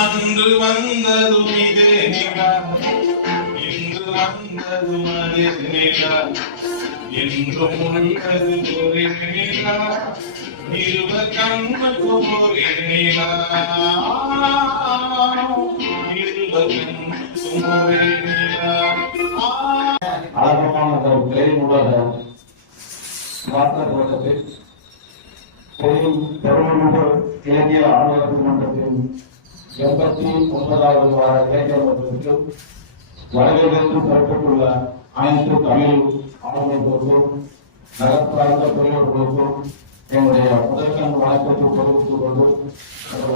அன்று வந்ததும் இதே நிலா, இன்று வந்ததும் அதே நிலா, என்றும் உள்ளது ஒரே நிலா, இருவர் கண்ணுக்கும் ஒரே நிலா, இருவர் கண்ணுக்கும் ஒரே நிலா. அழகமான திரையுலக மாற்றப்பட்டது. பெருமளவு இலக்கிய ஆளுநர் மன்றத்தின் 89வது வார இலக்கிய மன்றத்திற்கு வடகிழக்கு பெறப்பட்டுள்ள அனைத்து தமிழ் ஆளுநர்களுக்கும் நகர்ப்புற பெரியவர்களுக்கும் என்னுடைய முதற்கண் வணக்கத்தை தெரிவித்துக் கொண்டு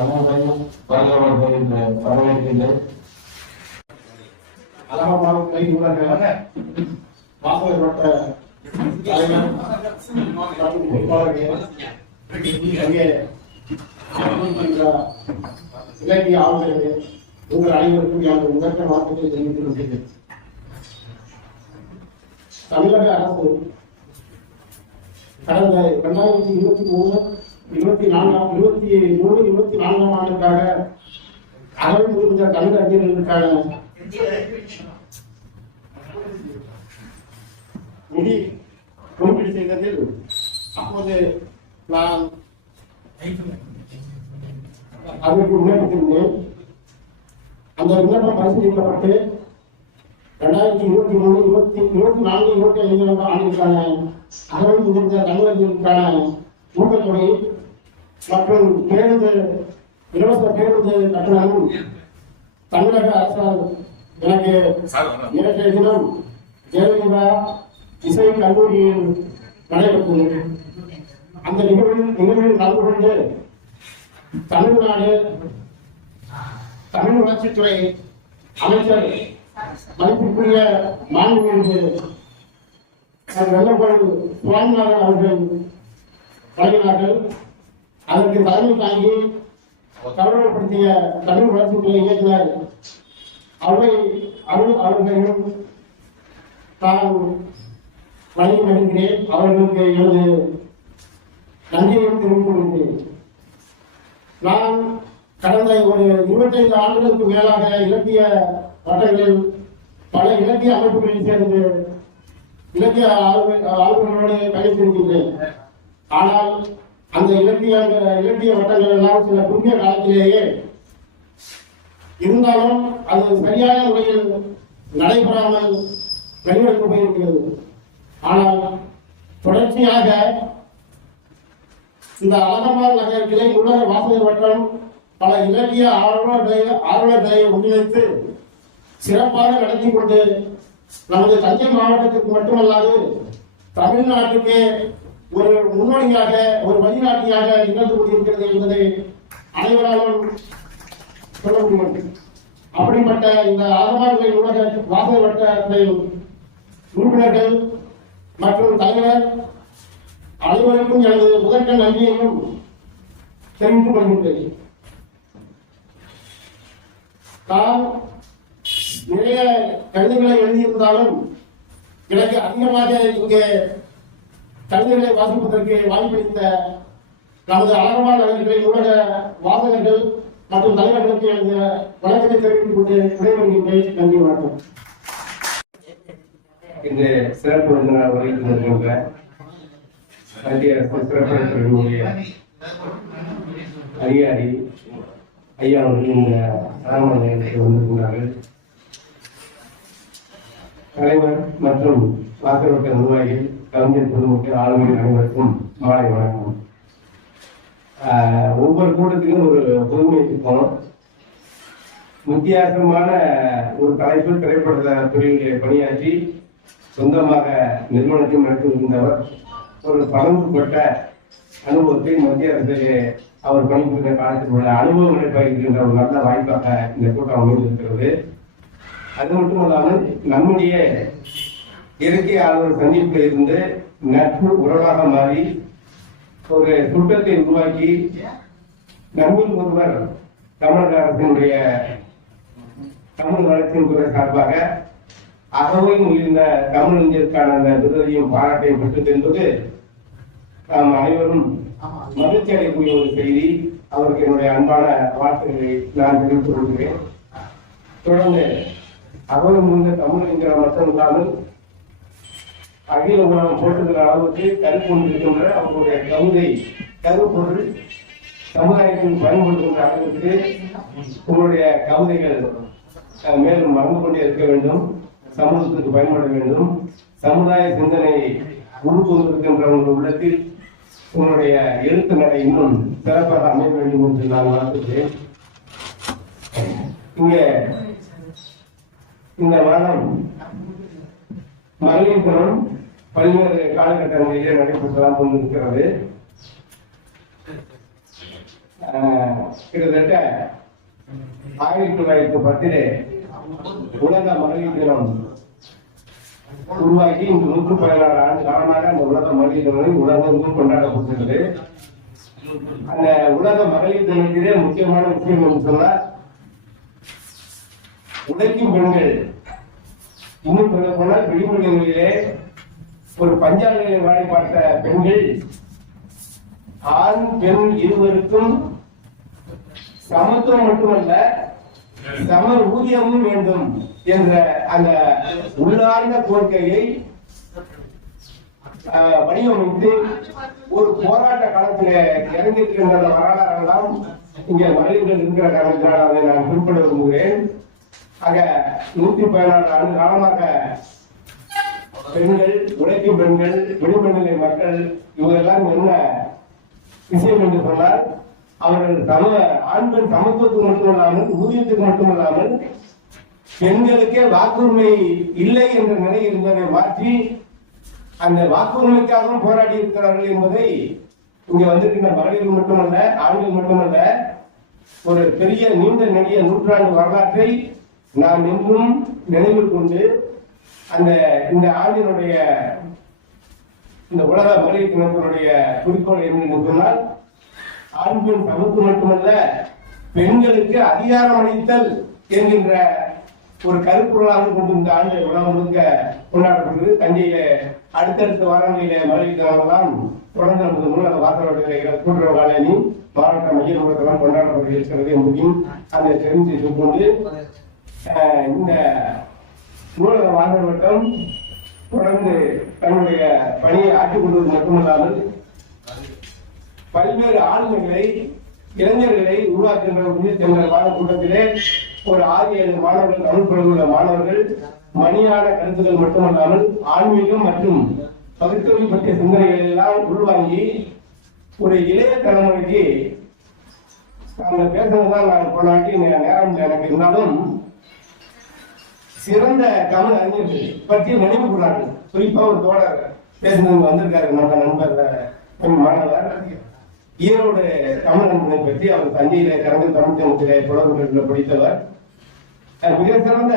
அனைவரையும் வருகிறவர்கள் என்று வரவேற்கின்றேன். அழகமான கையுலக வாசகப்பட்ட தலைவர் மற்றும் பொறுப்பாளர்கள் இலக்கிய ஆளுநர்களே, உங்கள் அனைவருக்கும் எனது முதற்க வார்த்தைகளை தெரிவித்துக் கொள்கிறேன். தமிழக அரசு கடந்த 2023-24 ஆண்டுக்காக அகவை முடிந்த தமிழ் அறிஞர்களுக்கான நிதி ஒதுக்கீடு செய்ததில் அப்போது நான் அதற்கு விண்ணப்பித்திருந்தேன். அந்த விண்ணப்பம் பரிசீலிக்கப்பட்டு 2023-24-25 ஆண்டிற்கான அகவை முடிந்த தமிழர்களுக்கான ஊக்கத்தொகை மற்றும் இலவச பேருந்து கட்டணமும் தமிழக அரசால் எனக்கு நேற்றைய தினம் ஜெயலலிதா இசை கல்லூரியில் நடைபெற்றது. அந்த நிகழ்வில் கலந்து கொண்டு தமிழ்நாடு தமிழ் வளர்ச்சித்துறை அமைச்சர் மதிப்புக்குரிய மாண்புமிகு வெள்ளக்கோவில் சுவாமிநாதன் அவர்கள் வழங்கினார்கள். அதற்கு தலைமை தாங்கி கௌரவப்படுத்திய தமிழ் வளர்ச்சித்துறை இயக்குனர் அவர்களையும் நான் வழங்கி வருகிறேன். அவர்களுக்கு எனது நன்றியையும் தெரிவித்துக் கொள்கிறேன். நான் கடந்த ஒரு 25 ஆண்டுகளுக்கு மேலாக இலக்கிய வட்டங்களில் பல இலக்கிய அமைப்புகளில் சேர்ந்து இலக்கிய ஆளுநர்களோடு பயணித்திருக்கின்றேன். ஆனால் அந்த இலக்கிய வட்டங்கள் எல்லாம் சில குறுகிய காலத்திலேயே இருந்தாலும் அது சரியான முறையில் நடைபெறாமல் வெளிவெடுக்க போயிருக்கிறது. ஆனால் தொடர்ச்சியாக இந்த அலகாபாத் நகர் கிளை உலக வாசகர் வட்டம் பல இலக்கிய ஆர்வலர்களை ஒன்றிணைத்து சிறப்பாக நடத்தி கொண்டு நமது தஞ்சை மாவட்டத்திற்கு மட்டுமல்லாது தமிழ்நாட்டுக்கு ஒரு முன்னோடியாக ஒரு வழிகாட்டியாக நிகழ்ந்து கொண்டிருக்கிறது என்பதை அனைவராலும் சொல்ல முடியும். அப்படிப்பட்ட இந்த அலகாபாத் உலக வாசகர் வட்டத்தின் உறுப்பினர்கள் மற்றும் தலைவர் அனைவருக்கும் எனது முதற்க நன்றியையும் தெரிவித்துக் கொள்கின்றேன். நான் நிறைய கவிதைகளை எழுதியிருந்தாலும் எனக்கு அதிகமாக இங்கே கவிதைகளை வாசிப்பதற்கு வாய்ப்பளித்த நமது அலகாபாத் நகர்களின் ஊடக வாசகர்கள் மற்றும் தலைவர்களுக்கு எனது வழக்கத்தை தெரிவித்துக் கொண்டு விடைபெறுகின்றேன். நன்றி, வணக்கம். இந்த சிறப்பு விருந்தினர் வருகின்ற மத்திய அரசு சிறப்பு அதிகாரி ஐயா அவர்கள் இந்த அரண்மனை நிலையத்தில் வந்திருக்கிறார்கள். தலைவர் மற்றும் வாசகவட்ட நிர்வாகிகள், கலைஞர், பொதுமக்கள், ஆளுநர் அனைவருக்கும் மாலை வணக்கம். ஒவ்வொரு கூட்டத்திலும் ஒரு புதுமை திட்டம், வித்தியாசமான ஒரு தலைப்பில் திரைப்பட துறையிலே பணியாற்றி சொந்தமாக நிறுவனத்தை நடத்தி இருந்தவர். ஒரு பரந்துபட்ட அனுபவத்தை மத்திய அரசிலே அவர் பணிபுரிந்த காலத்தில் உள்ள அனுபவங்களை பகிர்கின்ற ஒரு நல்ல வாய்ப்பாக இந்த கூட்டம் அமைந்திருக்கிறது. அது மட்டும் இல்லாமல் நம்முடைய இயற்கை ஆளுநர் சந்திப்பில் இருந்து நட்பு உறவாக மாறி ஒரு சுற்றத்தை உருவாக்கி நம்மில் ஒருவர் தமிழக அரசினுடைய தமிழ் வளர்ச்சியின் துறை சார்பாக அகவை முயன்ற தமிழறிஞருக்கான அந்த விருதையும் பாராட்டையும் பெற்றது என்பது நாம் அனைவரும் மகிழ்ச்சி அடையக்கூடிய ஒரு செய்தி. அவருக்கு என்னுடைய அன்பான வாழ்த்துக்களை நான் தெரிவித்துக் கொள்கிறேன். தொடர்ந்து அவரும் இந்த தமிழ் மட்டும் இல்லாமல் அகில உலகம் போட்டுகிற அளவுக்கு கருப்பொண்டிருக்கின்ற அவருடைய கவிதை கருப்பொருள் சமுதாயத்தில் பயன்படுத்துகின்ற அளவுக்கு உங்களுடைய கவிதைகள் மேலும் மறந்து கொண்டே இருக்க வேண்டும், சமூகத்துக்கு பயன்பட வேண்டும். சமுதாய சிந்தனையை உள்கொண்டிருக்கின்ற உங்கள் உள்ளத்தில் உங்களுடைய எழுத்து நடை இன்னும் சிறப்பாக அமைய வேண்டும் என்று நான் வாழ்த்துகிறேன். இங்கே இந்த வாரம் மகளிர் தினம் பல்வேறு காலகட்டங்களிலே நடைபெற்றலாம் கொண்டிருக்கிறது. கிட்டத்தட்ட 1910 உலக மகளிர் தினம் உருவாகி இன்று 116 ஆண்டு காலமாக அந்த உலக மகளிர் தினம் உலகெங்கும் கொண்டாடப்பட்டிருக்கிறது. அந்த உலக மகளிர் தினத்திலே முக்கியமான விஷயம் என்று சொன்னால் உழைக்கும் பெண்கள், இன்னும் சொல்ல போனால் விளிம்புகளிலே ஒரு பஞ்சாலையை வாழை பார்த்த பெண்கள் ஆண் பெண் இருவருக்கும் சமத்துவம் மட்டுமல்ல சம ஊதியமும் வேண்டும் என்ற அந்த உள்ளார்ந்த கோரிக்கையை வடிவமைத்து ஒரு போராட்ட களத்தில் இறங்கியிருக்கின்ற வரலாறு எல்லாம் இங்கே மகளிர்கள் இருக்கிற காரணத்தினால் அதை நான் குறிப்பிட விரும்புகிறேன். ஆக 116 ஆண்டு காலமாக பெண்கள், உழைக்கும் பெண்கள், விடுபெண்ணிலை மக்கள் இவங்கெல்லாம் என்ன விஷயம் என்று சொன்னால் அவர்கள் ஆண் பெண் சமத்துவத்துக்கு மட்டுமல்லாமல் ஊதியத்துக்கு மட்டுமல்லாமல் பெண்களுக்கே வாக்குரிமை இல்லை என்ற நிலை இருந்ததை மாற்றி அந்த வாக்குரிமைக்காகவும் போராடி இருக்கிறார்கள் என்பதை இங்க வந்திருக்கின்ற மகளிர்கள் மட்டுமல்ல, ஆண்கள் மட்டுமல்ல, ஒரு பெரிய நீண்ட நெடிய நூற்றாண்டு வரலாற்றை நாம் என்றும் நினைவில் கொண்டு இந்த ஆண்டினுடைய இந்த உலக மகளிர் தினத்தினுடைய குறிக்கோள் என்று சொன்னால் ஆண் பெண் சமத்துவம் மட்டுமல்ல பெண்களுக்கு அதிகாரம் அளித்தல் என்கின்ற ஒரு கருப்பொருளாக கொண்டு இந்த ஆண்டு உலகம் முழுக்க கொண்டாடப்படுகிறது. தஞ்சையில அடுத்தடுத்த வாரங்களிலே மகளிர் தினமெல்லாம் தொடர்ந்து நமது நூலக வாசகர்கள் கூட்டுறவு காலனி மாவட்ட மைய நூலகத்தெல்லாம் கொண்டாடப்பட்டு இருக்கிறது என்பதையும் அந்த தெரிந்து கொண்டு இந்த நூலக வாசகர் வட்டம் தொடர்ந்து தன்னுடைய பணியை ஆற்றிக் கொள்வது மட்டுமல்லாமல் பல்வேறு ஆளுமைகளை, இளைஞர்களை உருவாக்குகின்ற சென்ற வார கூட்டத்திலே ஒரு 6-7 மாணவர்கள், தமிழ் பள்ளியில் உள்ள மாணவர்கள் மணியான கருத்துக்கள் மட்டுமல்லாமல் ஆன்மீகம் மற்றும் பகுத்தறிவு பற்றிய சிந்தனைகள் எல்லாம் உள்வாங்கி ஒரு இளைய தலைமுறைக்கு நாங்கள் பேசுறதுதான் நான் போனாட்டி நேரம் எனக்கு இருந்தாலும் சிறந்த தமிழ் அறிஞர்கள் பற்றி நினைவு கூறார்கள். குறிப்பா ஒரு தோழர் பேசுனது வந்திருக்காரு, நம்ம நண்பர் மாணவர் ஈரோடு தமிழ் நண்பனை பற்றி. அவர் தஞ்சையில கரந்த தமிழ் சமூகத்திலே புலவர்களில் படித்தவர், மிக சிறந்த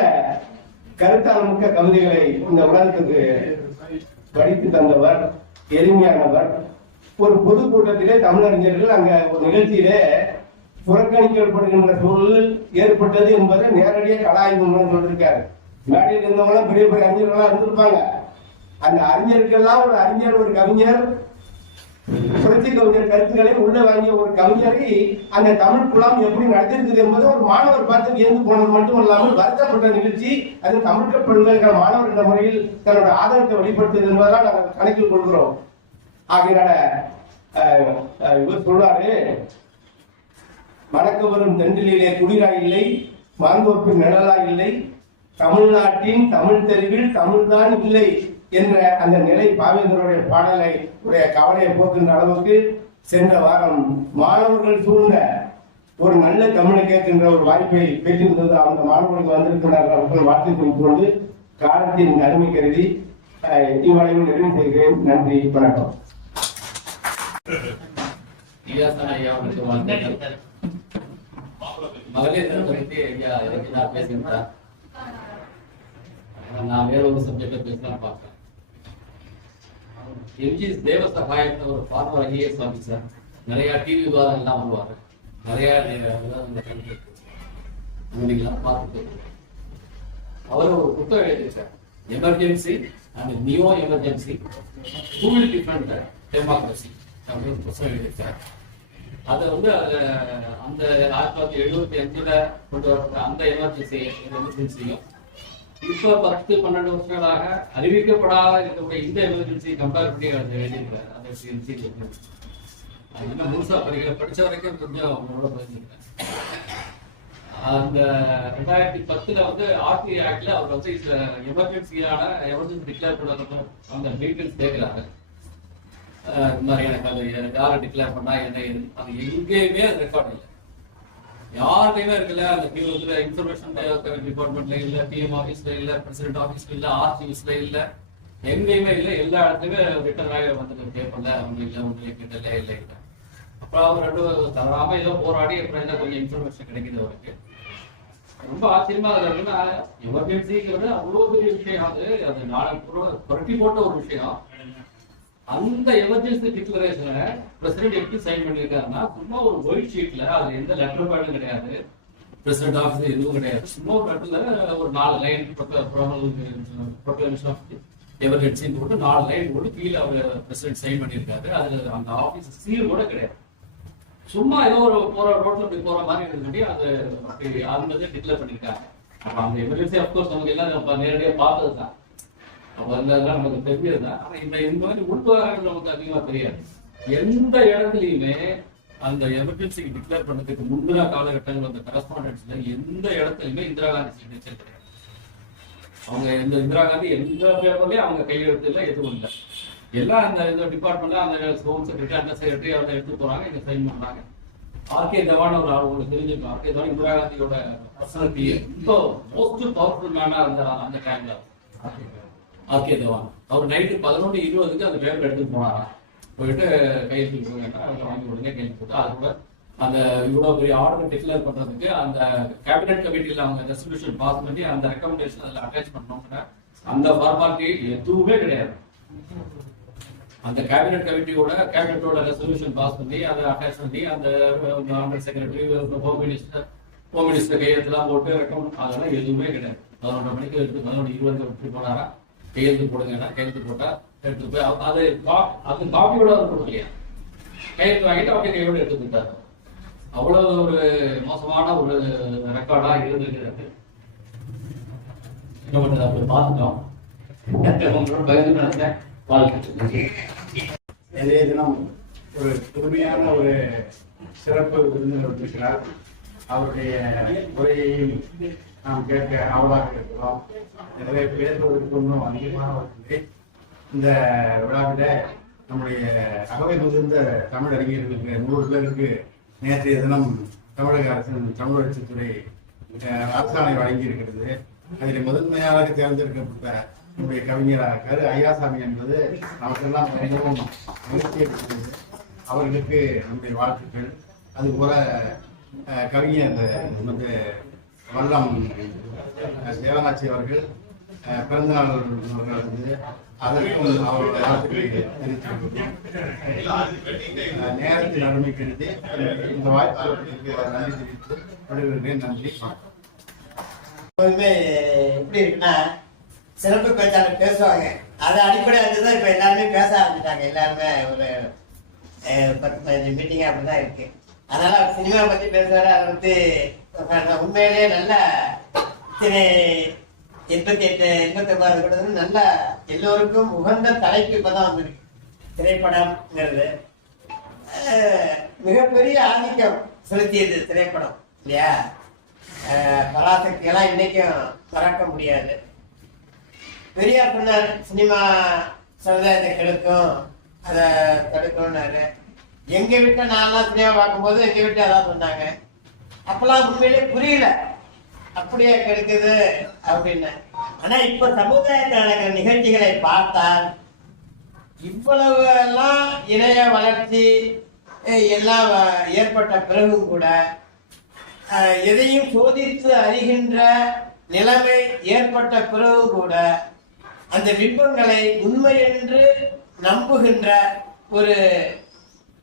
கருத்தாளமிக்க கவிதைகளை இந்த உலகத்துக்கு படித்து தந்தவர், எளிமையானவர். ஒரு பொதுக்கூட்டத்திலே தமிழறிஞர்கள் அங்க ஒரு நிகழ்ச்சியிலே புறக்கணிக்கப்படுகின்ற சூழல் ஏற்பட்டது என்பதை நேரடியாக கலாய்வு சொல்லியிருக்காரு. மேடையில் இருந்தவங்க பெரிய பெரிய அறிஞர்களா இருந்திருப்பாங்க. அந்த அறிஞர்கள்லாம் ஒரு அறிஞர், ஒரு கவிஞர், புரட்சி கவிஞர் கருத்துக்களை உள்ள வாங்கிய ஒரு கவிஞரை அந்த தமிழ் குலம் எப்படி நடத்திருக்குது என்பது ஒரு மாணவர் பார்த்து வியந்து போனது மட்டுமல்லாமல் வருத்தப்பட்ட நிகழ்ச்சி. அது தமிழ் பல்கலைக்கழக மாணவர் என்ற முறையில் தன்னோட ஆதரத்தை வெளிப்படுத்துவது என்பதால் நாங்கள் கணக்கில் கொள்கிறோம். ஆகையினால இவர் சொல்றாரு, மணக்க வரும் தென்றலிலே குளிரா இல்லை, மாந்தோப்பின் நிழலா இல்லை, தமிழ்நாட்டின் தமிழ் தெருவில் தமிழ்தான் இல்லை என்ற அந்த நிலை பாவேந்தருடைய பாடலை உடைய கவலையை போக்குகின்ற அளவுக்கு சென்ற வாரம் மாணவர்கள் சூழ்ந்த ஒரு நல்ல தமிழை கேட்கின்ற ஒரு வாய்ப்பை பெற்றிருந்தது. அந்த மாணவர்களுக்கு வந்திருக்கிறார்கள். அவர்கள் வாழ்த்து தெரிவித்துக் கொண்டு காலத்தின் அருமை கருதி இவ்வளவு நிறைவு செய்கிறேன். நன்றி, வணக்கம். மகளிர் தினம் குறித்து ஐயா நான் பேசுகின்றார். நான் வேற ஒரு சப்ஜெக்ட் பேசலாம் பார்க்கிறேன். எம்ஜி தேவ சகாயத்தை ஒரு ஃபார்மர் ஐஏஎஸ் ஆஃபீஸர், நிறைய டிவி விவாதம் எல்லாம் வருவாங்க, நிறைய பார்த்துட்டு அவர் ஒரு புத்தகம் எழுதியிருக்கார், emergency and neo emergency, two different democracy. அப்படின்னு ஒரு புத்தகம் எழுதியிருக்கார். அதை வந்து அந்த 1975 கொண்டு வரப்பட்ட அந்த எமர்ஜென்சியும் இப்போ 10-12 வருஷங்களாக அறிவிக்கப்படாத இருக்கக்கூடிய இந்த எமர்ஜென்சி கம்பேர் பண்ணி அதை எழுதியிருக்காரு. அந்த அது இன்னும் முழுசா படிச்ச வரைக்கும் கொஞ்சம் அவங்களோட பதிஞ்சிருக்கேன். அந்த 2010 வந்து ஆர்டி ஆக்ட்ல அவர் வந்து எமர்ஜென்சி டிக்ளேர் பண்ண அந்த டீட்டெயில்ஸ் கேட்கிறாரு. இந்த மாதிரி எனக்கு அது யாரை டிக்ளேர் பண்ணா என்ன அது எங்கேயுமே அது ரெக்கார்ட் இல்லை, யார்கிட்டையுமே இருக்குல்ல. அந்த இன்ஃபர்மேஷன் டிபார்ட்மெண்ட்ல இல்ல, பிஎம் ஆஃபீஸ்ல இல்ல, பிரசிடென்ட் ஆஃபீஸ்ல இல்ல, ஆர்டிஓஸ்ல இல்ல, எங்கேயுமே இல்லை. எல்லா இடத்துலயுமே ரிட்டர்ன் ஆகி வந்துட்டு பேப்பர்ல அவங்க இல்லை, ஒன்றும் கிட்டல இல்லை இல்லை. அப்புறம் அவர் 2 தவறாம ஏதோ போராடி அப்புறம் என்ன கொஞ்சம் இன்ஃபர்மேஷன் கிடைக்குது அவருக்கு. ரொம்ப ஆச்சரியமா இருக்குன்னா எமர்ஜென்சிங்கிறது அவ்வளோ பெரிய விஷயம். அது நாளை புரட்டி போட்ட ஒரு விஷயம். அந்த எமர்ஜென்சி டிக்ளரேஷனை பிரசிடென்ட் எப்படி சைன் பண்ணியிருக்காருன்னா, சும்மா ஒரு ஒயிட் ஷீட்ல அது எந்த லெட்டர் பேடும் கிடையாது, பிரசிடென்ட் ஆஃபீஸ் எதுவும் கிடையாது, சும்மா ஒரு லெட்டர்ல ஒரு 4 லைன் ப்ரொக்ளமேஷன் ஆஃப் எமர்ஜென்சின்னு போட்டு 4 லைன் போட்டு கீழே அவர் பிரசிடென்ட் சைன் பண்ணியிருக்காரு. அதுல அந்த ஆஃபீஸ் சீல் கூட கிடையாது. சும்மா ஏதோ ஒரு ரோட்ல போய் போற மாதிரி இருந்துட்டு அது அப்படி ஆரம்பத்தை டிக்ளேர் பண்ணியிருக்காங்க. அப்ப அந்த எமர்ஜென்சி அப்கோர்ஸ் நமக்கு எல்லாம் நேரடியாக பார்த்தது தான், நமக்கு தெரிஞ்சது தான். ஆனா இந்த மாதிரி உள்விவகாரங்கள் நமக்கு அதிகமா தெரியாது. எந்த இடத்துலயுமே அந்த எமர்ஜென்சிக்கு டிக்ளேர் பண்ணதுக்கு முந்தின காலகட்டங்கள் அந்த கரஸ்பாண்டன்ஸ்ல எந்த இடத்துலயுமே இந்திரா காந்தி சிக்னேச்சர் கிடையாது. அவங்க இந்திரா காந்தி எந்த பேப்பர்லயும் அவங்க கையெழுத்து இல்லை, எதுவும் இல்லை. எல்லாம் அந்த டிபார்ட்மெண்ட்ல அந்த ஹோம் செக்ரட்டரி, அந்த செக்ரட்டரி அவங்க எடுத்து போறாங்க, இங்க சைன் பண்றாங்க. ஆர்கே தவான் ஒரு ஆள் உங்களுக்கு தெரிஞ்சிருக்கும். ஆர்கே தவான் இந்திரா காந்தியோட பர்சனாலிட்டி ரொம்ப மோஸ்ட் பவர்ஃபுல்லான அந்த டைம்ல ஆர்கே தவான் அவர் நைட்டு 11:20 அந்த பேப்பர் எடுத்துட்டு போனாராம். போயிட்டு கையெழுத்து போங்கன்னா வாங்கி உடனே கையெழுத்து போட்டு அது கூட அந்த இவ்வளவு பெரிய ஆர்டர் டிக்ளேர் பண்றதுக்கு அந்த கேபினெட் கமிட்டியில அவங்க ரெசல்யூஷன் பாஸ் பண்ணி அந்த ரெக்கமெண்டேஷன் அதில் அட்டாச் பண்ணோம்னா அந்த ஃபார்மாலிட்டி எதுவுமே கிடையாது. அந்த கேபினெட் கேபினெட்டோட ரெசல்யூஷன் பாஸ் பண்ணி அதை அட்டாச் பண்ணி அந்த செக்ரட்டரி, ஹோம் மினிஸ்டர் கையெழுத்துலாம் போட்டு ரெக்கமெண்ட் அதெல்லாம் எதுவுமே கிடையாது. 11:30 மணிக்கு எடுத்து 11:20 எடுத்து போனாரா, கையெழுத்து போடுங்கன்னா கையெழுத்து போட்டா எடுத்து போய் அது காப்பியோட இருக்கும் இல்லையா, கையெழுத்து வாங்கிட்டு அப்படியே கையோட எடுத்து போட்டாரு. அவ்வளவு ஒரு மோசமான ஒரு ரெக்கார்டா இருந்துருக்கு. என்ன பண்றது, அப்படி பார்த்துட்டோம். உங்களோட பகிர்ந்து நினைச்சேன். இன்றைய தினம் ஒரு புதுமையான ஒரு சிறப்பு விருந்தினர் இருக்கிறார். அவருடைய உரையையும் நாம் கேட்க ஆவலாக இருக்கிறோம். எனவே பேசுவதற்கு ஒன்றும் அதிகமானவர்களே இந்த விழாவில நம்முடைய அகவை முதிர்ந்த தமிழறிஞர்களுக்கு 100 பேருக்கு நேற்றைய தினம் தமிழக அரசின் தமிழ் வளர்ச்சித்துறை அரசாணை வழங்கி இருக்கிறது. அதில் முதன்மையாக தேர்ந்தெடுக்கப்பட்ட நம்முடைய கவிஞர் கரு ஐயாசாமி என்பது நமக்கெல்லாம் மிகவும் மகிழ்ச்சி இருக்கிறது. அவர்களுக்கு நம்முடைய வாழ்த்துக்கள். அதுபோல கவிஞர் வந்து வல்லம் தேவனாட்சி அவர்கள் பிறந்தநாள் வந்து அதற்கும் அவருடைய வாழ்த்துக்களை தெரிவித்திருக்கிறோம். நேரத்தின் அருமை கருதி இந்த வாய்ப்புகளுக்கு நன்றி தெரிவித்து விடைபெறுகிறேன். நன்றி. எப்போதுமே எப்படி இருக்குன்னா சிறப்பு பேச்சாளர் பேசுவாங்க, அதை அடிப்படையாக இருந்துதான் இப்போ எல்லாருமே பேச ஆரம்பிச்சிட்டாங்க. எல்லாருமே ஒரு 10-15 மீட்டிங் அப்படிதான் இருக்கு. அதனால சினிமா பத்தி பேசுவாரு. அதை பத்தி உண்மையிலேயே நல்ல 88-89 கூட நல்ல எல்லோருக்கும் உகந்த தலைப்பு இப்பதான் வந்திருக்கு. திரைப்படம்ங்கிறது மிகப்பெரிய ஆதிக்கம் செலுத்தியது திரைப்படம் இல்லையா. பராசக்தியெல்லாம் இன்னைக்கும் மறக்க முடியாது. பெரியார் சொன்னார், சினிமா சமுதாயத்தை கெடுக்கும், அதை தடுக்கணும்னாரு. எங்க வீட்டை நான்லாம் சினிமா பார்க்கும்போது எங்க வீட்டை அதான் சொன்னாங்க. அப்பெல்லாம் உண்மையிலே புரியல அப்படியே கெடுக்குது அப்படின்னு. ஆனா இப்ப சமுதாயத்தில் நடக்கிற நிகழ்ச்சிகளை பார்த்தால் இவ்வளவு எல்லாம் இணைய வளர்ச்சி எல்லாம் ஏற்பட்ட பிறகும் கூட எதையும் சோதித்து அறிகின்ற நிலைமை ஏற்பட்ட பிறகு கூட அந்த பிம்பங்களை உண்மை என்று நம்புகின்ற ஒரு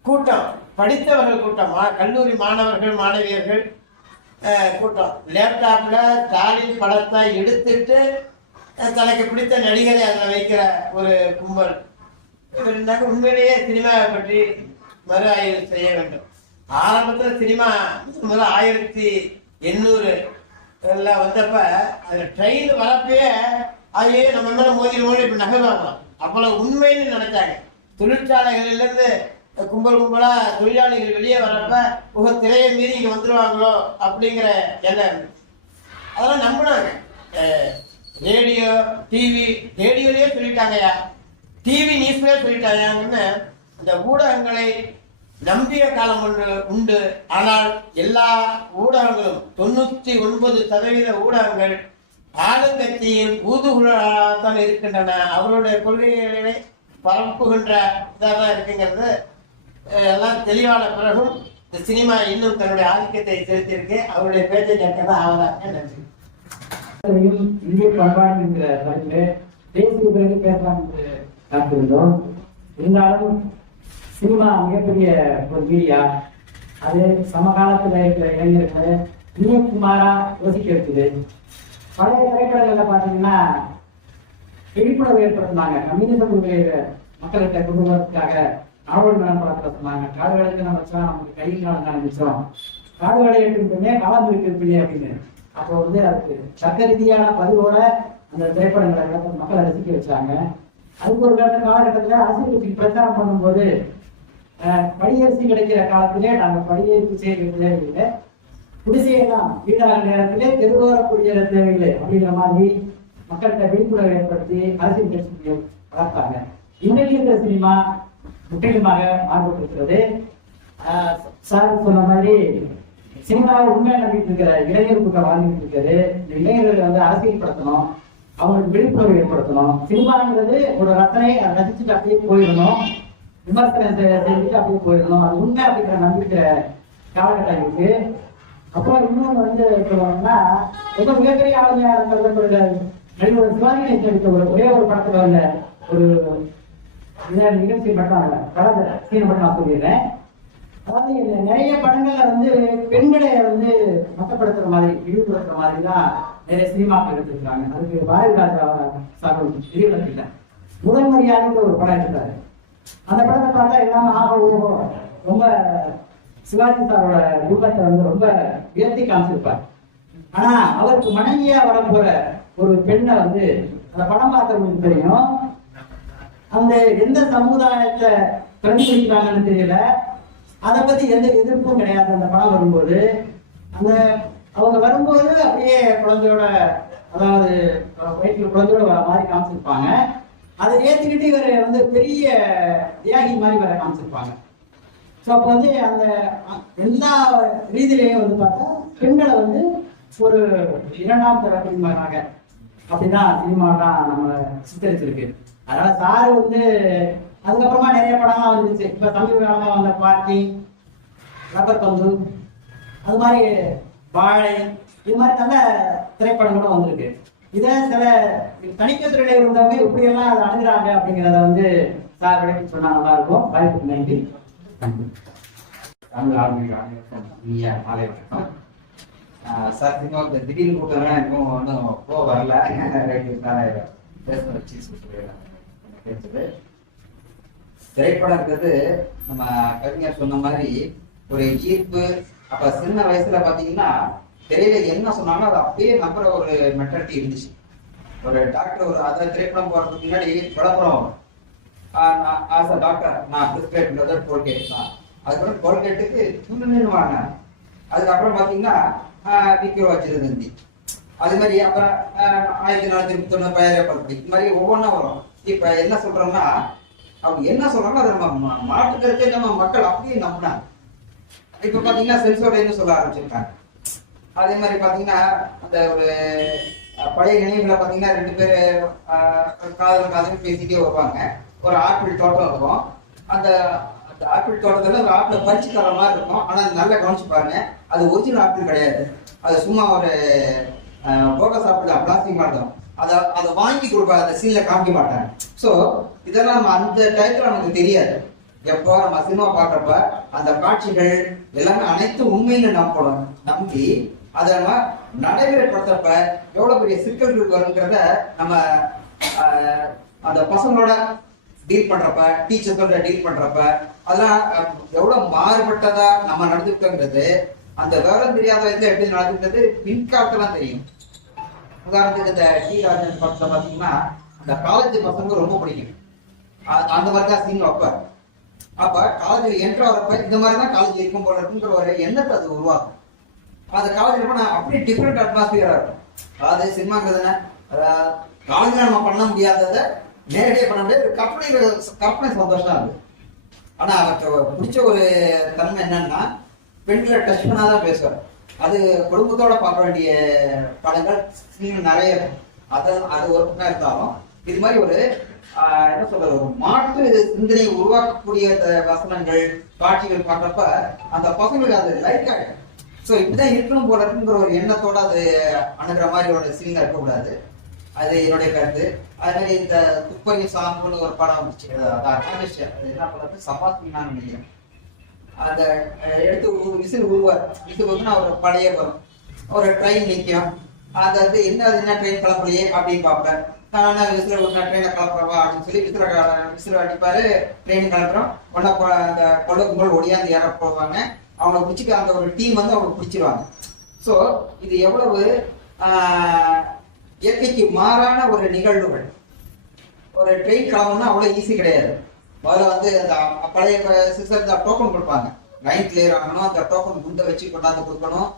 கூட்டம், படித்தவர்கள் கூட்டம், கல்லூரி மாணவர்கள் மாணவியர்கள் கூட்டம் லேப்டாப்ல ஸ்டாலின் படத்தை எடுத்துட்டு தனக்கு பிடித்த நடிகரை அதில் வைக்கிற ஒரு கும்பல். உண்மையிலேயே சினிமாவை பற்றி மறு ஆய்வு செய்ய வேண்டும். ஆரம்பத்தில் சினிமா முதல்ல 1800 வந்தப்ப அந்த ட்ரெயின் வரப்பயே அதையே நம்ம மேல மோதி இப்ப நகர்வாங்களாம். அவ்வளவு உண்மைன்னு நினைச்சாங்க. தொழிற்சாலைகளிலிருந்து கும்பல் கும்பலா தொழிலாளிகள் வெளியே வரப்ப திரையை மீறி இங்க வந்துருவாங்களோ அப்படிங்கிற எண்ணம் இருந்துச்சு. அதெல்லாம் நம்பினாங்க. ரேடியோ டிவி, ரேடியோலயே சொல்லிட்டாங்கயா, டிவி நியூஸ்லயே சொல்லிட்டாங்கன்னு இந்த ஊடகங்களை நம்பிய காலம் ஒன்று உண்டு. ஆனால் எல்லா ஊடகங்களும் 99% ஊடகங்கள் ஆளுங்கட்சியின் ஊதுகுழலாகத்தான் இருக்கின்றன. அவருடைய கொள்கைகளை பரப்புகின்ற இதாக இருக்குங்கிறது எல்லாம் தெளிவான பிறகும் இந்த சினிமா இன்னும் தன்னுடைய ஆதிக்கத்தை செலுத்தியிருக்கு. அவருடைய பேச்சை கேட்கதான் ஆவதாக. நன்றி. இந்திய பண்பாடு என்கிற தலைப்பில் தேசிய பிறகு பேசலாம் என்று காத்திருந்தோம். இருந்தாலும் சினிமா மிகப்பெரிய ஒரு மீடியா. அது சமகாலத்தில் இருக்கிற இளைஞர்களை இன்னும் சுமாரா யோசிக்க வைக்குது. பழைய திரைப்படங்கள்ல பாத்தீங்கன்னா விழிப்புணர்வு ஏற்படுத்தினாங்க. கம்யூனிசம் மக்கள்கிட்ட கொண்டு வரதுக்காக நாவல் மேலம் படத்துல சொன்னாங்க, காடு வேலைக்கு நம்ம வச்சா நமக்கு கையில் காலம் ஆரம்பிச்சோம், காடு வேலை எடுத்துக்கிட்டோமே காலம் இருக்கு அப்படின்னு. அப்போ வந்து அதுக்கு சட்ட ரீதியான பதிவோட அந்த திரைப்படங்களை மக்களை ரசிக்க வச்சாங்க. அதுக்கு ஒரு காலகட்டத்தில் அரசியல் கட்சிக்கு பிரச்சாரம் பண்ணும்போது படியரசி கிடைக்கிற காலத்திலே நாங்கள் படியேறிப்பு செய்ய தேவையில்லை, குடிசையெல்லாம் வீடாக நேரத்திலே தெருவோர குடியேற தேவையில்லை அப்படிங்கிற மாதிரி மக்கள்கிட்ட விழிப்புணர்வு ஏற்படுத்தி அரசியல் கட்சிகள் வளர்த்தாங்க. இன்னைக்கு இருக்கிற சினிமா முற்றிலுமாக மாறுபட்டிருக்கிறது. சார் சொன்ன மாதிரி சினிமாவை உண்மையை நம்பிட்டு இருக்கிற இளைஞர் கூட்டம் வாழ்ந்துட்டு இருக்கிறது. இந்த இளைஞர்களை வந்து அரசியல் படுத்தணும், அவங்களுக்கு விழிப்புணர்வு ஏற்படுத்தணும். சினிமாங்கிறது ஒரு ரசனை, அதை ரசிச்சுட்டு அப்படியே போயிடணும், விமர்சனம் செஞ்சுட்டு அப்படியே போயிடணும். அது உண்மை அப்படிங்கிற நம்பிக்கை காலகட்டம் இருக்கு. அப்புறம் இன்னொன்று வந்து சொல்லணும்னா ரொம்ப மிகப்பெரிய ஆளுமையா கருதப்படுகிற நடிகர் சிவாஜி கணேசன் நடித்த ஒரே ஒரு படத்துல வந்த ஒரு நிகழ்ச்சி மட்டும் படத்தை சீனை மட்டும் நான் சொல்லிடுறேன். அதாவது நிறைய படங்கள்ல வந்து பெண்களை வந்து மத்தப்படுத்துற மாதிரி இழிவுபடுத்துற மாதிரி தான் நிறைய சினிமாக்கள் எடுத்துருக்காங்க. அதுக்கு பாரதி ராஜா சார் இல்லை முதல் மரியாதைக்கு ஒரு படம் எடுத்தாரு. அந்த படத்தை பார்த்தா எல்லாமே ஆகும் ரொம்ப சிவாஜி சாரோட ரூபத்தை வந்து ரொம்ப உயர்த்தி காமிச்சிருப்பார். ஆனா அவருக்கு மனைவியா வரப்போற ஒரு பெண்ணை வந்து அந்த படம் பார்த்தவங்களுக்கு தெரியும், அந்த எந்த சமுதாயத்தை பிரதிபலிக்கிறாங்கன்னு தெரியல, அதை பத்தி எந்த எதிர்ப்பும் கிடையாது. அந்த படம் வரும்போது அந்த அவங்க வரும்போது அப்படியே குழந்தையோட, அதாவது வயிற்றுல குழந்தையோட மாதிரி காமிச்சிருப்பாங்க. அதை ஏற்றுக்கிட்டு இவரை வந்து பெரிய தியாகி மாதிரி வர காமிச்சிருப்பாங்க. ஸோ அப்போ வந்து அந்த எல்லா ரீதியிலையும் வந்து பார்த்தா பெண்களை வந்து ஒரு இரண்டாம் தர குடிமகனாக அப்படிதான் சினிமாலாம் நம்ம சித்தரிச்சிருக்கு. அதனால சாரு வந்து அதுக்கப்புறமா நிறைய படம்லாம் வந்துருச்சு. இப்ப தமிழ் காலமா வந்த பாட்டி, ரப்பர் பந்து, அது மாதிரி வாழை, இது மாதிரி நல்ல திரைப்படம் கூட வந்திருக்கு. இதை சில தணிக்கத்துறையில இருந்தவங்க இப்படி எல்லாம் அதை அணுகிறாங்க அப்படிங்கிறத வந்து சார் விளக்கி சொன்னா நல்லா இருக்கும். வாய்ப்புக்கு நன்றி. தமிழ் ஆளுநர் மாலை வணக்கம் சார். சினிமாவுக்கு திடீர்னு கூப்பிட்டா இன்னும் ஒன்றும் போ வரல, பேசுறது திரைப்படங்கிறது நம்ம கவிஞர் சொன்ன மாதிரி ஒரு ஈர்ப்பு. அப்ப சின்ன வயசுல பாத்தீங்கன்னா திரையில என்ன சொன்னாலும் அது அப்படியே நம்புற ஒரு மெட்டாலிட்டி இருந்துச்சு. ஒரு டாக்டர் ஒரு அதாவது திரைப்படம் போறதுக்கு முன்னாடி விளம்பரம் ஆஸ் அ டாக்டர் நான் பிரிஸ்கிரைப் பண்றது டோல்கேட் தான். அதுக்கப்புறம் டோல்கேட்டுக்கு துணுன்னு வாங்க. அதுக்கப்புறம் பாத்தீங்கன்னா விக்கோ வச்சிருந்தி, அது மாதிரி அப்புறம் 1991 பயிரப்படி இது மாதிரி ஒவ்வொன்றா வரும். இப்ப என்ன சொல்றோம்னா அவங்க என்ன சொல்றாங்களோ அதை நம்ம மாட்டுக்கிறதே நம்ம மக்கள் அப்படியே நம்பினாங்க. இப்ப பாத்தீங்கன்னா சென்சோடைன்னு சொல்ல ஆரம்பிச்சிருக்காங்க. அதே மாதிரி பாத்தீங்கன்னா அந்த ஒரு பழைய நினைவுகளை பாத்தீங்கன்னா 2 பேர் காதல் பேசிட்டே வருவாங்க. ஒரு ஆப்பிள் தோட்டம் இருக்கும். அந்த ஆப்பிள் தோட்டத்துல ஒரு ஆப்பிளை பறிச்சு தர மாதிரி இருக்கும். ஆனா அது நல்லா கவனிச்சு பாருங்க, அது ஒரிஜினல் ஆப்பிள் கிடையாது. அது சும்மா ஒரு போகஸ் ஆப்பிள் பிளாஸ்டிக் மாட்டோம். அதை வாங்கி கொடுப்பாங்க, அந்த சீன்ல காமிக்க மாட்டாங்க. ஸோ இதெல்லாம் நம்ம அந்த டயத்துல நமக்கு தெரியாது. எப்போ நம்ம சினிமா பார்க்கறப்ப அந்த காட்சிகள் எல்லாமே அனைத்து உண்மையில நம்பி அதை நம்ம நடைமுறைப்படுத்துறப்ப எவ்வளவு பெரிய சிக்கல்கள் வருங்கிறத நம்ம அந்த பசங்களோட டீல் பண்றப்ப, டீச்சர்ஸோட டீல் பண்றப்ப அதெல்லாம் எவ்வளவு மாறுபட்டதா நம்ம நடந்துக்கிட்டோங்கிறது அந்த விவரம் தெரியாத வயசுல எப்படி நடந்துக்கிட்டது பின்காலத்துலாம் தெரியும். உதாரணத்துக்கு இந்த டி ராஜன் படத்துல பாத்தீங்கன்னா அந்த காலேஜ் பசங்க ரொம்ப பிடிக்கும். அந்த மாதிரி தான் சீன் வைப்பார். அப்ப காலேஜில் என்ட்ரு வரப்ப இந்த மாதிரி தான் காலேஜ் இருக்கும் போல இருக்குன்ற ஒரு எண்ணத்தை அது உருவாக்கும். அந்த காலேஜ் போனா அப்படியே டிஃப்ரெண்ட் அட்மாஸ்பியரா இருக்கும். அதாவது சினிமாங்கிறதுனா காலேஜ்ல நம்ம பண்ண முடியாததை நேரடியாக பண்ண முடியாது. கற்பனை சந்தோஷம் இருக்கு. ஆனா அவருக்கு பிடிச்ச ஒரு தன்மை என்னன்னா பெண்களை டச் பண்ணாதான் பேசுவார். அது குடும்பத்தோட பார்க்க வேண்டிய படங்கள் நிறைய இருக்கும். அது ஒரு பக்கம் இருந்தாலும் இது மாதிரி ஒரு என்ன சொல்றது, ஒரு மாற்று சிந்தனை உருவாக்கக்கூடிய வசனங்கள் காட்சிகள் பார்க்கறப்ப அந்த பசங்களுக்கு அது லைக் ஆகிடும். ஸோ இப்படிதான் இருக்கணும் போல இருக்குங்கிற ஒரு எண்ணத்தோட அது அணுகிற மாதிரி ஒரு சீன் இருக்கக்கூடாது. அது என்னுடைய கருத்து. அதே மாதிரி இந்த துப்பறி சாம்புன்னு ஒரு படம் வந்துச்சு, என்ன படம், சபாத்மினான்னு நினைக்கிறேன். அந்த எடுத்து விசில் உருவார். விசில் வந்து ஒரு பழைய வரும், ஒரு ட்ரெயின் நிற்கும். அதாவது என்ன ட்ரெயின் கிளம்பலையே அப்படின்னு பார்ப்பேன். நான் விசில் ட்ரெயினை கிளப்புறவா அப்படின்னு சொல்லி விசில் அடிப்பாரு. ட்ரெயின் கிளம்புறோம். ஒன்னா அந்த கொள்ள கும்பல் ஒடியாந்து ஏற போவாங்க. அவங்களை பிடிச்சிக்க அந்த ஒரு டீம் வந்து அவங்க பிடிச்சிருவாங்க. ஸோ இது எவ்வளவு இயற்கைக்கு மாறான ஒரு நிகழ்வுகள். ஒரு ட்ரெயின் கிளம்புனா அவ்வளோ ஈஸி கிடையாது. முதல்ல வந்து அந்த பழைய சிஸ்டர் டோக்கன் கொடுப்பாங்க. லைன் கிளியர் ஆகணும், அந்த டோக்கன் குண்டை வச்சு கொண்டாந்து கொடுக்கணும்,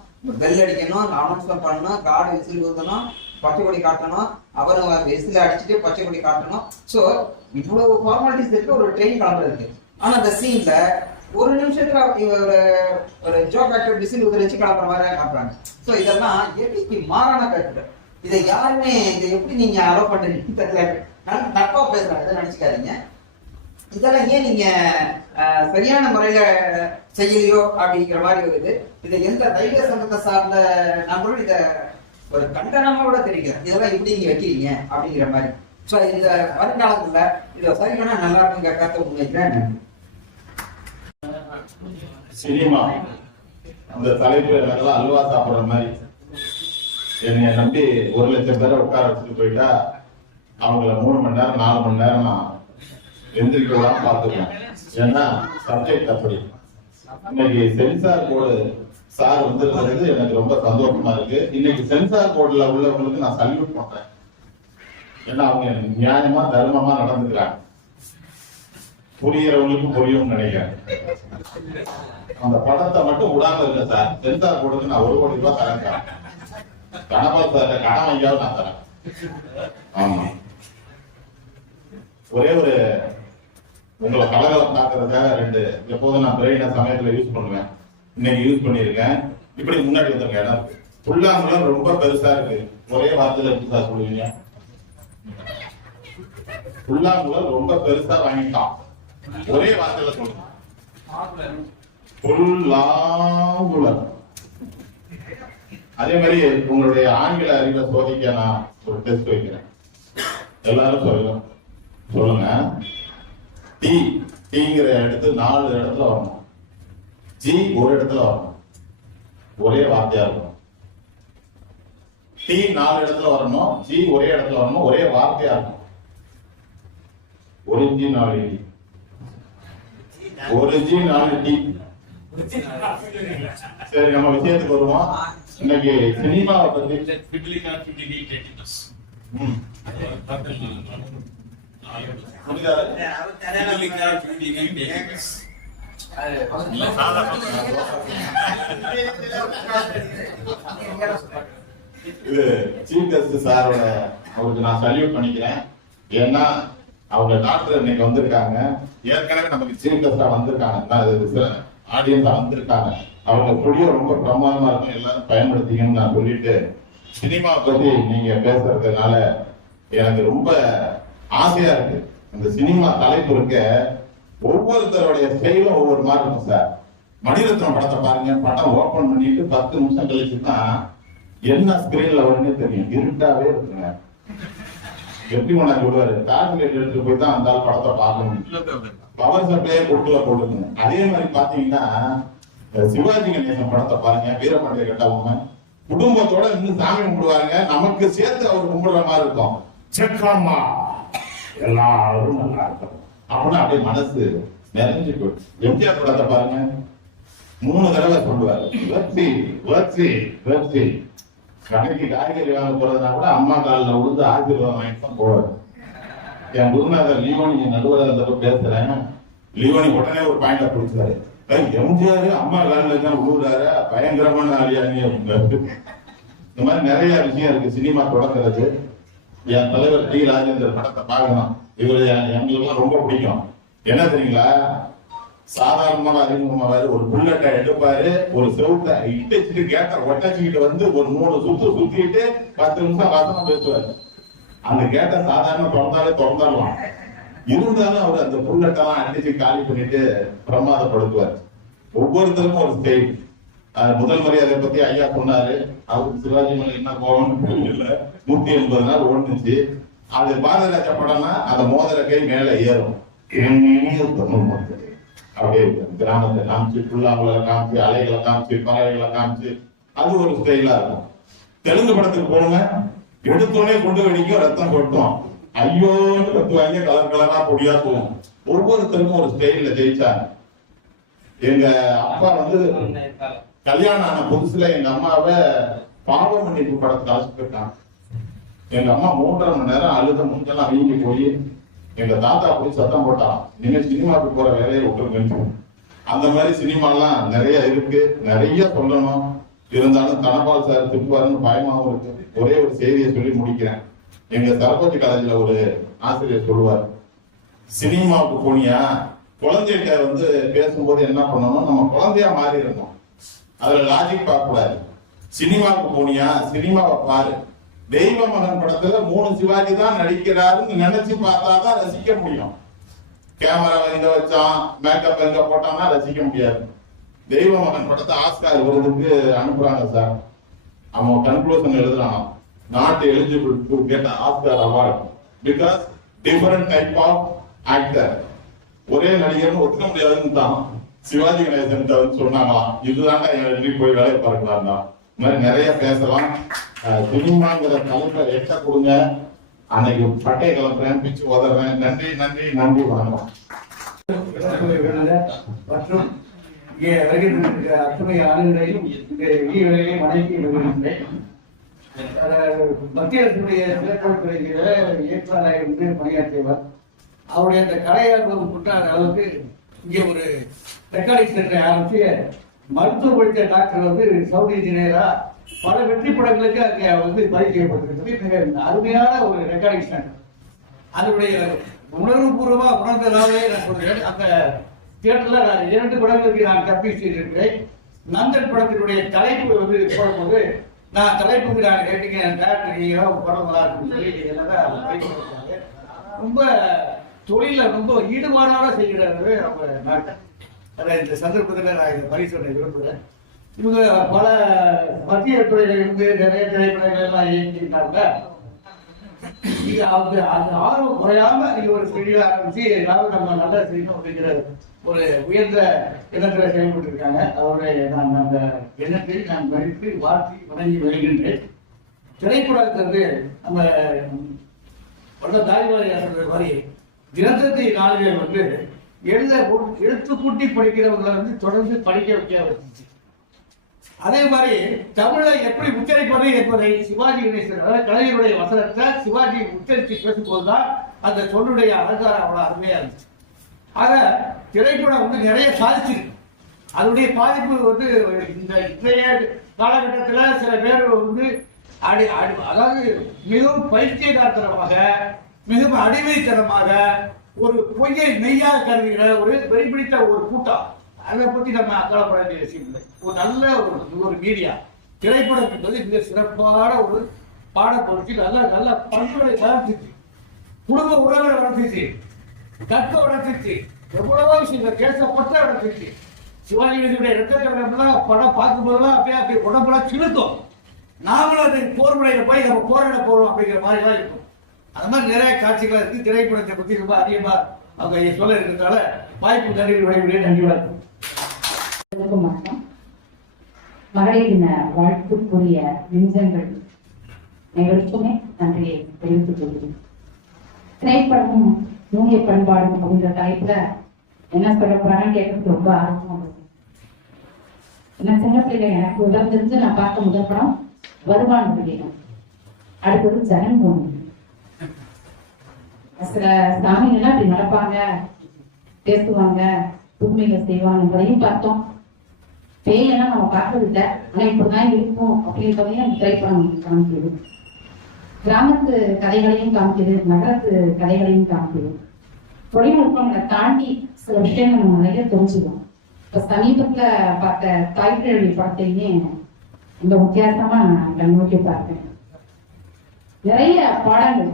பெல் அடிக்கணும், அனௌன்ஸ்மெண்ட் பண்ணணும், கார்டு விசில் ஊற்றணும், பச்சை கொடி காட்டணும், அவரும் விசில் அடிச்சுட்டு பச்சை கொடி காட்டணும். ஸோ இவ்வளவு ஃபார்மாலிட்டிஸ் இருக்கு ஒரு ட்ரெயின் கிளம்புறதுக்கு. ஆனா அந்த சீன்ல ஒரு நிமிஷத்துல ஒரு ஜோக் ஆக்டர் விசில் ஊத வச்சு கிளம்புற மாதிரி காட்டுறாங்க. ஸோ இதெல்லாம் இயற்கைக்கு மாறான கருத்துக்கள். இதை யாருமே இதை எப்படி நீங்க அலோவ் பண்றீங்க தெரியல. நட்பா பேசுறாங்க, இதை நினைச்சுக்காதீங்க. இதெல்லாம் ஏன் நீங்க சரியான முறையில செய்யலையோ அப்படிங்கிற மாதிரி வருது. இதை எந்த ரயில்வே சங்கத்தை சார்ந்த நம்பரும் இதை ஒரு கண்டனமா கூட தெரிவிக்கிறேன். இதெல்லாம் எப்படி நீங்க வைக்கிறீங்க அப்படிங்கிற மாதிரி. ஸோ இந்த வருங்காலத்துல இதை சரி பண்ணா நல்லா இருக்குங்கிற கருத்தை முன்வைக்கிறேன். சினிமா அந்த தலைப்பு எனக்கெல்லாம் அல்வா சாப்பிடுற மாதிரி. என்னை நம்பி 1 லட்சம் பேரை உட்கார வச்சுட்டு போயிட்டா அவங்கள 3 மணி நேரம் 4 மணி நேரம் நான் எந்திரிக்க விடாம பார்த்துப்பேன். ஏன்னா சப்ஜெக்ட் அப்படி. இன்னைக்கு சென்சார் போர்டு சார் வந்துருக்கிறது எனக்கு ரொம்ப சந்தோஷமா இருக்கு. இன்னைக்கு சென்சார் போர்டுல உள்ளவங்களுக்கு நான் சல்யூட் பண்றேன். ஏன்னா அவங்க நியாயமா தர்மமா நடந்துக்கிறாங்க. புரியறவங்களுக்கு புரியும் நினைக்கிறேன். அந்த படத்தை மட்டும் விடாம இருக்க சார். சென்சார் போர்டுக்கு நான் 1 கோடி ரூபாய் தரேன். கணபதி சார் கடன் வாங்கியாவது நான் தரேன். ஆமா, ஒரே ஒரு உங்களை கலகலப்பாக்குறதுக்காக 2 எப்போதும் நான் பிரெயின சமயத்துல யூஸ் பண்ணுவேன். இன்னைக்கு யூஸ் பண்ணிருக்கேன். இப்படி முன்னாடி வந்திருக்க இடம் இருக்கு. புல்லாங்குளம் ரொம்ப பெருசா இருக்கு. ஒரே வார்த்தையில எப்படி சார் சொல்லுவீங்க? புல்லாங்குளம் ரொம்ப பெருசா வாங்கிட்டான். ஒரே வார்த்தையில சொல்லுங்க. புல்லாங்குளம். அதே மாதிரி உங்களுடைய ஆங்கில அறிவை சோதிக்க நான் ஒரு டெஸ்ட் வைக்கிறேன். எல்லாரும் சொல்லுங்க. டீங்கிற இடத்து 4 இடத்துல வரணும். ஜி ஒரு இடத்துல வரணும். ஒரே வார்த்தையா இருக்கணும். டி 4 இடத்துல வரணும். ஜி ஒரே இடத்துல வரணும். ஒரே வார்த்தையா இருக்கணும். ஒரு ஜி 4 டி. ஒரு ஜி 4 டி. சரி, நம்ம விஷயத்துக்கு வருவோம். இன்னைக்கு சினிமாவை பத்தி இது சீஃப் கெஸ்ட் சாரோட அவருக்கு நான் சல்யூட் பண்ணிக்கிறேன். ஏன்னா அவங்க டாக்டர் இன்னைக்கு வந்திருக்காங்க. ஏற்கனவே நமக்கு சீஃப் கெஸ்டா வந்திருக்காங்க, ஆடியன்ஸா வந்திருக்காங்க. அவங்க ஸ்டுடியோ ரொம்ப பிரமாதமா இருக்கும். எல்லாரும் பயன்படுத்திங்கன்னு நான் சொல்லிட்டு சினிமா பத்தி நீங்க பேசுறதுனால எனக்கு ரொம்ப ஆசையா இருக்கு. இந்த சினிமா தலைப்பு இருக்க ஒவ்வொருத்தருடைய ஸ்டைலும் ஒவ்வொரு மாதிரி இருக்கும் சார். மணிரத்னம் படத்தை பாருங்க. படம் ஓபன் பண்ணிட்டு 10 நிமிஷம் கழிச்சு தான் என்ன ஸ்கிரீன்ல வரும்னு தெரியும். இருட்டாவே இருக்குங்க. எப்படி கொண்டாந்து விடுவாரு. கால்குலேட்டர் எடுத்துட்டு போய் தான் அந்த படத்தை பார்க்கணும். பவர் சப்ளையே கொட்டுல போட்டுருங்க. அதே மாதிரி பாத்தீங்கன்னா சிவாஜி கணேசன் படத்தை பாருங்க. வீரபாண்டிய கட்டபொம்மன் குடும்பத்தோட இன்னும் சாமி கும்பிடுவாங்க. நமக்கு சேர்த்து அவர் கும்பிடுற மாதிரி இருக்கும். செக்கம்மா எல்லாரும் நல்லா இருக்கும். அப்படின்னா அப்படியே மனசு நிறைஞ்சு போயிடும். எம்ஜிஆர் படத்தை பாருங்க, 3 தடவை சொல்லுவாரு வெப்சி வெப்சி வெப்சி. கடைக்கு காய்கறி வாங்க போறதுனா கூட அம்மா காலில் விழுந்து ஆசீர்வாதம் வாங்கிட்டு தான் போவாரு. என் குருநாதர் லீவனி நடுவராக இருந்தப்ப பேசுறேன், லீவனி உடனே ஒரு பாயிண்ட பிடிச்சாரு, எம்ஜிஆர் அம்மா காலில் தான் விழுறாரு, பயங்கரமான ஆளியானி அப்படின்னாரு. இந்த மாதிரி நிறைய விஷயம் இருக்கு. சினிமா தொடங்குறது, என் தலைவர் டி ராஜேந்தர் படத்தை பார்க்கணும், இவரு எங்களுக்கெல்லாம் ரொம்ப பிடிக்கும். என்ன தெரியுங்களா, சாதாரணமாக அறிமுகமாவாரு, ஒரு புல்லட்டை எடுப்பாரு, ஒரு செவுத்தை இட்டுச்சுட்டு கேட்ட ஒட்டச்சுக்கிட்டு வந்து ஒரு 3 சுத்து சுத்திட்டு 10 நிமிஷம் வசனம் பேசுவாரு. அந்த கேட்ட சாதாரண திறந்தாலும் இருந்தாலும் அவர் அந்த புல்லட்டெல்லாம் அடிச்சு காலி பண்ணிட்டு பிரமாதப்படுத்துவார். ஒவ்வொருத்தருக்கும் ஒரு ஸ்டைல். முதல் மரியாதை பத்தி ஐயா சொன்னாரு, அவருக்கு சிவாஜி மேல என்ன கோவம் இல்ல, 180 நாள் ஓடுச்சு. அது பாரதிராஜா படம்னா அந்த மோதிர கை மேல ஏறும், அப்படியே கிராமத்தை காமிச்சு, புல்லாங்குழலை காமிச்சு, அலைகளை காமிச்சு, பறவைகளை காமிச்சு, அது ஒரு ஸ்டைலா இருக்கும். தெலுங்கு படத்துக்கு போனுங்க, எடுத்தோடனே குண்டு வெடிக்கும், ரத்தம் கொட்டும், ஐயோன்னு கத்துவாங்க, கலர் கலரா பொடியா போகும். ஒவ்வொருத்தருக்கும் ஒரு ஸ்டைல்ல ஜெயிச்சாங்க. எங்க அப்பா வந்து கல்யாணம் ஆன புதுசுல எங்க அம்மாவை பாவ மன்னிப்பு படத்துக்கு அழைச்சிட்டாங்க. எங்க அம்மா 3.5 மணி நேரம் அழுத, மூஞ்செல்லாம் வீங்கி போய் எங்க தாத்தா போய் சத்தம் போட்டான், நீங்க சினிமாவுக்கு போற வேலையை விட்டுருங்க. அந்த மாதிரி சினிமாலாம் நிறைய இருக்கு, நிறைய சொல்லணும். இருந்தாலும் தனபால் சார் திட்டுவாருன்னு பயமாவும் இருக்கு. ஒரே ஒரு செய்தியை சொல்லி முடிக்கிறேன். எங்க சரபோஜி காலேஜ்ல ஒரு ஆசிரியர் சொல்லுவார், சினிமாவுக்கு போனியா, குழந்தைகிட்ட வந்து பேசும்போது என்ன பண்ணணும், நம்ம குழந்தையா மாறி இருக்கணும், அதுல லாஜிக் பார்க்க கூடாது. சினிமாவுக்கு போனியா, சினிமாவை பாரு, தெய்வ மகன் படத்துல 3 சிவாஜி தான் நடிக்கிறாருன்னு நினைச்சு பார்த்தாதான் ரசிக்க முடியும். கேமரா எங்க வச்சான், மேக்கப் எங்க போட்டான்னா ரசிக்க முடியாது. தெய்வ மகன் படத்தை ஆஸ்கார் விருதுக்கு அனுப்புறாங்க சார். அவன் கன்க்ளூஷன் எழுதுறான், not eligible to get Oscar award because different type of actor. ஒரே நடிகர்னு ஒத்துக்க முடியாதுன்னு தான் சிவாஜி கணேசன் சொன்னாங்களாம். இதுதாங்க எழுதி போய் வேலையை பார்க்கலாம் தான். இந்த மாதிரி நிறைய பேசலாம். சினிமாங்கிற தலைப்பை எட்ட கொடுங்க. அன்னைக்கு பட்டை கலப்புறேன், பிச்சு உதறேன். நன்றி நன்றி நன்றி, வணக்கம். மற்றும் இங்கே வருகின்ற அத்தனை ஆளுநரையும் வணங்கி வருகின்றேன். மத்திய அரசுடைய சிறப்புத்துறையில இயக்குநராக இருந்து பணியாற்றியவர். அவருடைய அந்த கலையார்வம் கொண்டாட அளவுக்கு இங்கே ஒரு ரெக்கார்டிங் சென்டரை ஆரம்பிச்சு மருத்துவ படித்த டாக்டர் வந்து சவுதி இன்ஜினியரா பல வெற்றி படங்களுக்கு அங்கே வந்து பதிவு செய்யப்பட்டிருக்கிறது. மிக அருமையான ஒரு ரெக்கார்டிங் சென்டர். அதனுடைய உணர்வுபூர்வமா உணர்ந்ததாலே நான் சொல்றேன். அந்த தியேட்டர்ல நான் 2 படங்களுக்கு நான் தப்பி செய்திருக்கிறேன். நந்தன் படத்தினுடைய தலைப்பு வந்து போடும்போது நான் தலைப்புக்கு நான் கேட்டீங்க, டேரக்டர் படம் நல்லா இருக்குன்னு சொல்லி எல்லாரும் ரொம்ப தொழில ரொம்ப ஈடுபாடாக செய்கிறாரு அவங்க நாட்டை. இந்த சந்தர்ப்பத்தில் நான் இந்த பரிசோதனை விரும்புகிறேன். இவங்க பல மத்திய துறையில இருந்து நிறைய திரைப்படங்கள் எல்லாம் இயங்கிட்டாங்க. இது அவங்க அந்த ஆர்வம் குறையாம நீங்க ஒரு செய்தியை ஆரம்பிச்சு எல்லாரும் நம்ம நல்லா செய்யணும் அப்படிங்கிற ஒரு உயர்ந்த எண்ணத்தில் செயல்பட்டு இருக்காங்க. அவருடைய நான் அந்த எண்ணத்தை நான் மதித்து வாழ்த்தி வணங்கி வருகின்றேன். திரைப்படத்திலிருந்து நம்ம வல்ல தாய்வாரி சொல்ற மாதிரி தினத்தந்தி நாளிதழ் வந்து எழுத்து கூட்டி படிக்கிறவங்களை வந்து தொடர்ந்து படிக்க வைக்க வச்சு, அதே மாதிரி தமிழை எப்படி உச்சரிப்பது என்பதை சிவாஜி கணேசன் அதாவது கலைஞருடைய வசனத்தை சிவாஜி உச்சரித்து பேசும்போதுதான் அந்த சொல்லுடைய அலங்காரம் அவ்வளவு அருமையா இருந்துச்சு. ஆக திரைப்படம் வந்து நிறைய சாதிச்சிருக்கு. அதனுடைய பாதிப்பு வந்து இந்த இன்றைய காலகட்டத்தில் சில பேர் வந்து அதாவது மிகவும் பைத்தியகாரத்தனமாக, மிகவும் அடிமைத்தனமாக ஒரு பொய்யை மெய்யாக கருதுகிற ஒரு வெறிபிடித்த ஒரு கூட்டம். அதை பத்தி நம்ம அக்கறைப்பட வேண்டிய விஷயம் இல்லை. ஒரு நல்ல ஒரு மீடியா திரைப்படம் என்பது மிக சிறப்பான ஒரு பாடப்பொருட்சி, நல்ல நல்ல பண்புகளை வளர்த்துச்சு, குடும்ப உறவுகளை வளர்த்துச்சு, கற்ப வளர்த்துச்சு, எவ்வளவோ விஷயங்கள் பேசப்பட்ட வளர்த்துச்சு. சிவாஜியுடைய இரத்தக்கடலாம் படம் பார்க்கும் போதெல்லாம் அப்படியே உடம்புலாம் சிலுக்கும். நாமளும் அதை போர் முறையில போய் நம்ம போராட போறோம் அப்படிங்கிற மாதிரி எல்லாம் இருக்கும். அந்த மாதிரி நிறைய காட்சிகள் இருக்கு. திரைப்படத்தை பத்தி ரொம்ப அதிகமா அவங்க சொல்ல இருக்கிறதால வாய்ப்பு நன்றி விடைபெறுகிறேன். நன்றி, வணக்கம். மகளிர் தின வாழ்த்துக்குரிய நெஞ்சங்கள் அனைவருக்குமே நன்றியை தெரிவித்துக் கொள்கிறேன். திரைப்படமும் மூங்கிய பண்பாடு அப்படின்ற தலைப்புல என்ன சொல்ல போறாங்கன்னு கேட்கறதுக்கு ரொம்ப ஆர்வமா இருக்கு. என்ன சின்ன பிள்ளைங்க எனக்கு உதவி தெரிஞ்சு நான் பார்த்த முதல் படம் வருவான் பிள்ளைங்க, அடுத்தது ஜனம்பூமி. சில சாமிகள்லாம் அப்படி நடப்பாங்க, பேசுவாங்க, உண்மைகளை செய்வாங்க என்பதையும் பார்த்தோம். பேயெல்லாம் நம்ம பார்த்தது இல்லை, ஆனா இப்படிதான் இருக்கும் அப்படின்றதையும் அந்த திரைப்படம் காமிக்குது. கிராமத்து கதைகளையும் காமிக்குது, நகரத்து கதைகளையும் காமிக்குது. தொழில்நுட்பங்களை தாண்டி சில விஷயங்கள் நம்ம நிறைய தெரிஞ்சுக்கணும். இப்ப சமீபத்துல பார்த்த தாய்க்கிழவி படத்தையுமே ரொம்ப வித்தியாசமா நான் நோக்கி பார்த்தேன். நிறைய பாடங்கள்,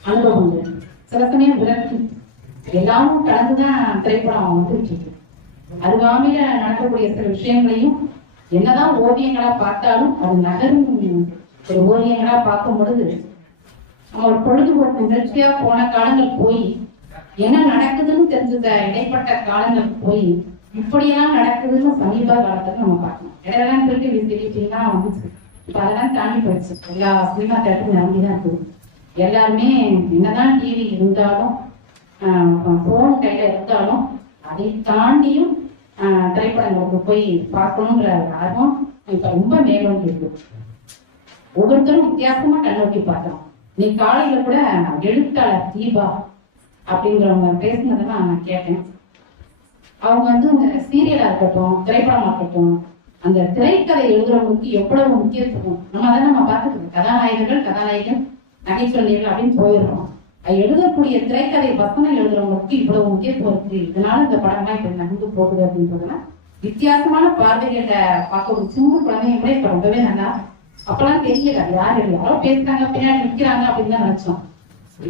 அனுபவங்கள், சில சமயம் விரக்தி எல்லாமும் கலந்துதான் திரைப்படம் வந்துட்டு இருக்கு. அருகாமையில நடக்கக்கூடிய சில விஷயங்களையும் என்னதான் ஓவியங்களா பார்த்தாலும் அது நகரும் ஒரு ஓவியங்களா பார்க்கும் பொழுது நம்ம ஒரு பொழுதுபோக்கு நிகழ்ச்சியா போன காலங்கள் போய் என்ன நடக்குதுன்னு தெரிஞ்சத இடைப்பட்ட காலங்கள் போய் இப்படியெல்லாம் நடக்குதுன்னு சமீப காலத்துல நம்ம பார்க்கணும். இடையெல்லாம் திருட்டு விசிறிலாம் வந்துச்சு. இப்ப அதெல்லாம் தாண்டி போயிடுச்சு. எல்லா சினிமா தேட்டரும் நிரம்பிதான் இருக்குது. எல்லாருமே என்னதான் டிவி இருந்தாலும் போன் கையில இருந்தாலும் அதை தாண்டியும் திரைப்படங்களுக்கு போய் பார்க்கணுங்கிற ஆர்வம் இப்ப ரொம்ப மேலோங்கி இருக்கு. ஒவ்வொருத்தரும் வித்தியாசமா கண்ணோக்கி பார்த்தோம். நீ காலையில கூட எழுத்தாளர் தீபா அப்படிங்கிறவங்க பேசினதெல்லாம் நான் கேட்டேன். அவங்க வந்து இந்த சீரியலா இருக்கட்டும், திரைப்படமா இருக்கட்டும், அந்த திரைக்கதை எழுதுறவங்களுக்கு எவ்வளவு முக்கியத்துவம் நம்ம அதை நம்ம பார்த்துக்கணும். கதாநாயகர்கள், கதாநாயகன், நகைச்சுவைகள் அப்படின்னு போயிடுறோம். எழுதக்கூடிய திரைக்கதை வசனம் எழுதுறவங்களுக்கு இவ்வளவு முக்கியத்துவம் இருக்கு. இதனால இந்த படம்லாம் இப்ப நகர்ந்து போகுது அப்படின்றதுலாம் வித்தியாசமான பார்வைகளை பார்க்க ஒரு சின்ன குழந்தைங்க கூட இப்ப ரொம்பவே நல்லா. அப்பெல்லாம் தெரியல யாரு யாரோ பேசுறாங்க, பின்னாடி நிற்கிறாங்க அப்படின்னு தான் நினைச்சோம்.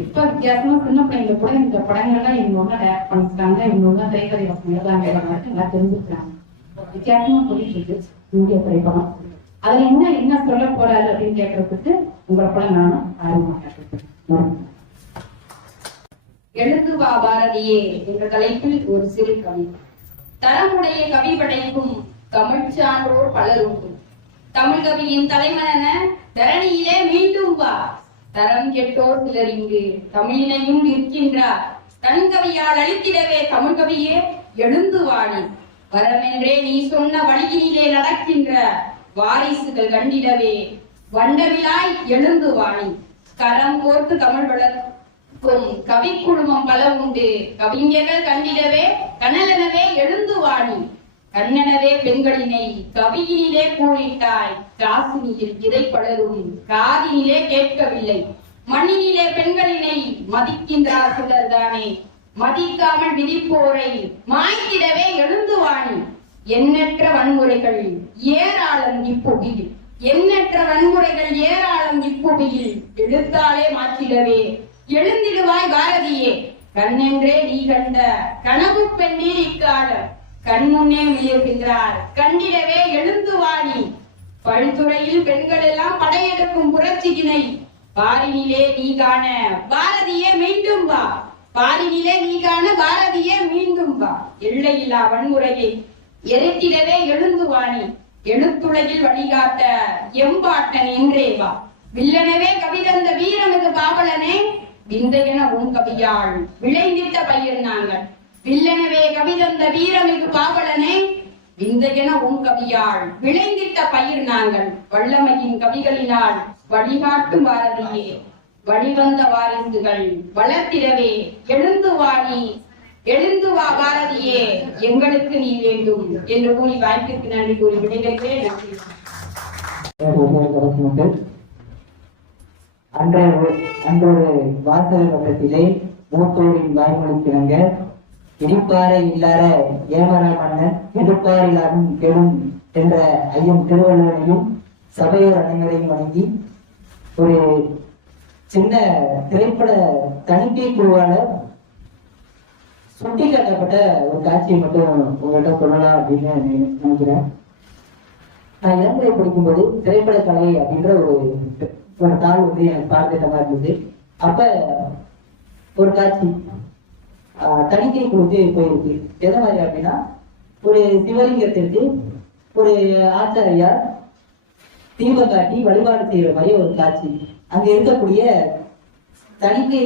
இப்ப வித்தியாசமா சின்ன பிள்ளைங்க கூட இந்த படங்கள்லாம் இவங்க ஒண்ணு டேரக்ட் பண்ணிருக்காங்க, இவங்க ஒண்ணு திரைக்கதை வசனம் எழுதாங்க, நல்லா தெரிஞ்சுக்கிறாங்க. வித்தியாசமா சொல்லிட்டு இருக்கு இந்திய திரைப்படம். அதுல என்ன சொல்ல போறாரு அப்படின்னு கேட்கறதுக்கு உங்களை கூட நானும் ஆர்வமா கேட்கிறேன். எழுந்து வா பாரதியே என்ற தலைப்பில் ஒரு சிறு கவி. தரமுடைய கவி படைக்கும் தமிழ் சான்றோர் பலர் உண்டு. தமிழ் கவியின் தலைமனென தரணியிலே மீண்டும் வா. தரம் கெட்டோர் சிலர் இங்கு தமிழினையும் இருக்கின்றார். தன் கவியால் அளித்திடவே தமிழ் கவியே எழுந்து வாணி. வரமென்றே நீ சொன்ன வழியினிலே நடக்கின்ற வாரிசுகள் கண்டிடவே வண்டவிலாய் எழுந்து வாணி. கரம் கோர்த்து தமிழ் வளர்க்கும் கவி குழுமம் பல உண்டு. கவிஞர்கள் கண்டிடவே கனலெனவே எழுந்து வாணி. கண்ணனவே பெண்களினை கவியினிலே கூறிட்டாய். காசினியில் இதை பலரும் காதினிலே கேட்கவில்லை. மண்ணினிலே பெண்களினை மதிக்கின்றார் சிலர் தானே. மதிக்காமல் விதிப்போரை மாய்த்திடவே எழுந்து வாணி. எண்ணற்ற வன்முறைகள் ஏராளம் இப்புவியில். எண்ணற்ற வன்முறைகள் ஏராளம் இப்புவியில். எழுத்தாலே மாற்றிடவே எழுந்திடுவாய் பாரதியே. கண்ணென்றே நீ கண்ட கனவு பெண்ணீர் இக்காலம் கண்முன்னே உயர்கின்றார். கண்டிடவே எழுந்து வாணி. பல்துறையில் பெண்கள் எல்லாம் படையெடுக்கும் புரட்சியினை பாரினிலே நீ காண பாரதியே மீண்டும் வா. பாரினிலே நீ காண பாரதியே மீண்டும் வா. எல்லையில்லா வன்முறையை எரித்திடவே எழுந்து வாணி. எழுத்துலகில் வழிகாட்ட எம்பாட்டன் என்றே வா. வில்லனவே கவிதந்த வீரனுக்கு பாவலனே விந்தையென உன் கவியாள் விளைந்திட்ட பயிர் நாங்கள். வில்லனவே கவிதந்த வீரமிகு பாவலனே விந்தையென உன் கவியாள் விளைந்திட்ட பயிர் நாங்கள். வல்லமையின் கவிகளினால் வழிகாட்டும் பாரதியே வழிவந்த வாரிசுகள் வளர்த்திடவே எழுந்து வாணி. எழுந்து வா பாரதியே எங்களுக்கு நீ வேண்டும் என்று கூறி வாய்ப்பிற்கு நன்றி கூறி விடைகிறேன். நன்றி. அன்றொரு வாசக கட்டத்திலே மூத்தோரின் வாய்மொழிக்கிறங்க இடிப்பாறை இல்லாத ஏமர மன்னன் எடுப்பாரிலாரும் கெடும் என்ற ஐயம் திருவள்ளுவரையும் சபையோர் அனைவரையும் வணங்கி ஒரு சின்ன திரைப்பட தணிக்கை குழுவால சுட்டி காட்டப்பட்ட ஒரு காட்சியை மட்டும் உங்கள்கிட்ட சொல்லலாம் அப்படின்னு நினைக்கிறேன். நான் இளங்கலை படிக்கும்போது திரைப்பட கலை அப்படின்ற ஒரு தாள் வந்து எனக்கு பாடத்திட்டமா இருந்தது. அப்ப ஒரு காட்சி தணிக்கை குழுக்கு போயிருக்கு. எதை மாதிரி அப்படின்னா, ஒரு சிவலிங்கத்திற்கு ஒரு ஆச்சாரியார் தீபம் காட்டி வழிபாடு செய்யற மாதிரி ஒரு காட்சி. அங்க இருக்கக்கூடிய தணிக்கை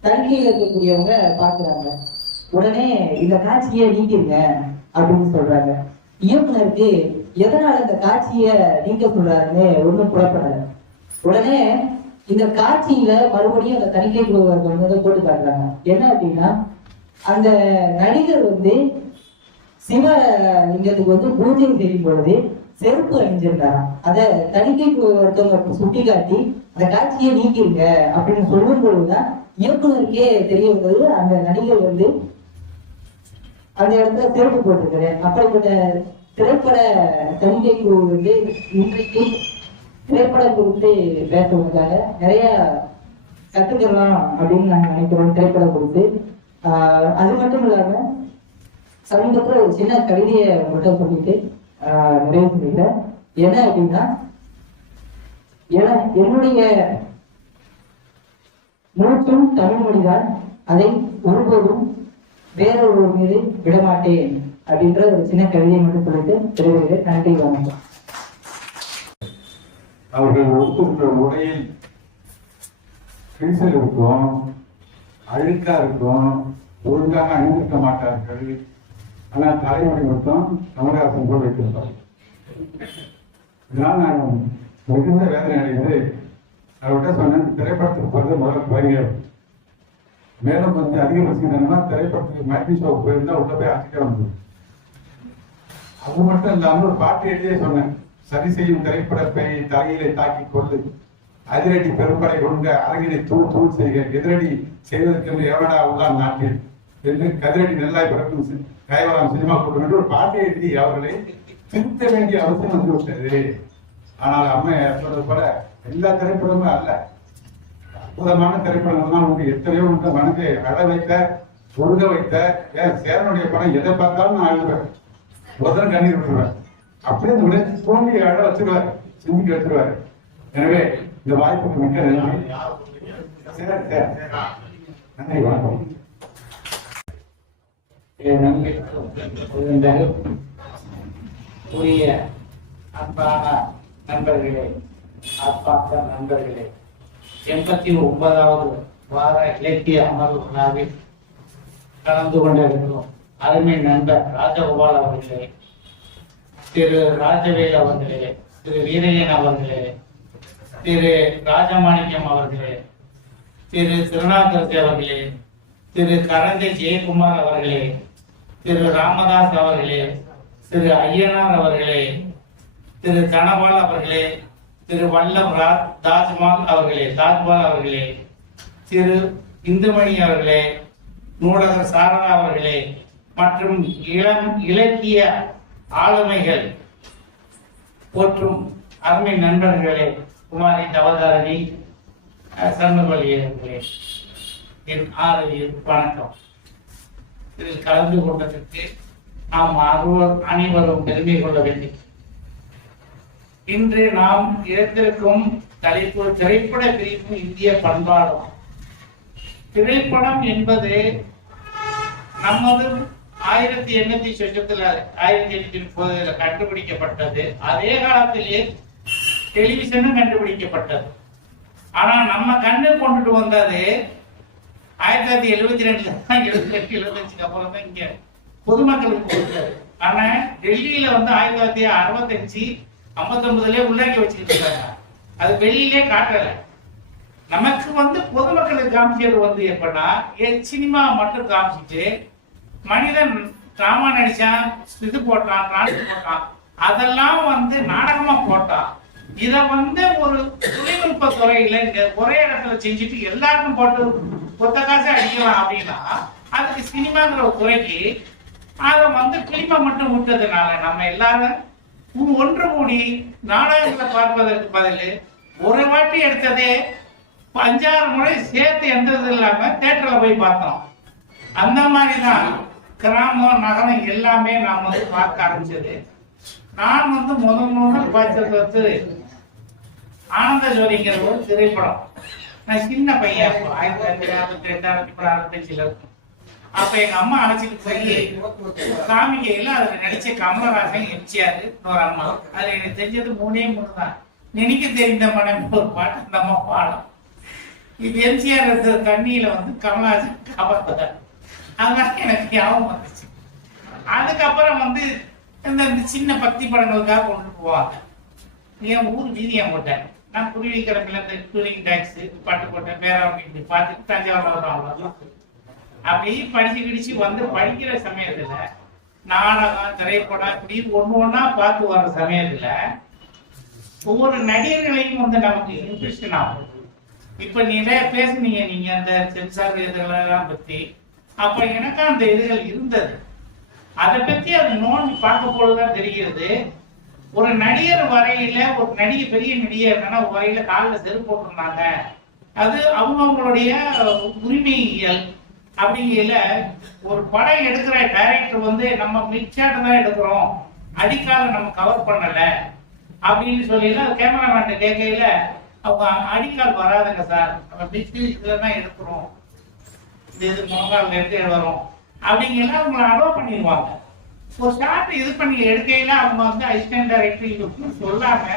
தணிக்கையில் இருக்கக்கூடியவங்க பாக்குறாங்க. உடனே இந்த காட்சியை நீக்கிருங்க அப்படின்னு சொல்றாங்க. இயக்குனருக்கு எதனால இந்த காட்சியை நீக்க சொல்றாருன்னு ஒண்ணும் புறப்படல. உடனே இந்த காட்சியில மறுபடியும் அந்த தணிக்கை குழுவை போட்டு காட்டுறாங்க. என்ன அப்படின்னா, அந்த நடிகர் சிவலிங்கத்துக்கு பூஜை செய்யும் பொழுது செருப்பு அணிஞ்சிருந்தாராம். அதை தணிக்கை ஒருத்தவங்க சுட்டி காட்டி அந்த காட்சியை நீக்கிருங்க அப்படின்னு சொல்லும் பொழுதுதான் இயக்குனருக்கே தெரிய வந்தது அந்த நடிகர் அந்த இடத்துல செருப்பு போட்டிருக்காரு. அப்படிப்பட்ட திரைப்பட தணிக்கை குழு இன்றைக்கு திரைப்படம் குறித்து பேசுவதற்காக நிறைய கத்துக்கலாம் அப்படின்னு நாங்க நினைக்கிறோம். திரைப்படம் குறித்து அது மட்டும் இல்லாம சமீபத்தில் ஒரு சின்ன கவிதையை மட்டும் சொல்லிட்டு நிறைவு பண்ணிக்கிறேன். என்ன அப்படின்னா, என்னுடைய மூச்சும் தமிழ் மொழிதான், அதை ஒருபோதும் வேறொரு மீது விடமாட்டேன் அப்படின்ற ஒரு சின்ன கவிதையை மட்டும் சொல்லிட்டு தெரிவிக்கிறேன். நன்றி, வணக்கம். அவர்கள் ஒருத்தருடைய உடையில் கிழிசல் இருக்கும், அழுக்கா இருக்கும், ஒழுங்காக அணிந்திருக்க மாட்டார்கள். ஆனால் தலைமுறை மட்டும் கமலஹாசன் போல் வைத்திருப்பார். இதனால் நான் மிகுந்த வேதனை அடைந்து அவர்கிட்ட சொன்னேன், திரைப்படத்துக்கு போகிறது முதல்ல குறைங்க. மேலும் அதிக ரசிகர்கள்னா திரைப்படத்துக்கு மேட்னி ஷோக்கு போயிருந்தா உள்ள போய் ஆக்கிட்டே வந்தது. அது மட்டும் இல்லாமல் ஒரு பாட்டு எழுதியே சொன்னேன், சரி செய்யும் திரைப்படத்தை தலையிலே தாக்கி கொள்ளு, அதிரடி பெரும்படை கொண்ட அரங்கினை தூள் தூள் செய்க, எதிரடி செய்வதற்கு எவனடா உள்ளான் நாட்டில் என்று கதிரடி நெல்லாய் பிறக்கும் கைவராம் சினிமா கூட்டம் என்று ஒரு பாட்டை எழுதி அவர்களை திருத்த வேண்டிய அவசியம் வந்துவிட்டது. ஆனால் அம்மா சொன்னது போல எல்லா திரைப்படமும் அல்ல, அற்புதமான திரைப்படங்கள்லாம் உண்டு, எத்தனையோ உண்டு. மனதை அழ வைத்த, ஒழுக வைத்த. சேரனுடைய படம் எதை பார்த்தாலும் நான் அழுவேன், முதல் கண்ணீர் விட்டுருவேன். அப்படியே இந்த விட தோண்டி அழ வச்சிருவார், சிந்திக்க வச்சிருவாரு. எனவே இந்த வாய்ப்புக்கு மிக்க நன்றி. நன்றி, வணக்கம். உரிய அன்பான நண்பர்களே, ஆத்மார்த்த நண்பர்களே, 89வது வார இலக்கிய அமர்வு விழாவில் கலந்து கொண்டிருக்கிறோம். அருமை நண்பர் ராஜகோபால் அவர்களே, திரு ராஜவேல் அவர்களே, திரு வீரையன் அவர்களே, திரு ராஜமாணிக்கம் அவர்களே, திரு திருநாகரசி அவர்களே, திரு கரந்தை ஜெயக்குமார் அவர்களே, திரு ராமதாஸ் அவர்களே, திரு ஐயனார் அவர்களே, திரு தனபால் அவர்களே, திரு வல்லம் தாஜ்பால் அவர்களே, திரு இந்துமணி அவர்களே, நூலகர் சாரதா அவர்களே மற்றும் இலக்கிய ஆளுமைகள் போற்றும் அருமை நண்பர்களே, குமாரி தவதாரணி, சண்முகவல்லி அவர்களே, என் வணக்கம். இதில் கலந்து கொண்டதற்கு நாம் அனைவரும் பெருமை கொள்ள வேண்டும். இன்று நாம் இடத்திற்கும் தலைப்பு திரைப்பட பிரிவு இந்திய பண்பாடும். திரைப்படம் என்பது நமது 1830 கண்டுபிடிக்கப்பட்டது. அதே காலத்திலே டெலிவிஷனும் கண்டுபிடிக்கப்பட்டது. ஆனா நம்ம கண்ணு கொண்டுட்டு வந்தது 1972 75 அப்புறம் தான் இங்க பொதுமக்களுக்கு கொடுத்தாரு. ஆனா டெல்லியில 1965 59 உள்ளாக்கி வச்சுக்கிட்டு இருக்காங்க. அது வெளியிலே காட்டல. நமக்கு பொதுமக்களுக்கு காமிச்சது எப்படின்னா, சினிமா மட்டும் காமிச்சிட்டு மனிதன் டிராமா நடிச்சான், இது போட்டான், டிரான்ஸ் போட்டான், அதெல்லாம் நாடகமா போட்டான். இத ஒரு தொழில்நுட்ப துறையில இங்க ஒரே இடத்துல செஞ்சுட்டு எல்லாருக்கும் போட்டு கொத்த காசு அடிக்கலாம் அப்படின்னா, அதுக்கு சினிமாங்கிற ஒரு துறைக்கு அதை பிலிமை மட்டும் விட்டதுனால நம்ம எல்லாரும் ஒன்று கூடி நாடகங்களை பார்ப்பதற்கு பதில் ஒரு வாட்டி எடுத்ததே 5-6 முறை சேர்த்து எந்தது இல்லாம தியேட்டர்ல போய் பார்த்தோம். அந்த மாதிரிதான் கிராமம் நகரம் எல்லாமே நாம் பார்க்க ஆரம்பிச்சது. நான் முதல் பார்த்தது ஆனந்த ஜோதிங்கிற ஒரு திரைப்படம். நான் சின்ன பையன், 1962 இருக்கும். அப்ப எங்க அம்மா அழைச்சிட்டு போய் காமிக்கையில அதுல நடிச்ச கமலஹாசன், எம்ஜிஆர், இன்னொரு அம்மா. அதுல எனக்கு தெரிஞ்சது 3 தான். நினைக்க தெரிந்த மனம் ஒரு பாட்டு நம்ம பாடம். இது எம்ஜிஆர் எடுத்த தண்ணியில வந்து கமலஹாசன் காப்பாற்றார். அதனால எனக்கு ஞாபகம் வந்துச்சு. அதுக்கப்புறம் வந்து இந்த சின்ன பக்தி படங்களுக்காக கொண்டு போவாங்க. என் ஊர் வீதியம் போட்டேன். நான் குருவி கிழமையில இந்த டூரிங் டாக்ஸ் பட்டுக்கோட்டை பேராவணி இப்படி பார்த்துட்டு தஞ்சாவூர் வரும். அவ்வளோதான். அப்படி படிச்சு கிடிச்சு வந்து படிக்கிற சமயத்துல நாடகம் திரைப்படம் இப்படி ஒண்ணா பார்த்து வர்ற சமயத்துல ஒவ்வொரு நடிகர்களையும் வந்து நமக்கு இன்ட்ரெஸ்ட் ஆகும். இப்ப நிறைய பேசுனீங்க நீங்க அந்த சென்சார் இதுகளெல்லாம் பத்தி. அப்ப எனக்கு அந்த இதுகள் இருந்தது. அதை பத்தி அது நோண்டி பார்க்க போதுதான் தெரிகிறது. ஒரு நடிகர் வரையில ஒரு நடிகை பெரிய நடிகர் ஒரு வரையில காலில் செருப்பு போட்டிருந்தாங்க. அது அவங்களுடைய உரிமையியல். அப்படிங்கல ஒரு படம் எடுக்கிற டைரக்டர் வந்து நம்ம மிக்சாட்டு தான் எடுக்கிறோம், அடிக்கால நம்ம கவர் பண்ணல அப்படின்னு சொல்லி கேமராமேன் கேட்கையில அவங்க அடிக்கால் வராதுங்க சார், நம்ம மிக்சில தான் எடுக்கிறோம், இது முழங்கால் எடுத்து வரும் அப்படிங்கலாம் அவங்க அலோவ் பண்ணிடுவாங்க. ஒரு ஷார்ட் இது பண்ணி எடுக்கையில அவங்க வந்து அசிஸ்டன்ட் டைரக்டர் சொல்லாம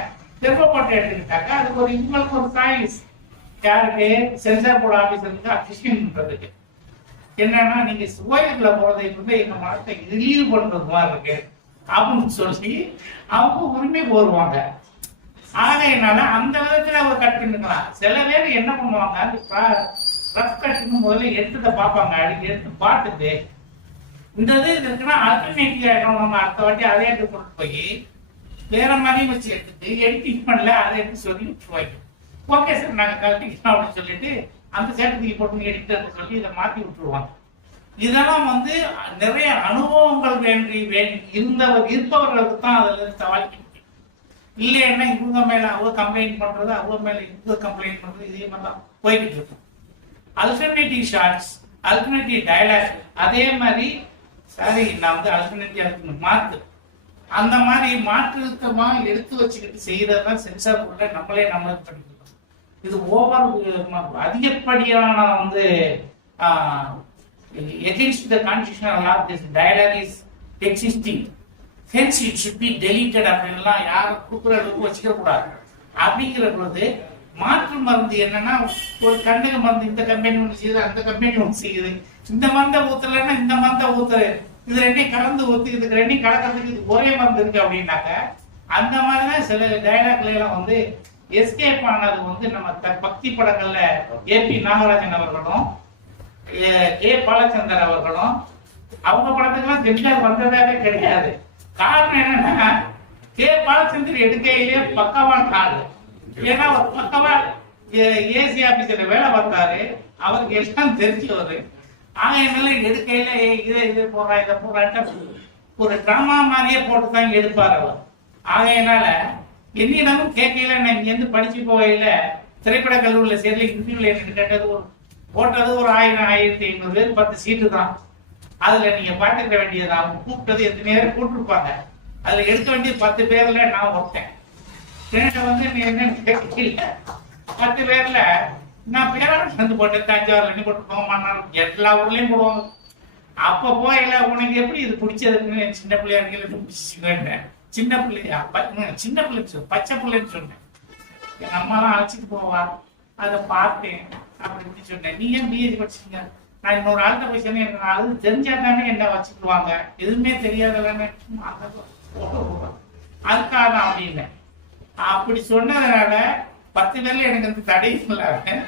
திருப்பப்பட்டு எடுத்துக்கிட்டாங்க. அதுக்கு ஒரு இவங்களுக்கு ஒரு சாய்ஸ் யாருக்கு சென்சார் போர்டு ஆபீசருக்கு அசிஸ்டன்ட் பண்றதுக்கு என்னன்னா, நீங்க சுவையில போறதை வந்து எங்க மனத்தை ரிலீவ் பண்றது மாதிரி இருக்கு அப்படின்னு சொல்லி அவங்க உரிமை கோருவாங்க. ஆகையினால அந்த விதத்துல அவர் கட் பண்ணிக்கலாம். சில பேர் என்ன பண்ணுவாங்க, அந்த ரஃப் கட்டுன்னு முதல்ல எடுத்துட்ட பார்ப்பாங்க. அடிக்க எடுத்து பார்த்துட்டு இந்த இது இருக்குன்னா அல்டர்னேட்டிவ் ஆயிடும், நம்ம அடுத்த வாட்டி அதே எடுத்து கொண்டு போய் வேற மாதிரியும் வச்சு எடுத்துட்டு எடிட்டிங் பண்ணல அதை எடுத்து சொல்லி விட்டுருவாங்க. ஓகே சார் நாங்க கழட்டிக்கலாம் அப்படின்னு சொல்லிட்டு அந்த சேர்த்துக்கு போட்டு எடிட்டர் சொல்லி இதை மாத்தி விட்டுருவாங்க. இதெல்லாம் வந்து நிறைய அனுபவங்கள் இருப்பவர்களுக்கு தான் அதுல இருந்து சவாலிக்க முடியும். இல்லைன்னா இவங்க மேல அவங்க கம்ப்ளைண்ட் பண்றது, அவங்க மேல இவங்க கம்ப்ளைண்ட் பண்றது, இதே மாதிரிலாம் போய்கிட்டு இருக்கும். அல்டர்னேட்டிவ் ஷார்ட்ஸ், அல்டர்னேட்டிவ் டயலாக், அதே மாதிரி சாரி நான் வந்து அல்டர்னேட்டிவ் மாற்று, அந்த மாதிரி மாற்றுத்தமா எடுத்து வச்சுக்கிட்டு செய்யறதுதான் சென்சார் போர்டுல நம்மளே நம்மளுக்கு பண்ணிக்கலாம். இது ஓவர் அதிகப்படியான வந்து against the constitutional law, this dialogue is existing, hence it should be deleted அப்படின்லாம் யாரும் கூப்பிடுற அளவுக்கு வச்சுக்க கூடாது. அப்படிங்கிற பொழுது மாற்று மருந்து என்னன்னா, ஒரு கண்ணுக்கு மருந்து இந்த கம்பெனி ஒன்று செய்யுது, அந்த கம்பெனி ஒன்று செய்யுது, இந்த மருந்தை ஊத்துலன்னா இந்த மருந்தை ஊத்துரு, இது ரெண்டையும் கலந்து ஊத்து, இதுக்கு ரெண்டையும் கலக்கிறதுக்கு இது ஒரே மருந்து இருக்கு அப்படின்னாக்க அந்த மாதிரிதான் சில டைலாக்ல எல்லாம் வந்து எஸ்கேப் ஆனது வந்து நம்ம பக்தி படங்கள்ல ஏபி நாகராஜன் அவர்களும் ஏ பாலச்சந்தர் அவர்களும் அவங்க படத்துக்கெல்லாம் ஜென்டர் வந்ததாவே கிடையாது. காரணம் என்னன்னா, கே பாலச்சந்தர் எடுக்கையிலே பக்கவான் ஆளு. ஏன்னா ஒரு பக்கவா ஏசி ஆபீஸ்ல வேலை பார்த்தாரு, அவருக்கு எல்லாம் தெரிஞ்சவரு. என்னால எடுக்கையில இது போறா இதை போறான்ட்டு ஒரு டிராமா மாதிரியே போட்டுதான் எடுப்பார் அவர். ஆகையினால என்னிடமும் கேட்கையில நான் இங்க இருந்து படிச்சு போகையில திரைப்பட கல்லூரியில சேர்ல இன்டர்வியூல எனக்கு கேட்டது போட்டது ஒரு 1000-1500 பேர் 10 சீட்டு தான். அதுல நீங்க பாத்துக்க வேண்டியது அவங்க கூப்பிட்டது எத்தனை பேர் கூப்பிட்டுருப்பாங்க, அதுல எடுக்க வேண்டியது 10 பேர்ல நான் ஒருத்தேன். வந்து நீ என்னன்னு கேட்கல 10 பேர்ல நான் பேராவூர் வந்து போட்டேன், தஞ்சாவூர்ல நீ போட்டு போகமானா எல்லா ஊர்லயும் போடுவாங்க. அப்ப போயில உனக்கு எப்படி இது பிடிச்சதுன்னு சின்ன பிள்ளையா இருக்கீங்க, சின்ன பிள்ளையா சின்ன பிள்ளை பச்சை பிள்ளைன்னு சொன்னேன். எங்க அம்மாலாம் அழைச்சிட்டு போவா, அதை பார்த்தேன் அப்படின்னு சொன்னேன். நீ ஏன் பிஎஸ்சி படிச்சீங்க? நான் இன்னொரு ஆள்கிட்ட போய் சொன்னேன், எனக்கு அது தெரிஞ்சா தானே என்ன வச்சுக்குவாங்க, எதுவுமே தெரியாததானே அதுக்காக அப்படின்னு அப்படி சொன்னதுனால 10 பேர்ல எனக்கு வந்து தடையும் இல்லாம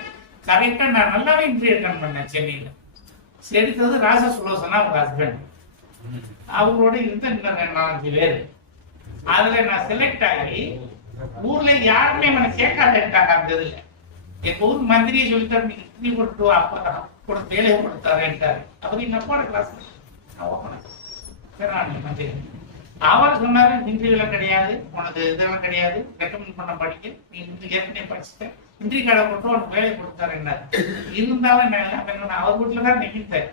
கரெக்டா நான் நல்லாவே இன்டர்வியூ அட்டன் பண்ணேன் சென்னையில. எடுத்தது ராசா சுலோசனா அவங்க ஹஸ்பண்ட், அவங்களோட இருந்த இன்னும் 4-5 பேர். அதுல நான் செலக்ட் ஆகி ஊர்ல யாருமே என்ன கேட்காட்டாங்க. அந்த இதுல எங்க ஊர் மந்திரியை சொல்லிட்டாரு, நீங்க இட்லி கொடுத்து அப்பா கூட வேலையை கொடுத்தாருன்ட்டாரு. அவர் எங்க அப்பாவோட கிளாஸ் மந்திரி. அவர் சொன்னாரு, இன்டர்வியூல கிடையாது, உனக்கு இதெல்லாம் கிடையாது, ரெக்கமெண்ட் பண்ண படிக்க, நீ ஏற்கனவே படிச்சுட்ட, இன்டர்வியூ கடை போட்டு உனக்கு வேலையை கொடுத்தாரு என்ன. இருந்தாலும் நான் அவர் வீட்டுல தான் நினைத்தேன்.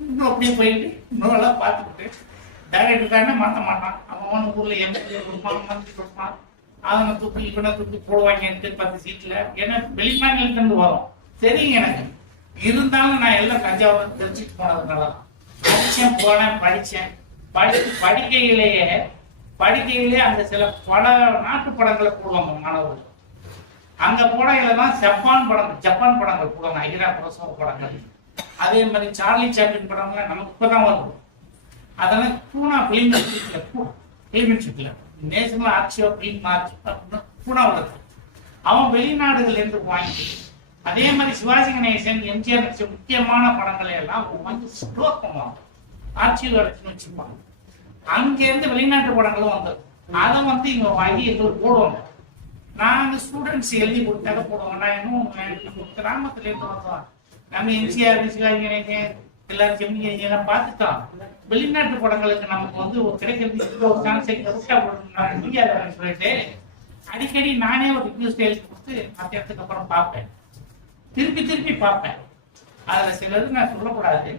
இன்னும் அப்படியே போயிட்டு இன்னும் பார்த்துக்கிட்டு டைரக்டர் தானே மாற்ற மாட்டான். அவன் ஊர்ல எம்எல்ஏ கொடுப்பான், மந்திரி கொடுப்பான், அவங்க தூக்கி இவனை தூக்கி போடுவாங்க 10 சீட்ல. ஏன்னா வெளிமாநிலத்திலிருந்து வரும் தெரியுங்க எனக்கு. இருந்தாலும் நான் எல்லாம் தஞ்சாவூர் தெரிஞ்சுட்டு போனதுனால படிச்சேன், போனேன், படிச்சேன். படிக்கையிலேயே அந்த சில நாட்டு படங்களை போடுவாங்க மாணவர்கள். அங்க போடையில தான் ஜப்பான் படங்கள் போடுவாங்க, ஐரா பிரசவ படங்கள். அதே மாதிரி சார்லி சாப்ளின் படம்லாம் நமக்கு இப்பதான் வரும். அதெல்லாம் பூனா பிலிம் இன்ஸ்டியூட்ல national arts film march Poona வருது. அவன் வெளிநாடுகள் இருந்து வாங்கி, அதே மாதிரி சிவாஜி கணேசன் எம்ஜிஆர் நடிச்ச முக்கியமான படங்களை எல்லாம் வந்து ஸ்டோர் பண்ணுவாங்க, ஆர்ச்சிவ் எடுத்துன்னு வச்சுப்பாங்க. அங்கிருந்து வெளிநாட்டு படங்களும் வந்தது. அதை வந்து இங்க வாங்கி எங்களுக்கு போடுவாங்க. நாங்க ஸ்டூடெண்ட்ஸ் எழுதி கொடுத்தாக்க போடுவாங்க. நான் இன்னும் கிராமத்துல இருந்து வந்தோம். நம்ம எம்ஜிஆர் சிவாஜி கணேசன் எல்லாரும் செம்மி எல்லாம் பார்த்துட்டோம். வெளிநாட்டு படங்களுக்கு நமக்கு வந்து ஒரு கிடைக்கிறது ஒரு சான்ஸ் முடியாதுன்னு சொல்லிட்டு அடிக்கடி நானே ஒரு ரிக்வெஸ்ட் எழுதி கொடுத்து மத்தியத்துக்கு அப்புறம் பார்ப்பேன், திருப்பி பார்ப்பேன். அதுல சிலது நான் சொல்லக்கூடாது.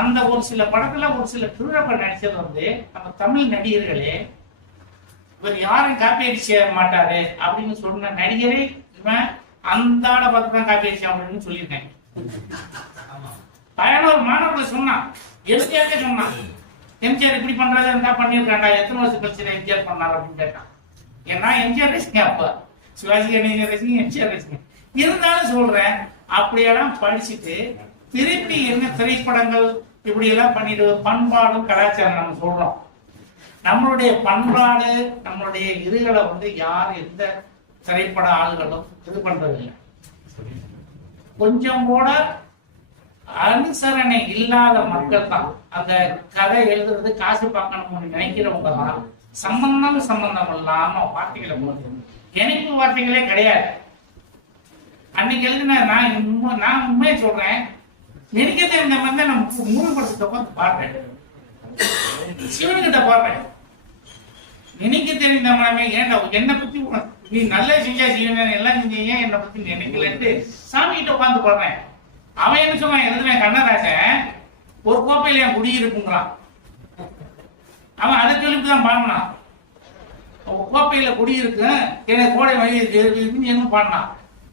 அந்த ஒரு சில படத்துல ஒரு சில திருடப்ப நடிச்சது வந்து நம்ம தமிழ் நடிகர்களே இவர் யாரும் காப்பி அடிச்ச மாட்டாரு அப்படின்னு சொன்ன நடிகரே இவன் அந்த ஆளை பார்த்து தான் காப்பி அடிச்சான் அப்படின்னு சொல்லியிருக்கேன். ஒரு மாணவர்கள் சொன்னான், எம்ஜிஆர் சொன்னான், எம்ஜிஆர் இப்படி பண்றதா இருந்தா பண்ணிருக்காண்டா, எத்தனை வருஷம் கழிச்சு எம்ஜிஆர் பண்ணாரு அப்படின்னு கேட்டான். ஏன்னா எம்ஜிஆர் ரசிங்க, அப்ப சிவாஜி கணேசன் ரசிங்க, எம்ஜிஆர் ரசிங்க. இருந்தாலும் சொல்றேன், அப்படியெல்லாம் படிச்சுட்டு திருப்பி என்ன திரைப்படங்கள் இப்படி எல்லாம் பண்ணிட்டு பண்பாடும் கலாச்சாரம் நம்ம சொல்றோம். நம்மளுடைய பண்பாடு நம்மளுடைய இதுகளை வந்து யார் எந்த திரைப்பட ஆளுகளும் இது பண்றது இல்லை. கொஞ்சம் கூட அனுசரணை இல்லாத மக்கள் தான் அந்த கதை எழுதுறது, காசு பார்க்கணும்னு நினைக்கிறவங்க தான் சம்பந்தம் இல்லாம வார்த்தைகளை போடுறது. எனக்கு வார்த்தைகளே கிடையாது. அன்னைக்கு எழுதின நான் உண்மையை சொல்றேன், எனக்கு தெரிஞ்ச மாதிரி நம்ம 3 படத்தை உட்காந்து பாடுறேன், சிவன்கிட்ட பாடுறேன். எனக்கு தெரிந்த மாதிரி ஏன்டா என்னை பத்தி நீ நல்லா செஞ்சா செய்வேன், எல்லாம் செஞ்சீங்க, என்னை பத்தி நினைக்கலன்ட்டு சாமி கிட்ட உட்காந்து பாடுறேன். அவன் என்ன சொன்னான், எழுதுவேன் கண்ணதாசன் ஒரு கோப்பையில என் குடியிருக்குங்கிறான். அவன் அதை சொல்லிட்டுதான் பாடினான். கோப்பையில குடியிருக்கு, எனக்கு கோடை வழி இருக்குன்னு என்ன பாடினான்.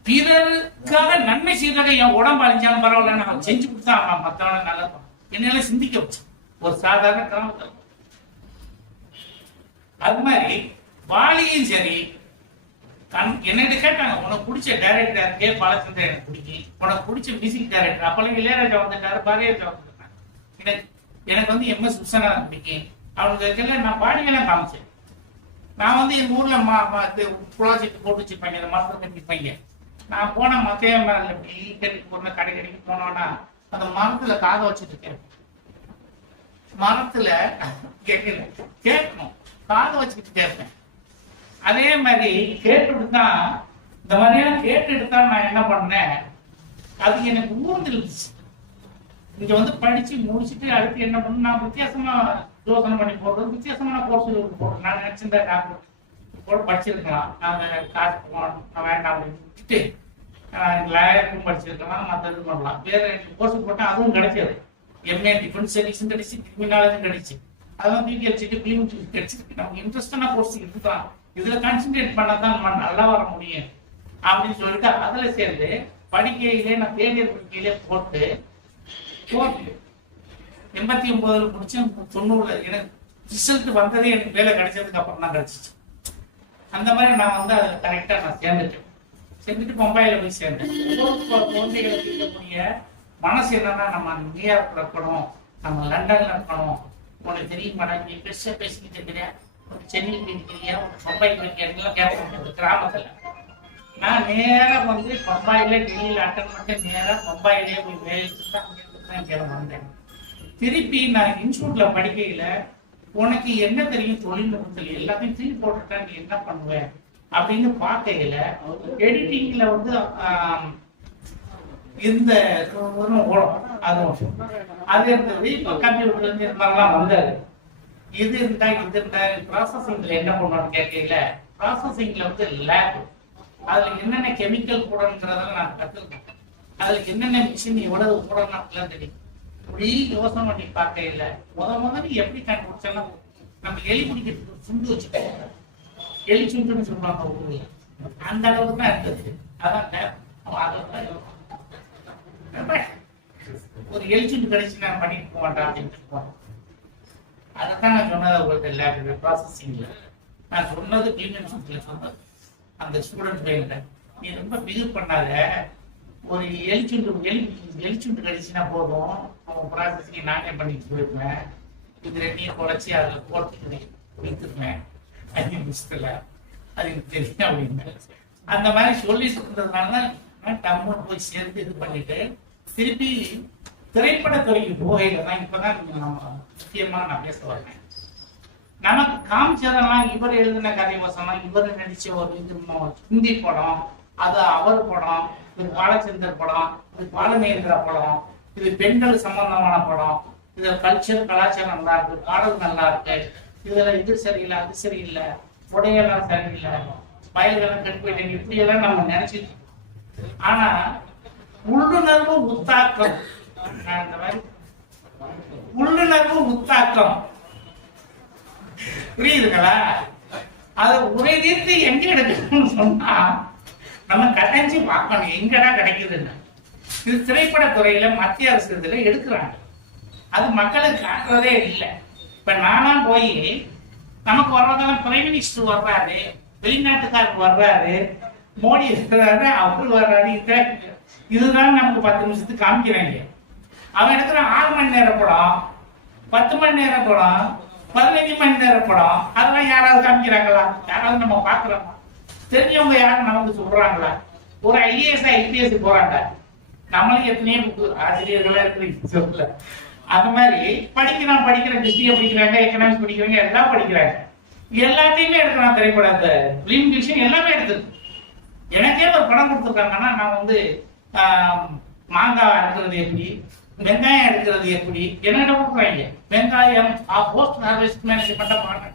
பிறருக்காக நன்மை செய்யறத என் உடம்பு அழிஞ்சாலும் பரவாயில்ல, நான் செஞ்சு கொடுத்தா அவன் மத்தவன நல்லா என்னெல்லாம் சிந்திக்க வச்சு ஒரு சாதாரண கிராமத்தில். அது மாதிரி வாலியும் சரி, என்னகிட்ட கேட்டாங்க, உனக்கு பிடிச்ச டைரக்டர் கே பாலச்சந்திரன் எனக்கு பிடிக்கும், உனக்கு பிடிச்ச மியூசிக் டைரக்டர், அப்பெல்லாம் இளையராஜா வந்துட்டாரு, பாரதிராஜா வந்துட்டாங்க, எனக்கு வந்து MS விஸ்வநாதன் பிடிக்கும். அவனுக்கு நான் பாடிங்கெல்லாம் காமிச்சேன். நான் வந்து எங்க ஊர்ல ப்ராஜெக்ட் போட்டு வச்சிருப்பாங்க, இந்த மரத்தை கட்டிப்பாங்க. நான் போன மத்தைய கட்டிக்கு போன கடை கடைக்கு போனோன்னா அந்த மரத்துல காதை வச்சுட்டு இருக்கேன். மரத்துல கேட்கணும், காதை வச்சுக்கிட்டு கேட்பேன். அதே மாதிரி கேட்டுட்டு தான் இந்த மாதிரியெல்லாம் கேட்டுட்டு தான் நான் என்ன பண்ணேன், அது எனக்கு ஊர்ந்துருச்சு. இங்க வந்து படிச்சு முடிச்சுட்டு அடுத்து என்ன பண்ணு, நான் வித்தியாசமா யோசனை பண்ணி போடுறது, வித்தியாசமான கோர்ஸ் போடுறேன். நான் நினைச்சிருந்த டாக்டர் கூட படிச்சிருக்கலாம், நாங்கள் காசு நான் வேண்டாம் அப்படின்னு விட்டுட்டு லாயருக்கும் படிச்சிருக்கலாம், மற்றது பண்ணலாம். வேற கோர்ஸ் போட்டேன், அதுவும் கிடைச்சது. MA டிஃபென்ஸ் ஸ்டடீஸும் கிடைச்சி, கிரிமினாலஜும் கிடைச்சி, அதெல்லாம் பிடிச்சிட்டு பிலிம் கிடைச்சிருக்கு. நமக்கு இன்ட்ரெஸ்டான கோர்ஸ் இதுதான், இதுல கான்சென்ட்ரேட் பண்ணதான் நம்ம நல்லா வர முடியும் அப்படின்னு சொல்லிட்டு அதுல சேர்ந்து படிக்கையிலே நான் தேர்தல் படிக்கையிலே போட்டு 89 முடிச்சு 90 எனக்கு ரிசல்ட் வந்ததே எனக்கு வேலை கிடைச்சதுக்கு அப்புறம் தான் கிடைச்சிச்சு. அந்த மாதிரி நான் வந்து அதை கரெக்டா நான் சேர்ந்துட்டு பம்பாயில போய் சேர்ந்தேன். குழந்தைகளுக்கு இருக்கக்கூடிய மனசு என்னன்னா, நம்ம நியூயார்க்ல இருக்கணும், நம்ம லண்டன்ல இருக்கணும், உனக்கு தெரியுமா நீ பெருசா பேசிக்கிட்டு இருக்கிற, சென்னை போயிருக்கிறியா, பம்பாய் போயிருக்கியா கேட்க கிராமத்துல. நான் நேரா வந்து பம்பாயில டெல்லியில அட்டன் பண்ணிட்டு நேரா பம்பாயிலே போய் வேலை வந்தேன். திருப்பி நான் இன்ஸ்டியூட்ல படிக்கையில உனக்கு என்ன தெரியும் தொழில்நுட்பத்தில் எல்லாத்தையும் தூக்கி போட்டுட்டா நீ என்ன பண்ணுவேன் அப்படின்னு பார்க்கையில எடிட்டிங்ல வந்து இந்த அது இருந்தது. இப்போ கம்ப்யூட்டர்ல இருந்து இந்த மாதிரிலாம் வந்தாரு. இது இருந்தா ப்ராசஸிங்ல என்ன பண்ணுவான்னு கேட்கல, ப்ராசஸிங்ல வந்து லேப், அதுல என்னென்ன கெமிக்கல் போடணுங்கிறதெல்லாம் நான் கத்துருக்கேன். அதுல என்னென்ன மிஷின் எவ்வளவு போடணும் தெரியும். இப்படி யோசனை பண்ணி பார்க்கையில முதல்ல எப்படி கண்டுபிடிச்சா, நம்ம எலி பிடிக்கிறதுக்கு சுண்டு வச்சுட்டோம், எலி சுண்டுன்னு சொல்லுவாங்க ஊர்ல, அந்த அளவுக்கு தான் இருந்தது. அதான் ஒரு எலிச்சுண்டு கிடைச்சு நான் பண்ணிட்டு போக மாட்டேன் அப்படின்னு அதைத்தான் நான் சொன்னது உங்களுக்கு லேப் ப்ராசஸிங்ல. நான் சொன்னது கிளீனிங்ல சொன்னது அந்த ஸ்டூடெண்ட் பையன்ல நீ ரொம்ப பிகு பண்ணாத, ஒரு எலிச்சுண்டு கடிச்சுனா போதும், அவன் ப்ராசஸ்க்கு நானே பண்ணிட்டு போயிருப்பேன், இது ரெண்டையும் குறைச்சி அதில் போட்டு வித்துருவேன் 5 நிமிஷத்துல, அது எனக்கு தெரியும் அப்படின்னு. அந்த மாதிரி சொல்லிட்டு இருந்ததுனால தான் டம்முன்னு போய் சேர்ந்து இது பண்ணிட்டு திருப்பி திரைப்படத்துறைக்கு போகையில தான் இப்பதான் நம்ம முக்கியமா நான் பேச வரேன். நமக்கு காமிச்சதெல்லாம் இவர் எழுதின கதை வசனம், இவர் நடிச்ச ஒரு இது ஹிந்தி படம், அது அவர் படம், இது பாலச்சந்தர் படம், இது பாலமேந்திரா படம், இது பெண்கள் சம்பந்தமான படம், இதுல கலாச்சாரம் நல்லா இருக்கு, பாடல் நல்லா இருக்கு, இதுல இது சரியில்லை, அது சரியில்லை, உடையெல்லாம் சரியில்லை, வயல்கள்லாம் கட்டு போயிட்டீங்க, இப்படி எல்லாம் நம்ம நினைச்சிட்டு. ஆனா உள்ளுணர்வு உத்தாக்கம், இந்த மாதிரி உள்ளுணர்வு உத்தாக்கம் புரியுதுங்களா? அதை உரைதீர்த்து எங்க எடுக்கணும்னு சொன்னா நம்ம கடைஞ்சி பார்க்கணும் எங்கடா கிடைக்குதுன்னு. இது திரைப்படத்துறையில மத்திய அரசு இதுல எடுக்கிறாங்க, அது மக்களுக்கு காட்டுறதே இல்லை. இப்ப நானா போய் நமக்கு வர்றதெல்லாம் பிரைம் மினிஸ்டர் வர்றாரு, வெளிநாட்டுக்காரருக்கு வர்றாரு, மோடி இருக்கிறாரு, அவரு வர்றாரு, இதுதான் நமக்கு 10 நிமிஷத்துக்கு காமிக்கிறாங்க. அவன் எடுக்கிற 6 மணி நேர படம், 10 மணி நேர படம், 15 மணி நேர படம், அதெல்லாம் யாராவது காமிக்கிறாங்களா? யாராவது நம்ம பாக்குறோமா? தெரிஞ்சவங்க யாரும் நமக்கு சொல்றாங்களா? ஒரு IAS IPS போறாங்க, நம்மளும் எத்தனையோ ஆசிரியர்களா இருக்கு சொல்ல. அந்த மாதிரி படிக்கிறேன், ஹிஸ்டரியை படிக்கிறாங்க, எக்கனாமிக்ஸ் படிக்கிறாங்க, எல்லாம் படிக்கிறாங்க, எல்லாத்தையுமே எடுக்கிறான். திரைப்படத்தை பிலிம் விஷயம் எல்லாமே எடுத்துருக்கு. எனக்கே ஒரு படம் கொடுத்துருக்காங்கன்னா நான் வந்து மாங்காய் எடுக்கிறது எப்படி, வெங்காயம் எடுக்கிறது எப்படி, என்னென்ன கொடுக்குறாங்க. வெங்காயம் போஸ்ட் ஹார்வெஸ்ட் மேனேஜ்மெண்ட்,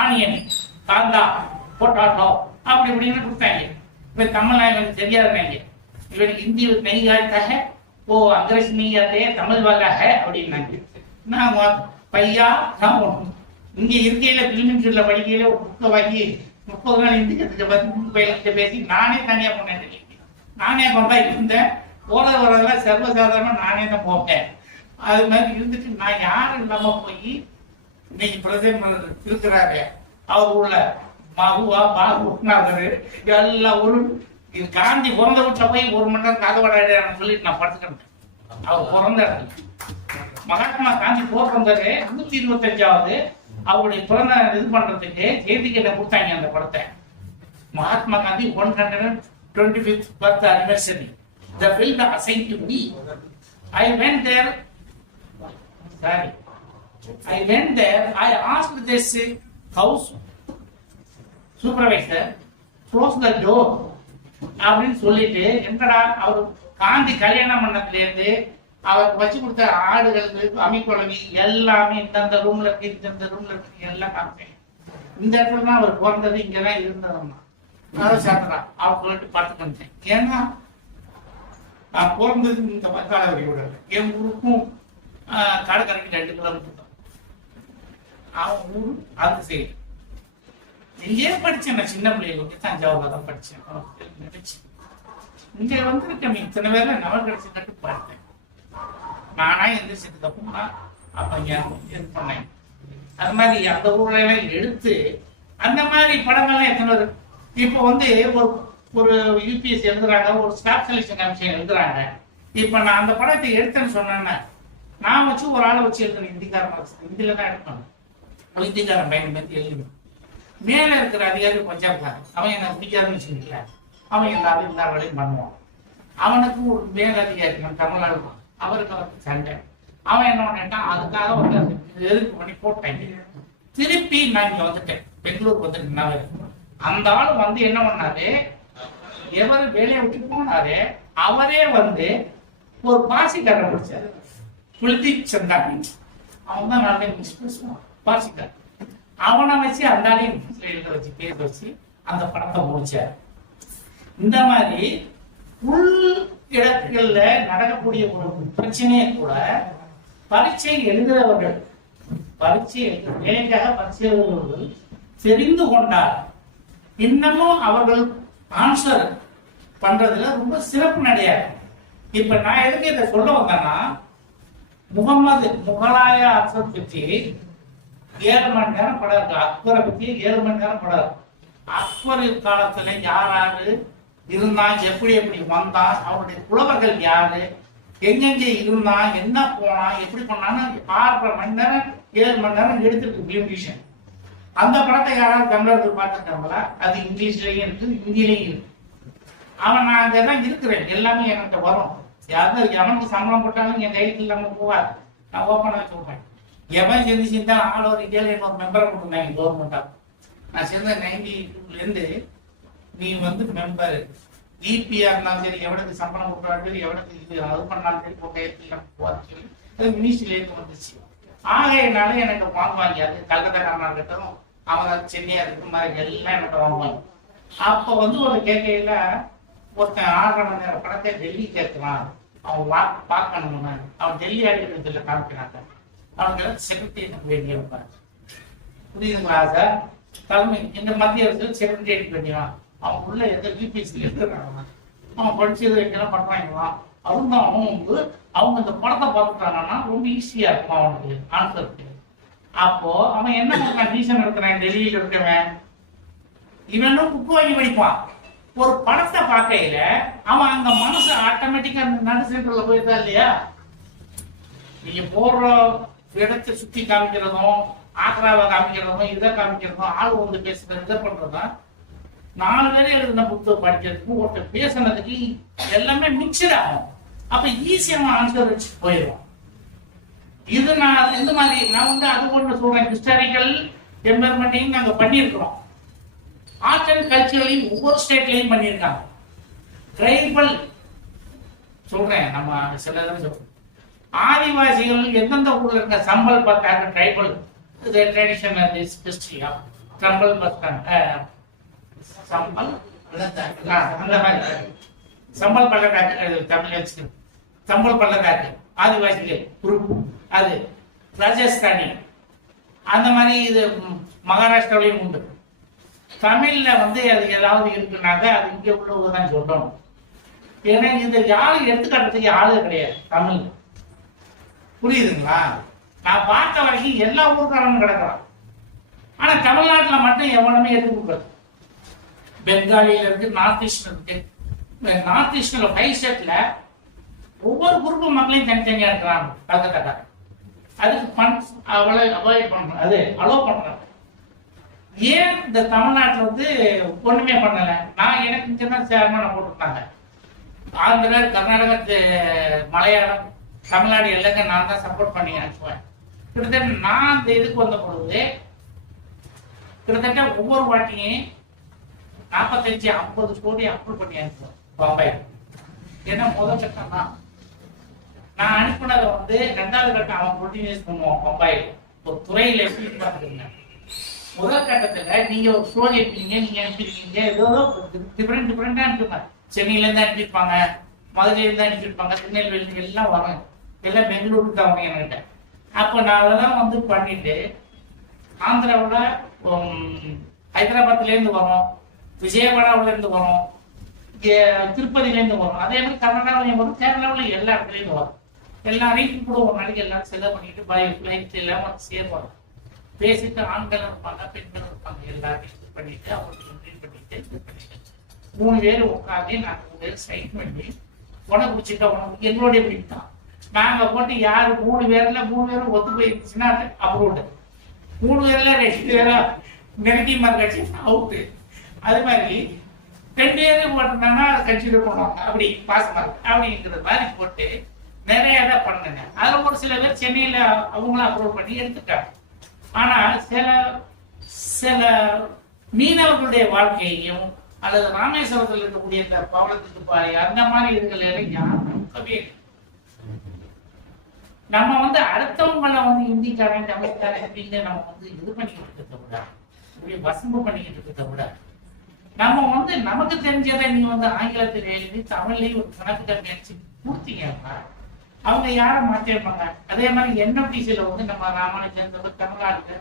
ஆனியன், காந்தா, பொட்டாட்டோ, அப்படி இப்படின்னு கொடுத்தாங்க. இவன் தமிழ்லாம் இவனுக்கு தெரியாதுனாங்க, இவனுக்கு ஹிந்தி नहीं आता है, वो अंग्रेज नहीं आते है, தமிழ் वाला है அப்படின்னாங்க. நான் பையா இங்க இருக்கையில பிலிமின்ல படிக்கையில ஒரு புக்கை வாங்கி 30 நாள் ஹிந்தி கத்துக்க பேசி நானே தனியா போனேன். நானே கொண்டா இருந்தேன், வரதெல்லாம் சர்வசாதாரணமா நானே தான் போட்டேன். அது மாதிரி இருந்துட்டு நான் யாரும் இல்லாம போய் இன்னைக்கு பிரதமர் இருக்கிறாரு, அவர் உள்ள மகுவா பாகுனாரு எல்லாம் ஒரு காந்தி பிறந்த வீட்டுல போய் 1 மணி நேரம் கதை விளையாடுன்னு சொல்லிட்டு நான் படுத்துக்கிட்டேன். அவர் பிறந்த இடத்துல மகாத்மா காந்தி பிறந்தாரு 125வது அவருடைய பிறந்த இது பண்றதுக்கு ஜெயந்திக்கு என்ன கொடுத்தாங்க அந்த படத்தை. Mahatma Gandhi 125th birth anniversary. The film assigned to me. I went there. I asked this house supervisor, close the door. அப்படின்னு சொல்லிட்டு என்னடா அவர் காந்தி கல்யாணம் பண்ணதுல இருந்து அவர் வச்சு கொடுத்த ஆடுகள் அமிக்குழவி எல்லாமே இந்தந்த ரூம்ல இருக்கு, இந்த ரூம்ல இருக்கு, எல்லாம் காமிச்சேன். இந்த இடத்துல தான் அவர் பிறந்தது, இங்கதான் இருந்ததும்மா. அதை சாப்பிட்றா அவர் சொல்லிட்டு பார்த்துட்டு வந்தேன். ஏன்னா நான் பிறந்தது இந்த காலவரி கூட இல்லை, என் ஊருக்கும் கடற்கரைக்கு 2 கிலோமீட்டர் தான். அவன் ஊரு அது சரி. இங்கே படிச்சேன், நான் சின்ன பிள்ளைகளுக்கு தஞ்சாவூர்ல தான் படிச்சேன். நினைச்சு இங்க வந்திருக்கேன், இத்தனை பேர்ல நபர் கிடைச்சு பார்த்தேன். நானா எந்திரிச்சதுக்கு அப்புறமா அப்ப இது பண்ணேன். அது மாதிரி அந்த ஊர்ல எல்லாம் எடுத்து அந்த மாதிரி படங்கள்லாம் எத்தனை இருக்கு. இப்போ வந்து ஒரு UPS எழுதுறாங்க, ஒரு ஸ்டாஃப் செலக்ஷன் கமிஷன் எழுதுறாங்க. இப்ப நான் அந்த படத்தை எடுத்தேன்னு சொன்னேன்னா நான் வச்சு ஒரு ஆளை வச்சு எழுதுறேன், ஹிந்தியில தான் எடுக்கணும். ஹிந்திக்காரன் பையன் பத்தி எழுதணும். மேல இருக்கிற அதிகாரி பஞ்சாப்காரன், அவன் எனக்கு பிடிக்காதுன்னு வச்சுக்கல, அவன் எல்லாரும் எல்லா வேலையும் பண்ணுவான். அவனுக்கு ஒரு மேல் அதிகாரி தமிழ்நாடு, அவருக்கு சண்டை. அவன் என்ன பண்ணிட்டான், அதுக்காக வந்து எதிர்ப்பு பண்ணி போட்டாங்க. திருப்பி நான் இங்க வந்துட்டேன், பெங்களூருக்கு வந்துட்டு. அந்த ஆள் வந்து என்ன பண்ணாரு, எவரு வேலையை விட்டு போனாரு அவரே வந்து ஒரு பாசிக்காரன் பிடிச்சாரு, குல்தீப் சந்தானி. அவன் தான் நல்லா இங்கிலீஷ் பேசுவான், பாசிக்காரன். அவனை வச்சு அந்த ஆளையும் எழுத வச்சு பேச வச்சு அந்த படத்தை முடிச்சார். இந்த மாதிரி உள் இடங்கள்ல நடக்கக்கூடிய ஒரு பிரச்சனையை கூட பரீட்சை எழுதுறவர்கள், வேலைக்காக பரீட்சை எழுதுறவர்கள் தெரிந்து கொண்டார். இன்னமும் அவர்கள் ஆன்சர் பண்றதுல ரொம்ப சிறப்பு நடையாரு. இப்ப நான் எதுக்கு இதை சொல்ல வந்தேன்னா, முகலாய அரசை பற்றி 7 மணி நேரம் படம் இருக்கு, அக்பரை பத்தி 7 மணி நேரம் படம் இருக்கு. அக்பர் காலத்துல யாராரு இருந்தா, எப்படி எப்படி வந்தா, அவருடைய புலவர்கள் யாரு, எங்கெங்க இருந்தா, என்ன போனா, எப்படி பண்ணான்னு 6.5 மணி நேரம் 7 மணி நேரம் எடுத்துருக்கு பிலிமிஷன். அந்த படத்தை யாராவது தமிழர்கள் பார்த்துருக்காங்களா? அது இங்கிலீஷ்லயும் இருக்கு, ஹிந்திலையும் இருக்கு. அவன் நான் அங்கதான் இருக்கிறேன், எல்லாமே என்கிட்ட வரும். யாரும் எவனுக்கு சம்பளம் போட்டாலும் என் கையில் இல்லாம போவார். நான் ஓப்பனா சொல்றேன். எமர்ஜென்சி தான் ஆல் ஓவர் இந்தியாவில் என்னோட மெம்பரை கொடுத்தாங்க கவர்மெண்டா. நான் சேர்ந்த 92ல இருந்து நீ வந்து மெம்பர் இபிஆர் இருந்தாலும் சரி, எவனுக்கு சம்பளம் கொடுக்குறாலும் சரி, எவனுக்கு இது அது பண்ணாலும் சரி, கையில் போவான்னு சொல்லி அது மினிஸ்ட்ரியிலேருந்து வந்துச்சு. ஆகையினால எனக்கு வாங்குவாங்க. அது கல்கத்தாக்காரனா இருக்கட்டும், அவங்க சென்னையா இருக்கிற மாதிரி எல்லாம் எனக்கு வாங்குவாங்க. அப்போ வந்து ஒரு கேட்கையில ஒருத்தன் 6.5 மணி நேரம் படத்தை டெல்லி கேட்கலாம், அவன் பார்க்கணும்னு அவன் டெல்லி அடிக்கிறதுல காமிக்கிறாங்க. அவனுக்கு செக்ரட்டரியேட் வேண்டிய இருப்பாங்க. புரியுதுங்களா சார்? தலைமை இந்த மத்திய அரசு செக்ரட்டரியேட் வேண்டியா, அவன் உள்ள எந்த யூபிஎஸ்சில இருக்கிறாங்க, அவன் படிச்சது எங்கெல்லாம் பண்றாங்களாம். அவங்க வந்து அவங்க இந்த படத்தை பார்த்துட்டாங்கன்னா ரொம்ப ஈஸியா இருக்கும் அவனுக்கு ஆன்சருக்கு. அப்போ அவன் என்ன பண்றான், டியூஷன் எடுக்கிறான் டெல்லியில இருக்கவன், இவனும் புக்கு வாங்கி படிப்பான். ஒரு படத்தை பார்க்கையில அவன் அங்க மனசு ஆட்டோமேட்டிக்கா நடு சென்டர்ல போயிருந்தா இல்லையா? நீங்க போடுற இடத்தை சுத்தி காமிக்கிறதும், ஆக்ராவை காமிக்கிறதும், இதை காமிக்கிறதும், ஆள் வந்து பேசுறது, இதை பண்றதும், 4 பேர் எழுதின புத்தகம் படிக்கிறதுக்கும் ஒருத்தர் பேசுனதுக்கு எல்லாமே மிக்சட் ஆகும். அப்ப ஈஸியா ஆன்சர் வச்சு போயிடும். இது நான் இந்த மாதிரி நான் வந்து அது ஒன்று சொல்றேன். ஹிஸ்டாரிக்கல் என்வரன்மெண்ட்டையும் நாங்க பண்ணியிருக்கிறோம். ஆர்ட் அண்ட் கல்ச்சரையும் ஒவ்வொரு ஸ்டேட்லையும் பண்ணியிருக்காங்க. ட்ரைபல் சொல்றேன், நம்ம சில சொல்றோம். ஆதிவாசிகள் எந்தெந்த ஊர்ல இருக்க சம்பல் பார்த்தாங்க ட்ரைபல் ட்ரெடிஷன் ஹிஸ்டரி ஆஃப் சம்பல் பார்த்தாங்க. சம்பல் அந்த மாதிரி சம்பல் பள்ளத்தாக்கு தமிழ் சம்பல் பள்ளத்தாக்கு ஆதிவாசிகள் குரூப், அது ராஜஸ்தானி, அந்த மாதிரி இது மகாராஷ்டிராவிலையும் உண்டு. தமிழ்ல வந்து அது ஏதாவது இருக்குனாக்க அது இங்க உள்ளதான் சொல்லணும். ஏன்னா இந்த யாரும் எடுத்துக்காட்டுறதுக்கு ஆளு கிடையாது தமிழ். புரியுதுங்களா? நான் பார்த்த வரைக்கும் எல்லா ஊருக்காரனும் கிடக்கிறான். ஆனா தமிழ்நாட்டுல மட்டும் எவனுமே எடுத்துக்கூடாது. பெங்காலியில இருக்கு, நார்த் ஈஸ்ட்ல இருக்கு. நார்த் ஈஸ்ட்ல 5 ஸ்டேட்ல ஒவ்வொரு குரூப் மக்களையும் தனித்தனியா இருக்கிறாங்க. கல்கத்தா அதுக்கு அவாய்ட் பண்றேன், அது அலோவ் பண்றேன். ஏன் இந்த தமிழ்நாட்டில் வந்து ஒண்ணுமே பண்ணல? நான் எனக்கு இங்கதான் சேர்மனை போட்டுருந்தாங்க. ஆந்திரா, கர்நாடகா, மலையாளம், தமிழ்நாடு எல்லாத்தையும் நான் தான் சப்போர்ட் பண்ணி அனுப்புவேன். கிட்டத்தட்ட நான் இந்த இதுக்கு வந்த பொழுது கிட்டத்தட்ட ஒவ்வொரு வாட்டியும் 45-50 கோடி அப்ரூவ் பண்ணி அனுப்புவேன் பாம்பே. ஏன்னா முதல் கட்டம் நான் அனுப்பினதை வந்து 2வது கட்டம் அவன் கண்டினியூஸ் பண்ணுவான் பம்பாயில். ஒரு துறையில எப்படி பார்த்துக்கோங்க. முதல் கட்டத்துல நீங்க ஒரு ஸ்டோரி எடுப்பீங்க, நீங்க அனுப்பிருக்கீங்க, ஏதோ டிஃபரெண்டா அனுப்பிருப்பாங்க. சென்னையில இருந்து அனுப்பியிருப்பாங்க, மதுரையில இருந்து அனுப்பியிருப்பாங்க, திருநெல்வேலி எல்லாம் வரும், எல்லாம் பெங்களூருக்கு தான் வரும் என்கிட்ட. அப்போ நான் அதெல்லாம் வந்து பண்ணிட்டு ஆந்திராவோட ஹைதராபாத்ல இருந்து வரும், விஜயவாடாவில இருந்து வரும், திருப்பதியில இருந்து வரும், அதே மாதிரி கர்நாடகாவிலையும் வரும், கேரளாவில எல்லா இடத்துலயும் வரும். எல்லாரையும் கூட ஒரு நாளைக்கு எல்லாரும் செலவு பண்ணிட்டு ஃபிளைட் எல்லாம் வந்து சேருவாங்க. பேசிட்டு ஆண்கள் இருப்பாங்க, பெண்கள் இருப்பாங்க, எல்லாத்தையும் பண்ணிட்டு அவங்களுக்கு இன்ட்ரீட் பண்ணிட்டு 3 பேர் உட்காந்து நாங்கள் 3 பேர் சைட் பண்ணி உனக்கு பிடிச்சிட்டா உனக்கு எங்களுடைய பிடித்தான். நாங்க போட்டு யாரு 3 பேர்ல 3 பேரும் ஒத்து போயிருச்சுன்னா அப்ரூவ்டு, 3 பேர்ல 2 பேரா நெகட்டிவ் மார்க் அடிச்சு அவுட்டு. அது மாதிரி 2 பேரும் போட்டுட்டாங்கன்னா கன்சிடர் பண்ணுவாங்க, அப்படி பாஸ் மார்க் அப்படிங்கிற மாதிரி போட்டு நிறைய தான் பண்ணுங்க. அதுல ஒரு சில பேர் சென்னையில அவங்களும் அப்ரூவ் பண்ணி எடுத்துட்டாங்க. ஆனா சில மீனவர்களுடைய வாழ்க்கையையும் அல்லது ராமேஸ்வரத்தில் இருக்கக்கூடிய இந்த பவளத்துக்கு பாய் அந்த மாதிரி இதுகளை யாரும் நம்ம வந்து அடுத்தவங்களை வந்து இந்திக்காரன் தமிழ்காரன் அப்படின்னு நம்ம வந்து இது பண்ணிக்கிட்டு இருக்க விட, இப்படி வசம்பு பண்ணிக்கிட்டு இருக்க விட, நம்ம வந்து நமக்கு தெரிஞ்சதை நீங்க வந்து ஆங்கிலத்தில் எழுதி தமிழ்லையும் ஒரு கணக்கு கம்மியாச்சு பூர்த்திங்கன்னா அவங்க யாரை மாற்றிருப்பாங்க. அதே மாதிரி என்எஃப்டிசியில வந்து நம்ம ராமானுஜன் தமிழ்நாடு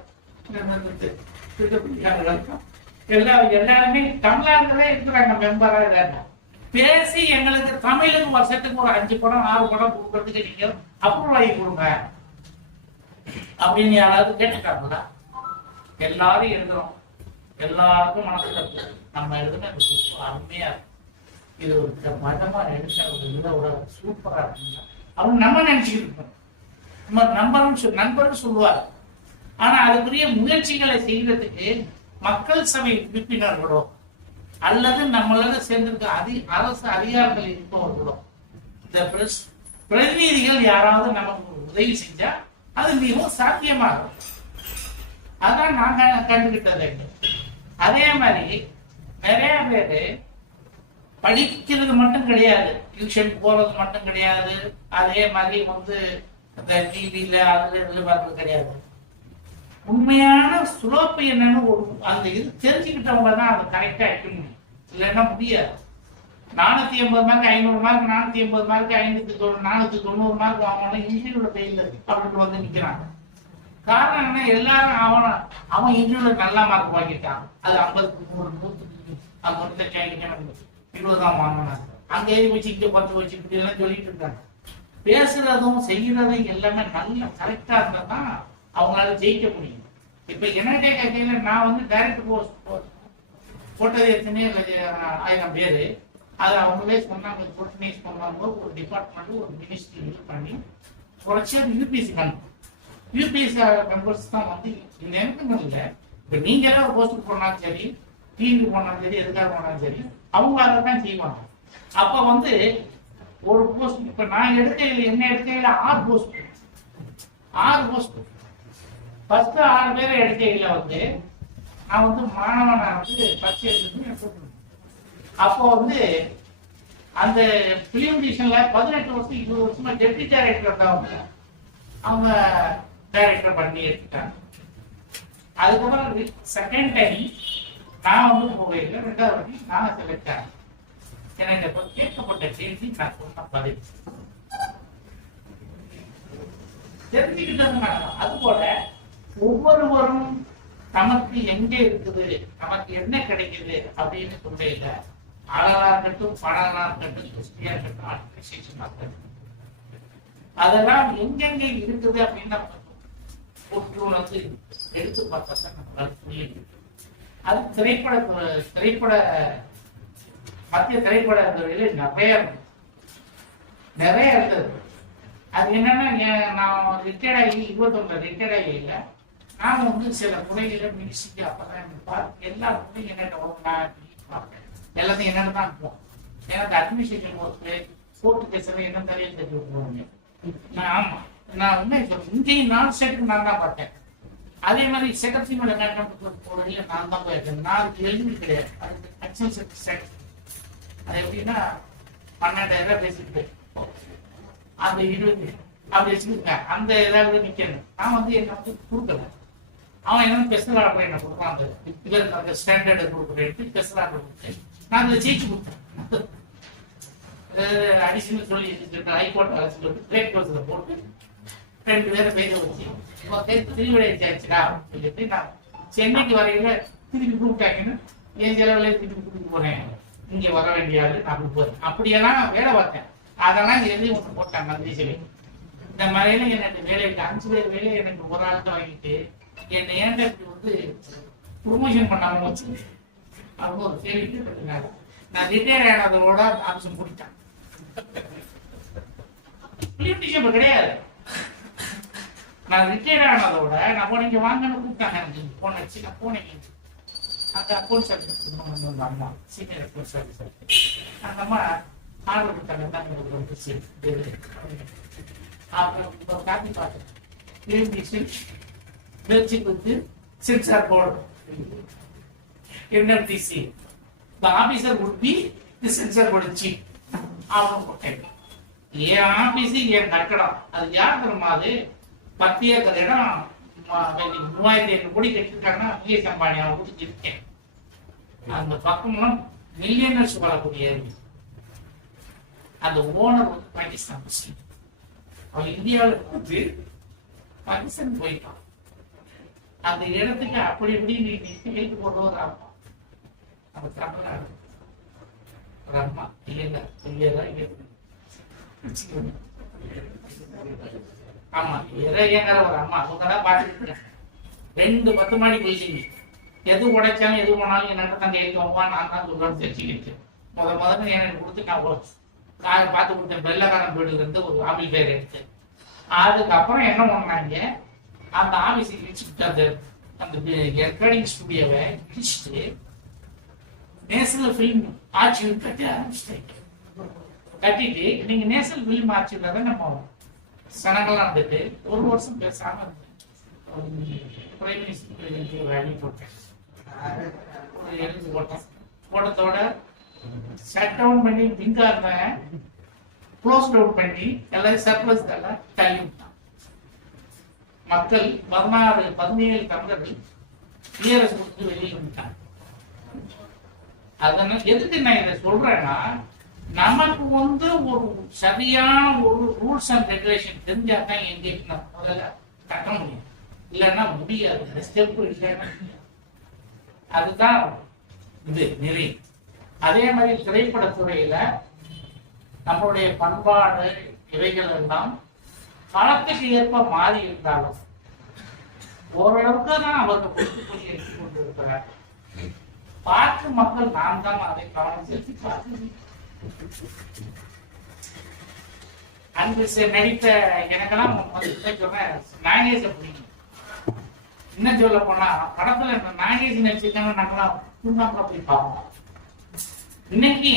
எல்லாருமே தமிழ்நாடுகளே இருக்கிறாங்க மெம்பரா. பேசி எங்களுக்கு தமிழுக்கு வருஷத்துக்கு ஒரு 5 படம் 6 படம் கொடுக்கறதுக்கு நீங்க அப்ரூவ் ஆகி கொடுங்க அப்படின்னு யாராவது கேட்டுட்டாங்களா? எல்லாரும் எழுதுறோம், எல்லாருக்கும் மனசுல நம்ம எழுதுன இந்த புக் அருமையா இருக்கு. இது ஒரு மதமா எடுத்த ஒரு இதோட சூப்பரா இருக்குங்க. அவங்க நம்ம நினைச்சுக்கிட்டு இருக்கோம், நம்ம நண்பர்னு சொல்லுவார். ஆனா அதுக்குரிய முயற்சிகளை செய்யறதுக்கு மக்கள் சபை உறுப்பினர்களோ அல்லது நம்மளோட சேர்ந்திருக்க அரசு அதிகாரிகள் இருப்பவர்களோ இந்த பிரதிநிதிகள் யாராவது நமக்கு உதவி செஞ்சா அது மிகவும் சாத்தியமாகும். அதான் நாங்க கண்டுகிட்டது. அதே மாதிரி நிறைய பேரு படிக்கிறது மட்டும் கிடையாது, டியூஷன் போறது மட்டும் கிடையாது, அதே மாதிரி வந்து இந்த டிவியில அதுல இதுல வர்றது கிடையாது. உண்மையான சுலோப்பு என்னன்னு அந்த இது தெரிஞ்சுக்கிட்டவங்க தான் அதை கரெக்டா வைக்க முடியும், இல்லைன்னா முடியாது. 480 மார்க் 500 மார்க் 480 மார்க் 490 மார்க் வாங்கணும் இன்டர்வியூல ஃபெயில் அப்படின்னு வந்து நிக்கிறாங்க. காரணம் என்ன, எல்லாரும் அவன் இன்டர்வியூல நல்ல மார்க் வாங்கிட்டான், அது 50 20 வாங்கினாங்க, அங்க எழுதி வச்சு இங்க 10 வச்சு இப்படி எல்லாம் சொல்லிட்டு இருக்காங்க. பேசுறதும் செய்யறதும் எல்லாமே நல்ல கரெக்டா இருந்தா தான் அவங்களால ஜெயிக்க முடியும். இப்ப என்னட்டே கையில நான் வந்து டைரக்ட் கோர்ஸ் போட்டது எத்தனையோ 1000 பேரு, அது அவங்களே சொன்னாங்க, கோர்டினேட் பண்ணாங்க. ஒரு டிபார்ட்மெண்ட் ஒரு மினிஸ்ட்ரி இது பண்ணி குறைச்சி யூபிஎஸ்சி பண்ணணும். யூபிஎஸ்சி மெம்பர்ஸ் தான் வந்து நேரத்துக்கு இல்லை. இப்ப நீங்க எல்லாம் ஒரு போஸ்ட் போனாலும் சரி, டிவி போனாலும் சரி, எதுக்காக போனாலும் சரி, அவங்க அதை தான் செய்வாங்க. அப்ப வந்து ஒரு போஸ்ட் இப்ப நான் எடுக்கையில என்ன எடுக்கையில 6 போஸ்ட் ஃபர்ஸ்ட் 6 பேரை எடுக்கையில வந்து நான் வந்து மாணவனா வந்து ஃபர்ஸ்ட் எடுத்து. அப்போ வந்து அந்த பிலிம் டிவிஷன்ல 18 வருஷம் 20 வருஷமா டெப்டி டைரக்டர் தான் அவங்க டைரக்டர் பண்ணி எடுத்துட்டாங்க. அதுக்கப்புறம் செகண்ட் டைம் நான் வந்து போகையில 2வது வாட்டி நான் செலக்ட் ஆனேன். எனக்கு கேட்கப்பட்ட கேள்வி நான் சொன்ன பதில் தெரிஞ்சுக்கிட்டதுனால அது போல ஒவ்வொருவரும் நமக்கு எங்க இருக்குது, நமக்கு என்ன கிடைக்குது அப்படின்னு சொல்ல ஆளா இருக்கட்டும், பணமா இருக்கட்டும், கிறிஸ்டியா இருக்கட்டும், ஆர்கனைசேஷனா இருக்கட்டும், அதெல்லாம் எங்கெங்க இருக்குது அப்படின்னு வந்து எடுத்து பார்த்தா நம்மளால புரியுது. அது திரைப்பட மத்திய திரைப்பட துறையில நிறைய இருந்தது. அது என்னன்னா, நான் ரிட்டையர்ட் ஆகி 21 ரிட்டையர்ட் ஆகி இல்லை, நான் வந்து சில முறைகளை மியூசிக்கு அப்பதான் எல்லா முறையும் என்னென்ன எல்லாத்தையும் என்னென்ன தான் இருப்போம். எனக்கு அட்மினிஸ்ட்ரேஷன் ஒர்க்கு கோர்ட்டு கேஸெல்லாம் என்ன தெரியும் தெரிஞ்சு விட்டுருவாங்க. ஆமா, நான் உண்மை சொல்றேன், இங்கேயும் நான் ஸ்டேட்டுக்கு நான் தான் பார்த்தேன். அதே மாதிரி செக்ரட்டரி மேல போறதுல நான் தான் போயிருக்கேன். நான் அதுக்கு எழுதி கிடையாது, அதுக்கு அக்ஷன் செக்ரட்டரி. அது எப்படின்னா 12,000 பேசிட்டு அந்த 20 அப்படி வச்சுருக்கேன். அந்த ஏதாவது நிக்கணும், நான் வந்து என்ன வந்து கொடுக்கல. அவன் என்ன ஸ்பெஷல் ஆர்டர் என்ன கொடுப்பான், அந்த ஸ்டாண்டர்டு கொடுக்குறேன் ஸ்பெஷல் ஆர்டர் கொடுத்தேன். நான் அதில் ஜெயிச்சு கொடுத்தேன். அடிஷனல் சொல்லி ஹைகோர்ட் அழைச்சிட்டு வந்து கிரேட் கோர்ஸ்ல போட்டு 2 பேரை பேரை வச்சு திருவிழையாச்சுடா சொல்லிட்டு நான் சென்னைக்கு வரையில திருப்பி கூப்பிட்டாங்கன்னு என் செலவுல திருப்பி கூப்பிட்டு போறேன். இங்க வர வேண்டிய ஆளு நான் போறேன். அப்படியெல்லாம் வேலை பார்த்தேன். அதெல்லாம் எழுதி ஒன்று போட்டாங்க மந்திரி சபை. இந்த மாதிரியில எனக்கு வேலைக்கு 5 பேர் வேலையை எனக்கு ஒரு ஆளுக்கு வாங்கிட்டு என்னை ஏன்டா இப்படி வந்து ப்ரொமோஷன் பண்ணாம வச்சு அவங்க ஒரு கேள்விட்டு நான் ரிட்டையர் ஆனதோட ஆப்ஷன் கொடுத்தேன். கிடையாது, நான் ரிட்டையர் ஆனதோட நான் போனீங்க வாங்கன்னு கூப்பிட்டாங்க. எனக்கு போன வச்சு நான் போனேன். அந்த அக்கௌண்ட் சர்வீஸ் அம்மா சீனியர் அக்கௌண்ட் சர்வீஸ் அந்த அம்மா ஆர்டர் கொடுத்தாங்க தான் அப்புறம் காப்பி பார்த்தேன். முயற்சி கொடுத்து censor board NMTC. The officer would be the censor board chief. அவன் போட்டேன். என் ஆபீஸ் என் கட்டடம் அது யார் தெரியுமா, அது 10 ஏக்கர் இடம் 3500 கோடி கட்டிருக்காங்கன்னா முகேஷ் அம்பானி அவங்க இருக்கேன். அந்த பக்கம்லாம் மில்லியனர்ஸ் வரக்கூடிய அந்த ஓனர் வந்து பாகிஸ்தான் முஸ்லீம். அவன் இந்தியாவில் இருந்து பாகிஸ்தான் போயிட்டான். அந்த இடத்துக்கு அப்படி இப்படி நீ எழுத்து போட்டு வர அந்த தமிழ்நாடு அம்மா இல்லைங்க ஆமா இறையங்கிற ஒரு அம்மா அவங்கதான் பாத்துட்டு 2 10 மாடி பில்டிங் எது உடைச்சாலும் எது போனாலும் என்னட்ட தான் கேட்கவா, நான் தான் சொல்றேன்னு தெரிஞ்சுக்கிட்டு முதல்ல எனக்கு கொடுத்து நான் பார்த்து கொடுத்தேன். வெள்ளக்காரன் வீடு இருந்து ஒரு ஆபிள் பேர் எடுத்து அதுக்கப்புறம் என்ன பண்ணாங்க, அந்த ஆபீஸுக்கு வச்சுட்டு அந்த ரெக்கார்டிங் ஸ்டுடியோவை இடிச்சுட்டு நேஷனல் ஃபிலிம் ஆர்ச்சிவ் கட்ட ஆரம்பிச்சிட்டாங்க. கட்டிட்டு நீங்க நேஷனல் ஃபிலிம் ஆர்ச்சிவ்ல தான் நம்ம சனங்கள்லாம் வந்துட்டு 1 வருஷம் பேசாம பிரைம் மினிஸ்டர் வேலை போட்டேன். ஒரு எழுதி போட்டத்தோட ஷட் டவுன் பண்ணி பிங்கா இருந்தேன், க்ளோஸ் டவுன் பண்ணி எல்லாரும் சர்ப்ளஸ் எல்லாம் தள்ளி விட்டான். மக்கள் 17 தமிழர்கள் டிஆர்எஸ் கொடுத்து வெளியே வந்துட்டாங்க. அதனால எதுக்கு நான் இதை சொல்றேன்னா, நமக்கு ஒரு சரியான ஒரு ரூல்ஸ் அண்ட் ரெகுலேஷன் தெரிஞ்சா தான் எங்க முதல்ல கட்ட முடியும், இல்லைன்னா முடியாது. ஸ்டெப் இல்லைன்னா அதுதான் இது நிறைய. அதே மாதிரி திரைப்படத்துறையில நம்மளுடைய பண்பாடு இவைகள் எல்லாம் காலத்துக்கு ஏற்ப மாறி இருந்தாலும் ஓரளவுக்கு தான் அவர்கள் பொறுத்துக்கொண்டு எடுத்துக் கொண்டிருக்கிறார். பார்த்து மக்கள் நாம் தான் அதை கவனம் செலுத்தி பார்த்து அன்பு நடித்த எனக்கெல்லாம் சொல்றேன், நாகேஷ் பிடிக்கும். இன்னும் சொல்ல போனா படத்துல நாகேஷ் நடிச்சிருக்காங்க, நாங்களாம் தூங்காம போய் பார்ப்போம். இன்னைக்கு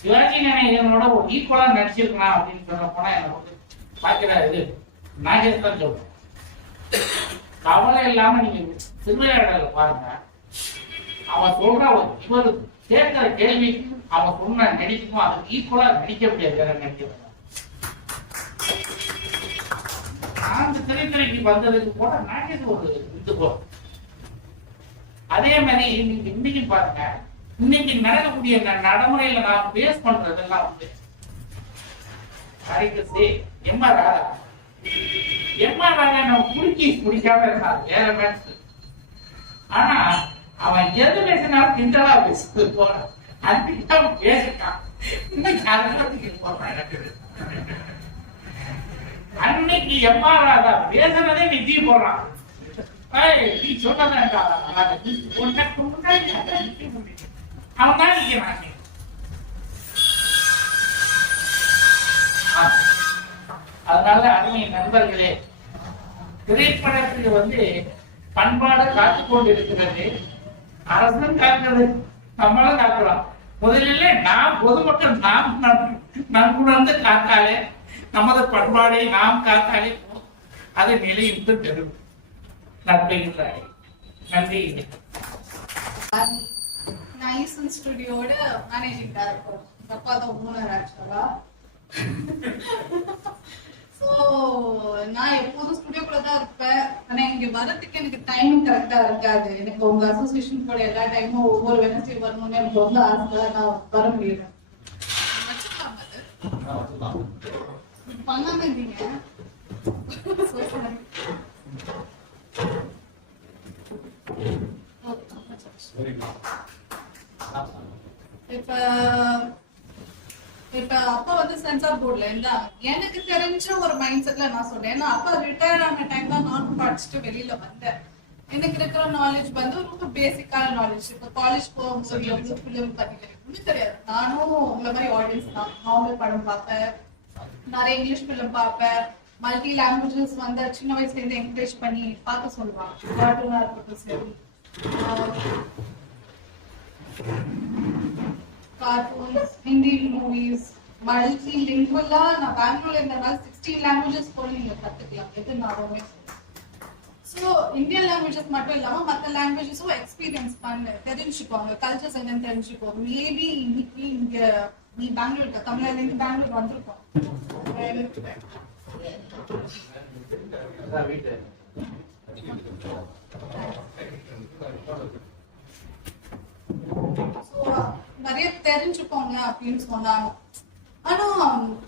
சிவாஜி கணேசனோட ஒரு ஈக்குவலா நடிச்சிருக்கலாம் அப்படின்னு சொல்ல போனா எனக்கு பாக்கிற இது நாகேஷ் தான் சொல்றேன். கவலை இல்லாம நீங்க திருவிளையாடல பாருங்க, அவன் சொல்ற இவர் கேட்கிற கேள்விக்கு அவன் சொன்ன நடிப்பும் அதுக்கு ஈக்குவலா நடிக்க முடியாது. வேற நடிக்க அந்த திரைத்துறைக்கு வந்ததுக்கு போல நாகேஷ் ஒரு இது போகும். அதே மாதிரி நீங்க இன்னைக்கு பாருங்க, இன்னைக்கு நடக்கக்கூடிய நடைமுறையில நான் பேஸ் பண்றதெல்லாம் வந்து எம்ஆர் ராதா நம்ம குடிக்காம இருந்தான் வேற மேட்ச். ஆனா அவன் எது பேசினாலும் கிண்டலா பேசுறது போற அதுக்கு பேசிட்டான். அன்னைக்கு எம்ஆர் ராதா பேசுறதே நிதி போடுறான். நீ சொன்னதா அவன் தான் நிக்கிறான். அதனால அருமை நண்பர்களே, திரைப்படத்துக்கு வந்து பண்பாடு காத்துக் கொண்டிருக்கிறது. அரசும் காக்கிறது, நம்மளும் காக்கலாம். முதலில் நாம் பொதுமக்கள் நாம் நன்குணர்ந்து காத்தாலே, நமது பண்பாடை நாம் காத்தாலே அது நிலையிட்டு பெறும். நன்றிகள். நன்றி. நைசன் ஸ்டுடியோட மேனேஜிங் டைரக்டர், அப்பா தான் ஓனர் ஆக்சுவலா. ஸோ நான் எப்போதும் ஸ்டுடியோக்குள்ள தான் இருப்பேன். ஆனா இங்க வரதுக்கு எனக்கு டைம் கரெக்டா இருக்காது. எனக்கு உங்க அசோசியேஷன் கூட எல்லா டைமும் ஒவ்வொரு வெனஸ்டே வரணும்னு எனக்கு ரொம்ப ஆசை. நான் வர முடியல. பண்ணாம இருந்தீங்க. இப்ப அப்பா வந்து சென்சார் போர்ட்ல இருந்தா எனக்கு தெரிஞ்ச ஒரு மைண்ட் செட்ல நான் சொல்றேன். ஏன்னா அப்பா ரிட்டையர்ட் ஆன டைம் தான் நானும் படிச்சுட்டு வெளியில வந்தேன். எனக்கு இருக்கிற நாலேஜ் வந்து ரொம்ப பேசிக்கான நாலேஜ். இப்ப காலேஜ் போகும்போது எவ்வளவு ஃபிலிம் பத்தி ஒன்றும் தெரியாது. நானும் உங்களை மாதிரி ஆடியன்ஸ் தான். நார்மல் படம் பார்ப்பேன், நிறைய இங்கிலீஷ் ஃபிலிம் பார்ப்பேன். மல்டி லாங்குவேஜஸ் வந்து சின்ன வயசுல இருந்து என்கரேஜ் பண்ணி பார்க்க சொல்லுவாங்க. கார்ட்டூனா இருக்கட்டும் சரி, கார்ட்டூன்ஸ், ஹிந்தி மூவிஸ், மல்டி லிங்குவலா. நான் பெங்களூர்ல இருந்தனால 16 லாங்குவேஜஸ் போல நீங்க கத்துக்கலாம். எது நானுமே ஸோ இந்தியன் லாங்குவேஜஸ் மட்டும் இல்லாம மற்ற லாங்குவேஜஸும் எக்ஸ்பீரியன்ஸ் பண்ணு, தெரிஞ்சுக்கோங்க. கல்ச்சர்ஸ் என்னன்னு தெரிஞ்சுக்கோங்க. மேபி இன்னைக்கு இங்க நீ பெங்களூர் தமிழ்ல இருந்து பெங்களூர் வந்திருக்கோம். நிறைய தெரிஞ்சுக்கோங்க அப்படின்னு சொன்னாங்க. ஆனா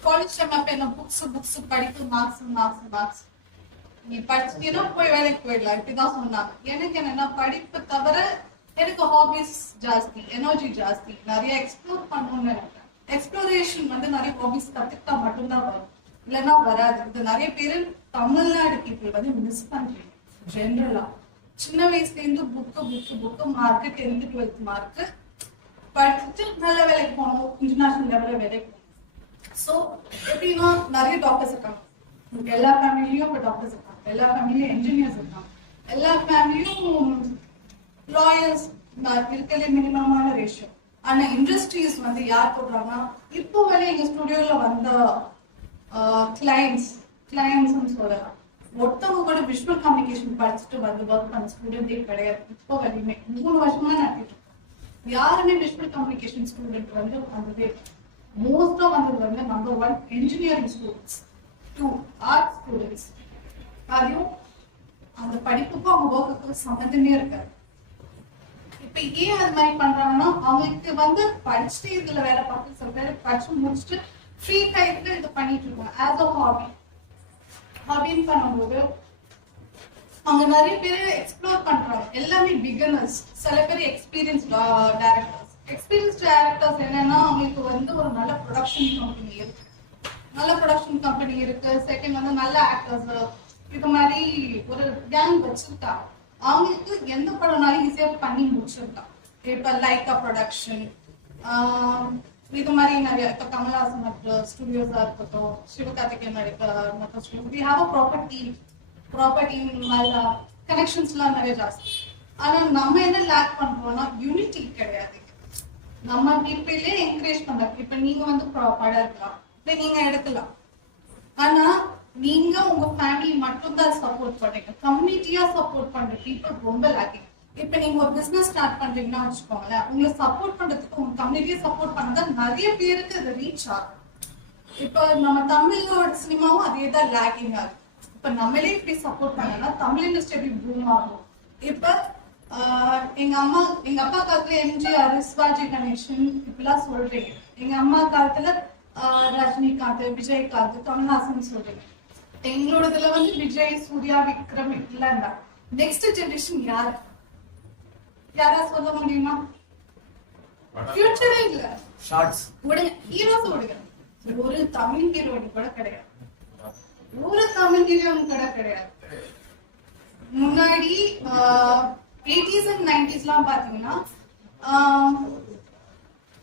காலேஜ் டைம் அப்ப என்ன புக்ஸ் படிப்பு மார்க்ஸ் நீ படிச்சுட்டீங்கன்னா போய் வேலைக்கு போயிடலாம் இப்படிதான் சொன்னாங்க. எனக்கு என்னன்னா படிப்பு தவிர எனக்கு ஹாபிஸ் ஜாஸ்தி, எனர்ஜி ஜாஸ்தி, நிறைய எக்ஸ்ப்ளோர் பண்ணணும்னு நினைக்கிறேன். எக்ஸ்ப்ளோரேஷன் வந்து நிறைய ஹாபிஸ் கத்துக்கிட்டா மட்டும்தான் வரும், இல்லைன்னா வராது. இது நிறைய பேரு தமிழ்நாடு பீப்புள் வந்து மிஸ் பண்றீங்க ஜென்ரலா. சின்ன வயசுல இருந்து book mark 10th 12th mark படிச்சுட்டு நல்ல வேலைக்கு போகணும், இன்டர்நேஷனல் லெவல்ல வேலைக்கு போகணும். ஸோ எப்படின்னா நிறைய டாக்டர்ஸ் இருக்காங்க, எல்லா ஃபேமிலியும் இப்போ டாக்டர்ஸ் இருக்காங்க, எல்லா ஃபேமிலியும் என்ஜினியர்ஸ் இருக்காங்க, எல்லா ஃபேமிலியும் லாயர்ஸ் இருக்கிற மினிமமான ரேஷியோ. ஆனா இண்டஸ்ட்ரீஸ் வந்து யார் போடுறாங்கன்னா இப்போ வரை எங்க ஸ்டுடியோல வந்த கிளைண்ட்ஸ் சொல்லலாம், ஒருத்தவங்க கூட விஷுவல் கம்யூனிகேஷன் படிச்சுட்டு வந்து ஒர்க் பண்ண ஸ்டூடெண்டே கிடையாது. இப்போ வரையுமே 3 வருஷமா நடத்திட்டு இருக்கோம். யாருமே விஷுவல் கம்யூனிகேஷன் ஸ்டூடெண்ட் வந்து வந்ததே. மோஸ்டா வந்தது வந்து number 1 engineering students, 2 art students. அதையும் அந்த படிப்புக்கும் அவங்க ஒர்க்குக்கும் சம்மந்தமே இருக்காது. இப்ப ஏன் அது மாதிரி பண்றாங்கன்னா அவங்களுக்கு வந்து படிச்சுட்டு இதுல வேலை பார்த்து சில பேர் படிச்சு முடிச்சுட்டு ஃப்ரீ டைம்ல இது பண்ணிட்டு இருக்காங்க ஆஸ் அ ஹாபின்னு பண்ணும்போது அவங்க நிறைய பேர் எக்ஸ்ப்ளோர் பண்றாங்க. எல்லாமே பிகினர்ஸ், சில பேர் எக்ஸ்பீரியன்ஸ் டைரக்டர்ஸ். என்னன்னா அவங்களுக்கு வந்து ஒரு நல்ல ப்ரொடக்ஷன் கம்பெனி இருக்கு, செகண்ட் வந்து நல்ல ஆக்டர்ஸ், இது மாதிரி ஒரு கேங் வச்சிருக்காங்க. அவங்களுக்கு எந்த படம்னாலும் ஈஸியா பண்ணி முடிச்சிருக்கான். இப்ப லைக்கா ப்ரொடக்ஷன், இது மாதிரி நிறைய இப்ப கமல்ஹாசன் ஸ்டுடியோஸா இருக்கட்டும், சிவகார்த்திகேயன் மற்ற studio, we have a property மாதிரி கனெக்ஷன்ஸ்லாம் நிறைய ஜாஸ்தி. ஆனா நம்ம என்ன லேக் பண்றோம்னா யூனிட்டி கிடையாது. நம்ம பீப்புளே என்கரேஜ் பண்றோம். இப்ப நீங்க வந்து படம் இருக்கலாம், இல்ல நீங்க எடுக்கலாம், ஆனா நீங்க உங்க ஃபேமிலி மட்டும் தான் சப்போர்ட் பண்றீங்க. கம்யூனிட்டியா சப்போர்ட் பண்ற பீப்புள் ரொம்ப லேக்கிங். இப்ப நீங்க ஒரு பிசினஸ் ஸ்டார்ட் பண்றீங்கன்னா வச்சுக்கோங்களேன், உங்களை சப்போர்ட் பண்றதுக்கு உங்க கம்யூனிட்டியை சப்போர்ட் பண்ணா நிறைய பேருக்கு அது ரீச் ஆகும். இப்ப நம்ம தமிழோட சினிமாவும் அதே தான் லேக்கிங் ஆகுது. இப்ப நம்மளே இப்படி சப்போர்ட் பண்ணலாம், தமிழ் இண்டஸ்ட்ரி எப்படி பூம் ஆகும். இப்ப எங்க அப்பா காலத்துல எம்ஜிஆர், சிவாஜி கணேசன் இப்படிலாம் சொல்றீங்க. எங்க அம்மா காலத்துல ரஜினிகாந்த், விஜயகாந்த், கமல்ஹாசன் சொல்றீங்க. எங்களோடதுல வந்து விஜய், சூர்யா, விக்ரம் இப்படிலாம் இருந்தா நெக்ஸ்ட் ஜெனரேஷன் யாரா சொல்ல முடியுமா? ஃபியூச்சரே இல்ல. ஷார்ட்ஸ் விடுங்க, ஹீரோஸ் விடுங்க, ஒரு தமிழ் ஹீரோயின் கூட கிடையாது, ஒரு தமிழ் ஹீரோயின் கூட கிடையாது. முன்னாடி 80s and 90s பாத்தீங்கன்னா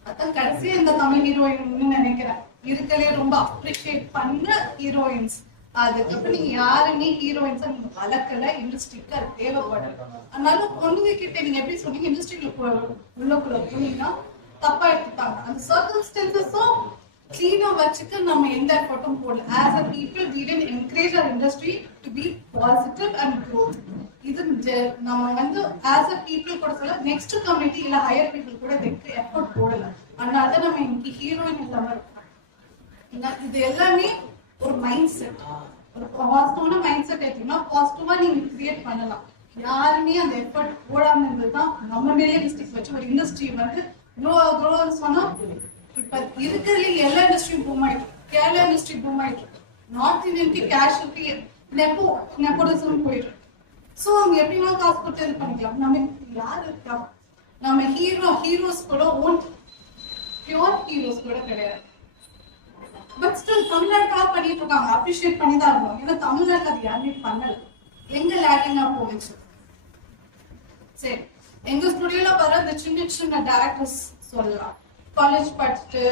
அதான் கடைசி இந்த தமிழ் ஹீரோயின் நினைக்கிறேன் இருக்கலே ரொம்ப அப்ரிஷியேட் பண்ண ஹீரோயின்ஸ். அதுக்கப்புறம் நீங்க யாருமே ஹீரோயின்ஸா நீங்க வளர்க்கல, இண்டஸ்ட்ரிக்கு அது தேவைப்படல. அதனால பொண்ணுங்க கிட்ட நீங்க எப்படி சொன்னீங்க, இண்டஸ்ட்ரிக்குள்ள உள்ளக்குள்ள போனீங்கன்னா தப்பா எடுத்துப்பாங்க. அந்த சர்க்கம்ஸ்டன்சஸும் கிளீனா வச்சுட்டு நம்ம எந்த எஃபர்ட்டும் போடல. As a people we didn't encourage our industry to be positive and growth. இது நம்ம வந்து ஆஸ் அ பீப்புள் கூட சொல்ல, நெக்ஸ்ட் கம்யூனிட்டி இல்ல ஹையர் பீப்புள் கூட இதுக்கு எஃபர்ட் போடல. அதனால நம்ம இன்னைக்கு ஹீரோயின் இல்லாம இருக்கோம். இது எல்லாமே ஒரு மைண்ட் செட், ஒரு பாசிட்டிவான மைண்ட் செட் எடுத்தீங்கன்னா பாசிட்டிவா நீங்க கிரியேட் பண்ணலாம். யாருமே அந்த எஃபர்ட் போடாம இருந்ததுதான் நம்ம மேலேயே மிஸ்டேக் வச்சு ஒரு இண்டஸ்ட்ரி வந்து க்ரோன்னு சொன்னா இப்ப இருக்கிறதுல எல்லா இண்டஸ்ட்ரியும் பூம் ஆயிட்டு, கேரளா இண்டஸ்ட்ரி பூம் ஆயிட்டு, நார்த் இந்தியனுக்கு கேஷுவலிட்டி நெப்போட்டிசம் போயிட்டு. சோ அவங்க எப்படின்னா காசு கொடுத்து இது பண்ணிக்கலாம். நம்ம யாரு இருக்கா? நம்ம ஹீரோஸ் கூட ஓன் பியூர் ஹீரோஸ் கூட கிடையாது. பட் ஸ்டில் தமிழ்நாட்டுக்காக பண்ணிட்டு இருக்காங்க, அப்ரிஷியேட் பண்ணி தான் இருக்கணும். ஏன்னா தமிழ்நாட்டுல அது யாருமே பண்ணல. எங்க லேக்கிங்கா போயிடுச்சு. சரி, எங்க ஸ்டுடியோல வர இந்த சின்ன சின்ன டைரக்டர்ஸ் சொல்லலாம், காலேஜ் படிச்சுட்டு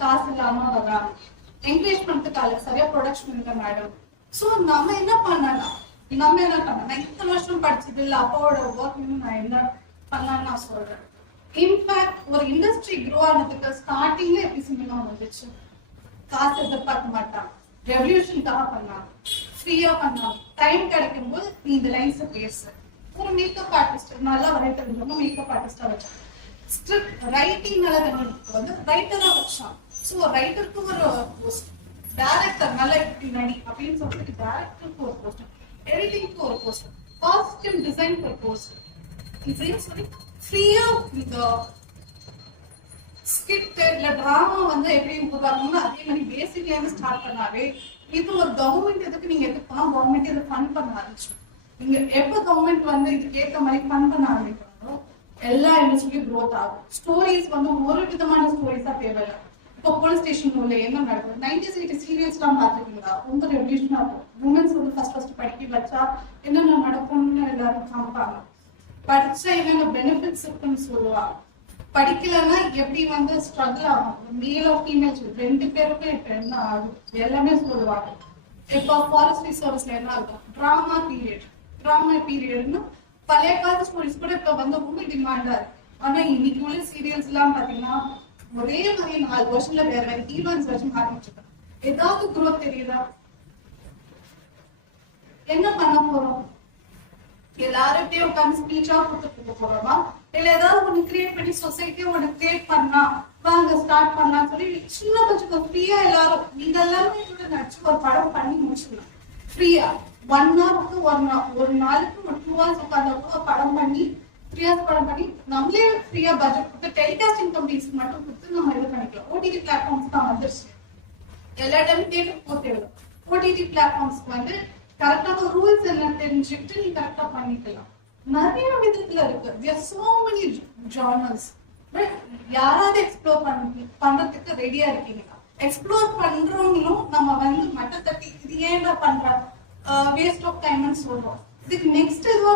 காசு இல்லாம வர்றாங்க, என்கரேஜ் பண்றதுக்காக சரியா ப்ரொடக்ஷன் இல்லை மேடம். சோ நம்ம என்ன பண்ணலாம், நான் இத்தனை வருஷம் படிச்சது இல்ல, அப்பாவோட ஒர்க் நான் என்ன பண்ணலாம்னு நான் சொல்றேன். இன்ஃபேக்ட் ஒரு இண்டஸ்ட்ரி க்ரோ ஆனதுக்கு ஸ்டார்டிங்ல எப்படி சினிமா வந்துச்சு, காசு எதிர்பார்க்க மாட்டாங்க, ரெவல்யூஷனுக்காக பண்ணாங்க, ஃப்ரீயா பண்ணாங்க. டைம் கிடைக்கும் போது நீ இந்த லைன்ஸ் பேசு. ஒரு மேக்கப் ஆர்டிஸ்ட் நல்லா வரைய தெரிஞ்சவங்க மேக்கப் ஆர்டிஸ்டா வச்சாங்க. ஸ்கிரிப்ட் ரைட்டிங் வந்து ரைட்டரா வச்சான். ஸோ ரைட்டருக்கு ஒரு போஸ்ட், டைரக்டர் நல்லா இப்படி நடி அப்படின்னு சொல்லிட்டு டைரக்டருக்கு ஒரு போஸ்ட், எடிட்டிங்க்கு ஒரு போஸ்ட், காஸ்டியூம் டிசைனுக்கு ஒரு போஸ்ட், இப்படின்னு சொல்லி ஃப்ரீயா இந்த ஸ்கிரிப்ட் இல்ல டிராமா வந்து எப்படி உருவாக்கணும்னு அதே மாதிரி பேசிக்ல இருந்து ஸ்டார்ட் பண்ணாவே இது ஒரு கவர்மெண்ட் எதுக்கு நீங்க எதுக்கு போனா கவர்மெண்ட் இதை ஃபண்ட் பண்ண ஆரம்பிச்சு. நீங்க எப்ப கவர்மெண்ட் வந்து இதுக்கு ஏற்ற மாதிரி ஃபண்ட் பண்ண ஆரம்பிக்கிறாங்களோ எல்லா இண்டஸ்ட்ரியும் க்ரோத் ஆகும். ஸ்டோரிஸ் வந்து ஒரு விதமான ஸ்டோரிஸா தேவையில்லை, இப்போ போலீஸ் ஸ்டேஷன் உள்ள என்ன நடக்குது 90s 80s சீரியல்ஸ்லாம் பார்த்துருக்கீங்களா? ரொம்ப ரெவல்யூஷனா இருக்கும். உமன்ஸ் வந்து ஃபர்ஸ்ட் படிக்க வச்சா என்னென்ன நடக்கும்னு எல்லாரும் காமிப்பாங்க. படிச்சா என்னென்ன பெனிஃபிட்ஸ் இருக்குன்னு சொல்லுவாங்க. படிக்கலன்னா எப்படி வந்து ஸ்ட்ரகிள் ஆகும், மேல் ஃபீமேல் ரெண்டு பேருக்கும் இப்ப என்ன ஆகும் எல்லாமே சொல்லுவாங்க. இப்போ ஃபாரஸ்ட்ரி சர்வீஸ்ல என்ன இருக்கும், டிராமா பீரியட்னு பழைய கால ஸ்டோரிஸ் கூட இப்ப வந்து ரொம்ப டிமாண்டா இருக்கு. ஆனா இன்னைக்கு உள்ள சீரியல்ஸ் எல்லாம் பாத்தீங்கன்னா ஒரே மாதிரி 4 வருஷத்துல வேற வேற ஈவென்ட்ஸ் வச்சு ஆரம்பிச்சிருக்காங்க. ஏதாவது குரோத் தெரியுதா? என்ன பண்ண போறோம்? எல்லார்கிட்டயும் உட்காந்து ஸ்பீச்சா கொடுத்துட்டு போறோமா, இல்ல ஏதாவது ஒண்ணு கிரியேட் பண்ணி சொசைட்டியை ஒண்ணு கிரியேட் பண்ணா வாங்க ஸ்டார்ட் பண்ணலாம் சொல்லி சின்ன கொஞ்சம் ஃப்ரீயா எல்லாரும் நீங்க எல்லாமே கூட நடிச்சு ஒரு படம் பண்ணி முடிச்சிடலாம் ஃப்ரீயா. 1 ஹவருக்கு ஒரு நாளுக்கு ஒரு 2 ஹவர்ஸ் உட்காந்து ஒரு படம் பண்ணி ஃப்ரீயா படம் பண்ணி நம்மளே ஃப்ரீயா பட்ஜெட் கொடுத்து டெலிகாஸ்டிங் கம்பெனிஸ்க்கு மட்டும் கொடுத்து நம்ம இது பண்ணிக்கலாம். ஓடிடி பிளாட்ஃபார்ம்ஸ் தான் வந்துருச்சு. எல்லா டைமும் தேட்டர் போட்டு ஓடிடி பிளாட்ஃபார்ம்ஸ்க்கு வந்து கரெக்டான ரூல்ஸ் என்ன தெரிஞ்சுக்கிட்டு நீ கரெக்டா பண்ணிக்கலாம். நிறைய விதத்துல இருக்கு. there are so many genres. But யாராவது எக்ஸ்ப்ளோர் பண்றதுக்கு ரெடியா இருக்கீங்களா? எக்ஸ்ப்ளோர் பண்றவங்களும் நம்ம வந்து மட்ட தட்டி இது ஏன்டா பண்ற வேஸ்ட் ஆஃப் டைம்னு சொல்றோம். இதுக்கு நெக்ஸ்ட் இதுவா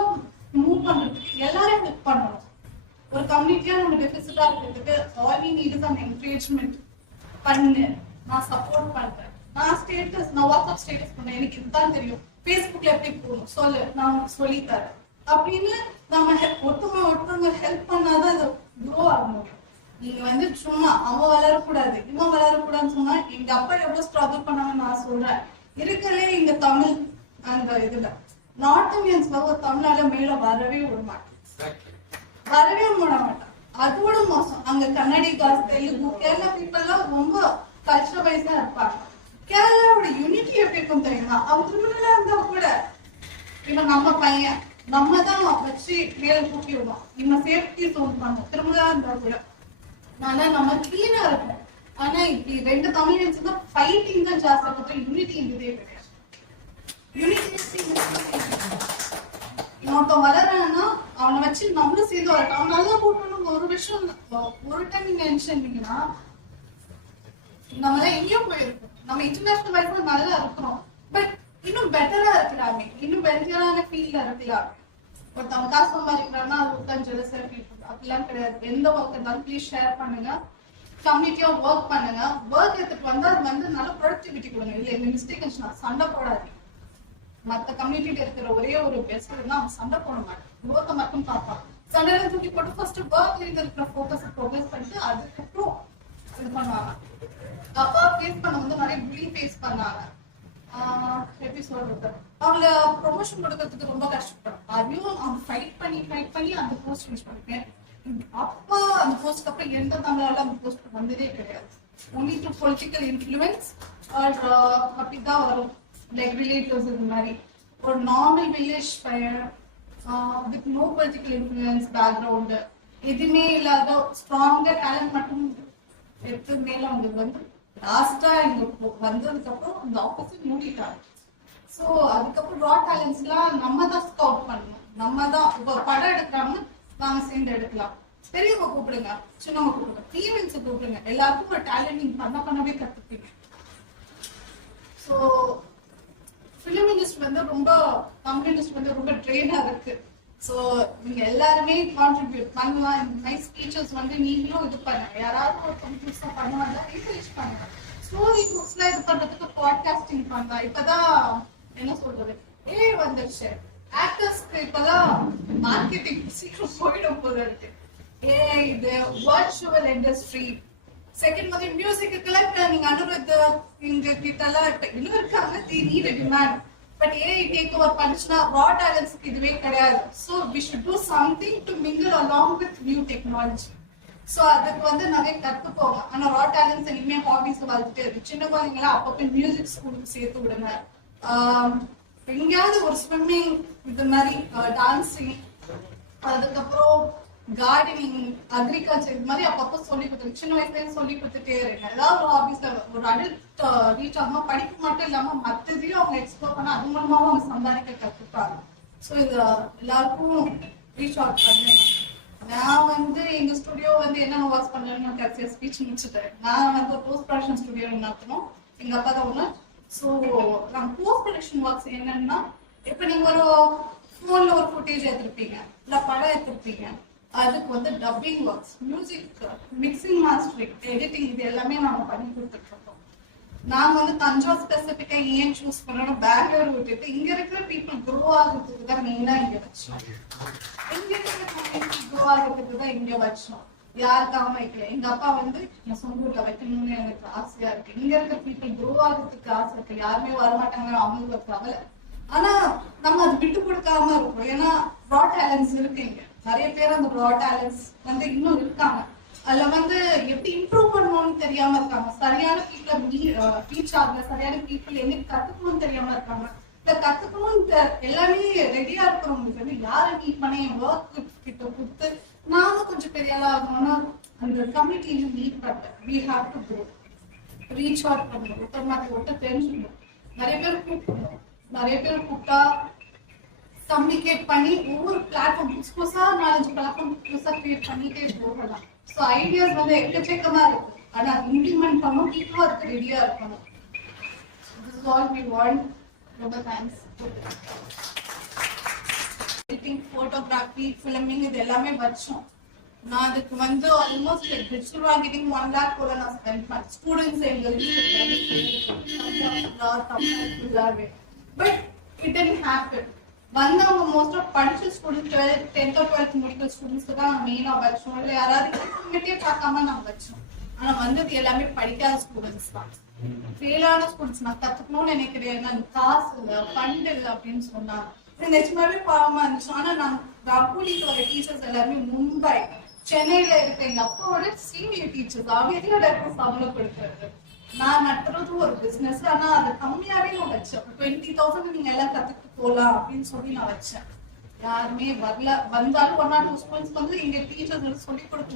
மூவ் பண்றதுக்கு எல்லாரும் ஹெல்ப் பண்ணணும். ஒரு கம்யூனிட்டியா நம்ம டெபிசிட்டா இருக்கிறதுக்கு all we need is an encouragement. பண்ணு, நான் சப்போர்ட் பண்றேன், நான் வாட்ஸ்அப் ஸ்டேட்டஸ் பண்ணேன், எனக்கு இதுதான் தெரியும், ஃபேஸ்புக்ல எப்படி போகணும் சொல்லு, நான் சொல்லி தரேன் அப்படின்னு நம்ம ஒருத்தவங்க ஹெல்ப் பண்ணாதான் அது க்ரோ ஆகணும். நீங்க வந்து சும்மா அவன் வளரக்கூடாது இவன் வளரக்கூடாதுன்னு சொன்னா எங்க அப்பா எவ்வளவு ஸ்ட்ரகிள் பண்ணாங்கன்னு நான் சொல்றேன். இருக்கலே இங்க தமிழ் அந்த இதுல நார்த் இந்தியன்ஸ்ல ஒரு தமிழால மேல வரவே விட மாட்டான். அதோட மோசம் அங்க கன்னடி காஸ் தெலுங்கு கேரளா பீப்புள் எல்லாம் ரொம்ப கல்ச்சர் வைஸா இருப்பாங்க. கேரளாவோட யூனிட்டி எப்படி இருக்கும் தெரியுமா? அவன் திருமணம் இருந்தா கூட இவன் நம்ம பையன் நம்ம தான் வச்சு மேல தூக்கி விடுவோம். இவன் சேஃப்டி சோன் பண்ணுவோம் திருமணம் இருந்தா கூட. ஆனா நம்ம கிளீனா இருக்கும். ஆனா இப்படி 2 தமிழன்ஸ் தான் ஃபைட்டிங் தான் ஜாஸ்தியா பார்த்தா யூனிட்டி இருந்ததே கிடையாது. யூனிட்டி இன்னொருத்தன் வளரான்னா அவனை வச்சு நம்மளும் செய்து வரட்டும். அவன் நல்லா போட்டணும். ஒரு விஷயம் ஒரு டைம் நீங்க நினைச்சீங்கன்னா நம்ம தான் எங்கேயும் போயிருக்கோம். நம்ம இன்டர்நேஷனல் வைஸ்ல நல்லா இருக்கிறோம். பட் இன்னும் பெட்டரா இருக்கலாமே, இன்னும் பெட்டரான ஃபீல்ட்ல இருக்கலாமே. ஒருத்தவங்க காசு சம்பாதிக்கிறாங்கன்னா அது உட்காந்து ஜெலஸா ஃபீல் பண்ணும். அப்படிலாம் கிடையாது. எந்த ஒர்க் இருந்தாலும் ப்ளீஸ் ஷேர் பண்ணுங்க, கம்யூனிட்டியா ஒர்க் பண்ணுங்க. ஒர்க் எடுத்துட்டு வந்து அது வந்து நல்ல ப்ரொடக்டிவிட்டி கொடுங்க. இல்ல இந்த மிஸ்டேக் இருந்துச்சுன்னா சண்டை போடாதீங்க. மற்ற கம்யூனிட்டியில இருக்கிற ஒரே ஒரு பெஸ்ட் தான் அவன் சண்டை போட மாட்டான், ஒர்க்கை மட்டும் பார்ப்பான். சண்டையில தூக்கி போட்டு ஃபர்ஸ்ட் ஒர்க்ல இருக்கிற ஃபோக்கஸ் ப்ரோக்ரஸ் பண்ணிட்டு அதுக்கப்புறம் இது பண்ணுவாங்க. அப்பா ஃபேஸ் பண்ண வந்து நிறைய புலி ஃபேஸ் பண்ணாங்க. எப்படி சொல்றது, அவங்கள ப்ரொமோஷன் கொடுக்கறதுக்கு ரொம்ப கஷ்டப்படும். அதையும் அவங்க ஃபைட் பண்ணி அந்த போஸ்ட் யூஸ் பண்ணிப்பேன். அப்பா அந்த போஸ்ட்க்கு அப்புறம் எந்த தமிழால அந்த போஸ்ட் வந்ததே கிடையாது. ஒன்லி த்ரூ பொலிட்டிக்கல் இன்ஃப்ளூயன்ஸ் அப்படிதான் வரும். லைக் ரிலேட்டிவ்ஸ் இந்த மாதிரி ஒரு நார்மல் வில்லேஜ் பையன் with no political influence background எதுவுமே இல்லாத ஸ்ட்ராங்கா டேலண்ட் மட்டும் எடுத்து மேல அவங்க வந்து லாஸ்டா இங்க வந்ததுக்கு அப்புறம் இந்த ஆப்போசிட் மூடிட்டாங்க. ஸோ அதுக்கப்புறம் ரா டேலண்ட்ஸ் எல்லாம் நம்ம தான் ஸ்கவுட் பண்ணணும். நம்ம தான் இப்போ படம் எடுக்கிறாங்க, நாங்க சேர்ந்து எடுக்கலாம். பெரியவங்க கூப்பிடுங்க, சின்னவங்க கூப்பிடுங்க, ஃபீமேல்ஸ் கூப்பிடுங்க. எல்லாருக்கும் ஒரு டேலண்ட் நீங்க பண்ணவே கத்துப்பீங்க. ஸோ ஃபிலிம் இண்டஸ்ட்ரி வந்து ரொம்ப தமிழ் இண்டஸ்ட்ரி வந்து ரொம்ப ட்ரெயினா இருக்கு. ஸோ நீங்க எல்லாருமே கான்ட்ரிபியூட் பண்ணலாம். இந்த நைஸ் ஸ்பீச்சஸ் வந்து நீங்களும் இது பண்ணுங்க. யாராவது ஒரு கம்ப்யூட்டர்ஸா பண்ணுவாங்க, என்கரேஜ் பண்ணுங்க. ஸ்டோரி புக்ஸ்லாம் இது பண்றதுக்கு பாட்காஸ்டிங் பண்ணலாம். இப்பதான் என்ன சொல்றது ஏஐ வந்துருச்சு. ஆக்டர்ஸ்க்கு இப்பதான் மார்க்கெட்டிங் சீக்கிரம் போயிடும் போல இருக்கு. ஏஐ இது வர்ச்சுவல் இண்டஸ்ட்ரி. செகண்ட் வந்து மியூசிக்கு நீங்க அனுபவத்து இங்க கிட்ட எல்லாம் இப்ப இன்னும் இருக்காங்க. The need a demand. But AI take over பண்ணுச்சுன்னா ரா டேலண்ட்ஸ்க்கு இதுவே கிடையாது. So we should do something to mingle along with new technology. So அதுக்கு வந்து நிறைய கற்றுப்போங்க. ஆனால் ரா டேலண்ட்ஸ் இனிமே ஹாபிஸ் வளர்த்துட்டே இருக்கு. சின்ன குழந்தைங்களா அப்பப்போ மியூசிக் ஸ்கூலுக்கு சேர்த்து விடுங்க. எங்கேயாவது ஒரு ஸ்விம்மிங் இது மாதிரி டான்ஸிங், அதுக்கப்புறம் கார்டனிங், அக்ரிகல்ச்சர் இது மாதிரி அப்பப்போ சொல்லி கொடுத்துருங்க. சின்ன வயசுலேயே சொல்லி கொடுத்துட்டே இருங்க. ஏதாவது ஒரு ஹாபிஸ்ல ஒரு அடல்ட் ரீச் ஆகுமா படிப்பு மட்டும் இல்லாம மற்றதையும் அவங்க எக்ஸ்ப்ளோர் பண்ண அது மூலமாவும் அவங்க சம்பாதிக்க கற்றுப்பாங்க. ஸோ இது எல்லாருக்கும் ரீச் அவுட் பண்ணுங்க. நான் வந்து எங்க ஸ்டுடியோ வந்து என்ன ஒர்க் பண்ணேன்னு கடைசியா ஸ்பீச் முடிச்சுட்டேன். நான் வந்து போஸ்ட் ப்ரொடக்ஷன் ஸ்டுடியோ நடத்தணும், எங்க அப்பா தான் ஒண்ணு. ஸோ நான் போஸ்ட் ப்ரொடக்ஷன் ஒர்க்ஸ் என்னன்னா, இப்போ நீங்க ஒரு ஃபோன்ல ஒரு ஃபுட்டேஜ் எடுத்திருப்பீங்க, இல்ல படம் எடுத்திருப்பீங்க, அதுக்கு வந்து dubbing works, music, mixing, mastering, editing, இது எல்லாமே நாம பண்ணி கொடுத்துட்டு இருக்கோம். நாங்க வந்து தஞ்சாவூர் ஸ்பெசிபிக்கா ஏன் சூஸ் பண்ணணும், பெங்களூர் விட்டுட்டு இங்க இருக்கிற பீப்புள் க்ரோ ஆகுறதுக்கு தான் மெயினா இங்க வச்சோம். இங்க இருக்கிற கம்யூனிட்டி க்ரோ ஆகுறதுக்கு தான் இங்க வச்சோம், யாருக்காக வைக்கல. எங்க அப்பா வந்து என் சொந்த ஊர்ல வைக்கணும்னு எனக்கு ஆசையா இருக்கு. இங்க இருக்கிற பீப்புள் க்ரோ ஆகுறதுக்கு ஆசை இருக்கு, யாருமே வரமாட்டாங்க, அவங்களுக்கு ஒரு கவலை. ஆனா நம்ம அது விட்டு கொடுக்காம இருக்கோம். ஏன்னா ரா டேலண்ட்ஸ் இருக்கு இங்க, நிறைய பேர் அந்த ரா டேலண்ட்ஸ் வந்து இன்னும் இருக்காங்க. அதுல வந்து எப்படி இம்ப்ரூவ் பண்ணணும்னு தெரியாம இருக்காங்க, சரியான பீப்புளை ரீச் ஆகல, சரியான பீப்புள் எங்க கத்துக்கணும்னு தெரியாம இருக்காங்க. இந்த கத்துக்கணும் எல்லாமே ரெடியா இருக்கிறவங்களுக்கு வந்து யாரை மீட் பண்ணி ஒர்க் கிட்ட கொடுத்து நாங்க கொஞ்சம் பெரிய ஆளா ஆகணும்னா அந்த கம்யூனிட்டியில மீட் பண்ணேன். We have to go reach out பண்ணணும், ஒருத்தர் ஒருத்தர் தெரிஞ்சுக்கணும். நிறைய பேர் கூப்பிடணும், நிறைய பேர் கூப்பிட்டா கம்யூனிகேட் பண்ணி ஒவ்வொரு பிளாட்ஃபார்ம் புதுசா 4-5 பிளாட்ஃபார்ம் புதுசா கிரியேட் பண்ணிட்டே போகலாம். ஸோ ஐடியாஸ் வந்து எக்கச்சக்கமா இருக்கு, ஆனா இம்ப்ளிமெண்ட் பண்ணணும், பீப்புளும் அதுக்கு ரெடியா இருக்கணும். This is all we want. ரொம்ப தேங்க்ஸ். எடிட்டிங், போட்டோகிராஃபி, ஃபிலிமிங், இது எல்லாமே வச்சோம். நான் அதுக்கு வந்து ஆல்மோஸ்ட் டிஜிட்டல் மார்க்கெட்டிங் 1 lakh போல நான் ஸ்பெண்ட் பண்ணேன். ஸ்டூடெண்ட்ஸ் எங்களுக்கு பட் இட் டென்ட் ஹேப்பன். வந்தவங்க மோஸ்ட் ஆஃப் படிச்ச ஸ்டூடெண்ட் 10th or 12th முடிக்கிற ஸ்டூடெண்ட்ஸ்க்கு தான் மெயினா வச்சோம், இல்லை யாராவது இன்ஃபர்மேட்டிவ் பார்க்காம நாங்கள் வச்சோம். ஆனா வந்தது எல்லாமே படிக்காத ஸ்டூடெண்ட்ஸ் தான், ஃபெயிலான ஸ்டூடெண்ட்ஸ். நான் கத்துக்கணும்னு நினைக்கிறேன், நான் காசு இல்லை, ஃபண்ட் இல்லை அப்படின்னு சொன்னாங்க. நிஜமாவே பாவமா இருந்துச்சு. ஆனா நான் கூலிக்கு வர டீச்சர்ஸ் எல்லாருமே மும்பை, சென்னையில இருக்க எங்க அப்பாவோட சீனியர் டீச்சர்ஸ், அவங்களோட சம்பளம் கொடுக்கறது. நான் நடத்துறது ஒரு பிசினஸ், ஆனா அது கம்மியாவே நான் வச்சேன். 20,000 நீங்க எல்லாம் கத்துக்கிட்டு போலாம் அப்படின்னு சொல்லி நான் வச்சேன். யாருமே வரல. வந்தாலும் 1 or 2 ஸ்டூடெண்ட்ஸ் வந்து எங்க டீச்சர்ஸ் சொல்லி கொடுக்க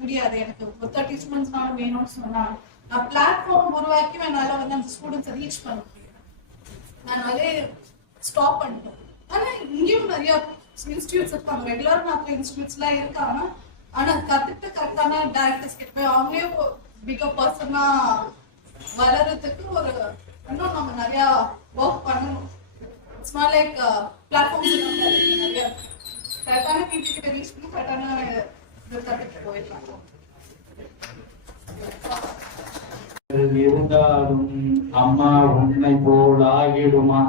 முடியாது, எனக்கு 30 ஸ்டூடெண்ட்ஸ் நானும் வேணும்னு சொன்னாங்க. நான் பிளாட்ஃபார்ம் உருவாக்கி என்னால வந்து அந்த ஸ்டூடெண்ட்ஸை ரீச் பண்ண முடியும். நான் அதே ஸ்டாப் பண்ணிட்டேன். ஆனா இங்கேயும் நிறைய இன்ஸ்டியூட்ஸ் இருக்காங்க, ரெகுலர் நான் இன்ஸ்டியூட்ஸ் எல்லாம் இருக்காங்க. ஆனா கத்துக்கிட்டு கரெக்டான டைரக்டர்ஸ் கிட்ட போய் அவங்களே பிகப் பர்சனா வளர்றதுக்கு ஒரு இன்னும் நம்ம நிறைய ஒர்க் பண்ணணும். இட்ஸ் நாட் லைக் பிளாட்ஃபார்ம்ஸ் நிறைய கரெக்டான பீப்புள் கிட்ட ரீச் பண்ணி கரெக்டான இது கத்துக்கிட்டு போயிடலாம். இருந்தாலும் அம்மா உன்னை போல் ஆகிடுமா,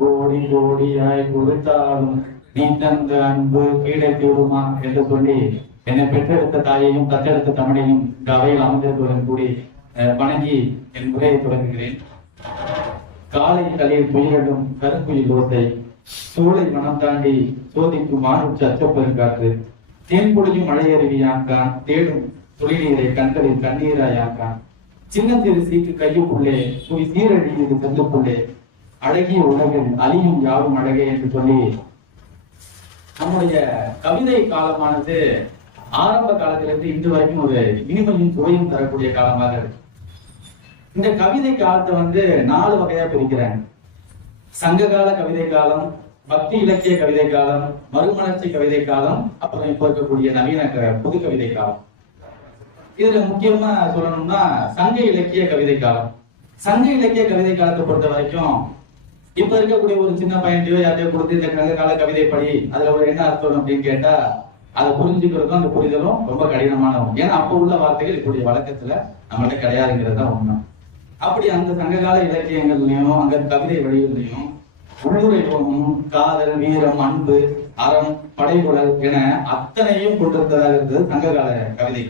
கோடி கோடியாய் கொடுத்தாலும் நீ தந்த அன்பு கிடைத்திடுமா என்று சொல்லி என்னை பெற்றெடுத்த தாயையும் தத்தெடுத்த தமிழையும் அவையில் அமர்ந்திருப்பதுடன் கூடி வணங்கி என் உரையை தொடங்குகிறேன். காலை தலையில் புயலும் கருங்குயில் ஓசை, சூளை மனம் தாண்டி சோதிக்கும் மானுற்ற அச்சப்பெருங்காற்று, தேன்பொழியும் மழையருவியாக்கான், தேடும் தொழிலீரை கண்களில் கண்ணீராயாக்கான், சின்னத்திரு சீக்கு கையுக்குள்ளே போய் சீரழியது செல்லுக்குள்ளே, அழகிய உலகில் அழியும் யாரும் அழகே என்று சொல்லி நம்முடைய கவிதை காலமானது ஆரம்ப காலத்திலிருந்து இன்று வரைக்கும் ஒரு இனிமையும் சுவையும் தரக்கூடிய காலமாக இருக்கு. இந்த கவிதை காலத்தை வந்து 4 வகையா பிரிக்கிறேன். சங்ககால கவிதை காலம், பக்தி இலக்கிய கவிதை காலம், மறுமலர்ச்சி கவிதை காலம், அப்புறம் இப்ப இருக்கக்கூடிய நவீன புது கவிதை காலம். இதுல முக்கியமா சொல்லணும்னா சங்க இலக்கிய கவிதை காலம். சங்க இலக்கிய கவிதை காலத்தை பொறுத்த வரைக்கும் இப்ப இருக்கக்கூடிய ஒரு சின்ன பையன்டையோ யார்ட்டையோ கொடுத்து இந்த சங்க கால கவிதை படி அதுல ஒரு என்ன அர்த்தம் அப்படின்னு கேட்டா அதை புரிஞ்சுக்கிறதும் அந்த புரிதலும் ரொம்ப கடினமானவும். ஏன்னா அப்ப உள்ள வார்த்தைகள் இப்படி வழக்கத்துல நம்மள்ட்ட கிடையாதுங்கிறது தான் உண்மை. அப்படி அந்த சங்ககால இலக்கியங்கள்லயும் அங்க கவிதை வடிவிலையும் உள்ளுரைவும் காதல், வீரம், அன்பு, அறம், படைகுடல் என அத்தனையும் கொண்டிருந்ததாக இருந்தது சங்ககால கவிதை.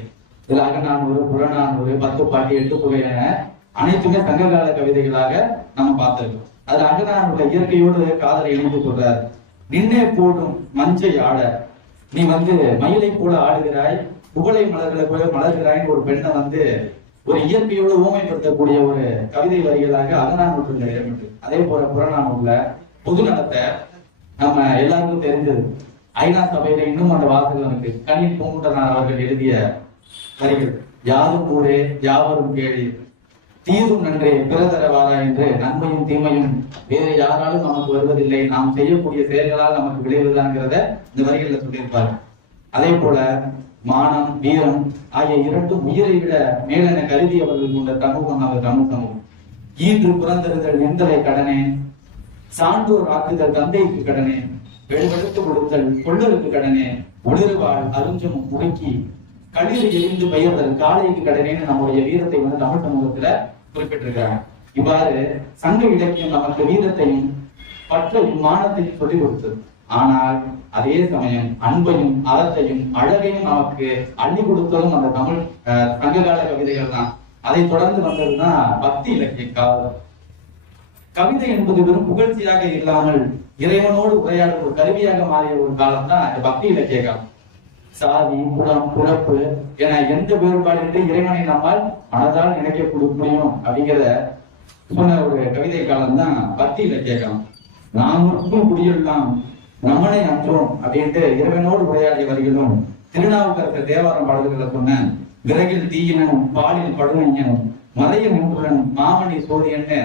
இதுல அகநானூறு, புறநானூறு, 10 பாட்டு, 8 புகை என அனைத்துமே சங்ககால கவிதைகளாக நம்ம பார்த்திருக்கோம். அதுல அகநானூறுல இயற்கையோடு காதலை இணைந்து சொல்றார். நின்னே போடும் மஞ்சை ஆட, நீ வந்து மயிலை போல ஆடுகிறாய், புகழை மலர்களை போல மலர்கிறாய்ன்னு ஒரு பெண்ணை வந்து ஒரு இயற்கையோடு ஊமைப்படுத்தக்கூடிய ஒரு கவிதை வரிகளாக அகநானூற்றுல இடம்பெற்று. அதே போல புறநானூறுல பொது நலத்தை நம்ம எல்லாருக்கும் தெரிஞ்சது. ஐநா சபையில இன்னும் அந்த வாசகம் இருக்கு. கனின் பூங்குன்றனார் அவர்கள் எழுதிய வரிகள். யாதும் ஊரே யாவரும் கேளி, தீதும் நன்றே பிறதரவாரா என்று நன்மையும் தீமையும் வேறு யாராலும் நமக்கு வருவதில்லை, நாம் செய்யக்கூடிய செயல்களால் நமக்கு விளைவுதான்ங்கிறத இந்த வரிகள்ல சொல்லியிருப்பாரு. அதே போல மானம் வீரம் ஆகிய இரண்டும் உயிரை விட மேலென கருதி அவர்கள் கொண்ட சமூகம் அந்த தமிழ் சமூகம். ஈன்று புறந்தறுதல் எந்தலை கடனே, சான்றோர் ஆக்குதல் தந்தைக்கு கடனே, வெளிவெடுத்து கொடுத்தல் கொள்ளருக்கு கடனே, ஒளிர்வாள் அருஞ்சம் முடக்கி களிர் எரிந்து பெயர்தல் காலைக்கு கடனேன்னு நம்முடைய வீரத்தை வந்து தமிழ் சமூகத்துல குறிப்பிட்டிருக்கிறாங்க. இவ்வாறு சங்க இலக்கியம் நமக்கு வீரத்தையும் பற்றையும் மானத்தையும் சொல்லிக் கொடுத்தது. ஆனால் அதே சமயம் அன்பையும் அறத்தையும் அழகையும் நமக்கு அள்ளி கொடுத்ததும் அந்த தமிழ் சங்ககால கவிதைகள் தான். அதை தொடர்ந்து வந்ததுதான் பக்தி இலக்கிய காலம். கவிதை என்பது வெறும் புகழ்ச்சியாக இல்லாமல் இறைவனோடு உரையாடும் ஒரு கருவியாக மாறிய ஒரு காலம் தான் இந்த பக்தி இலக்கிய காலம். சாதி, குலம், பிறப்பு என எந்த வேறுபாடு இறைவனை நம்மால் மனதால் நினைக்க முடியும் அப்படிங்கிற சொன்ன ஒரு கவிதை காலம் தான் பக்தி இலக்கிய காலம். நாம் இருக்கும் குடியெல்லாம் நம்மனை அன்றோம் அப்படின்ட்டு இறைவனோடு உரையாடிய வரிகளும் திருநாவுக்கரசர் தேவாரம் பாடல்களை சொன்ன விறகில் தீயினும் பாலில் படுமையனும் மறைய நின்றுடன் மாமணி சோதியன்னு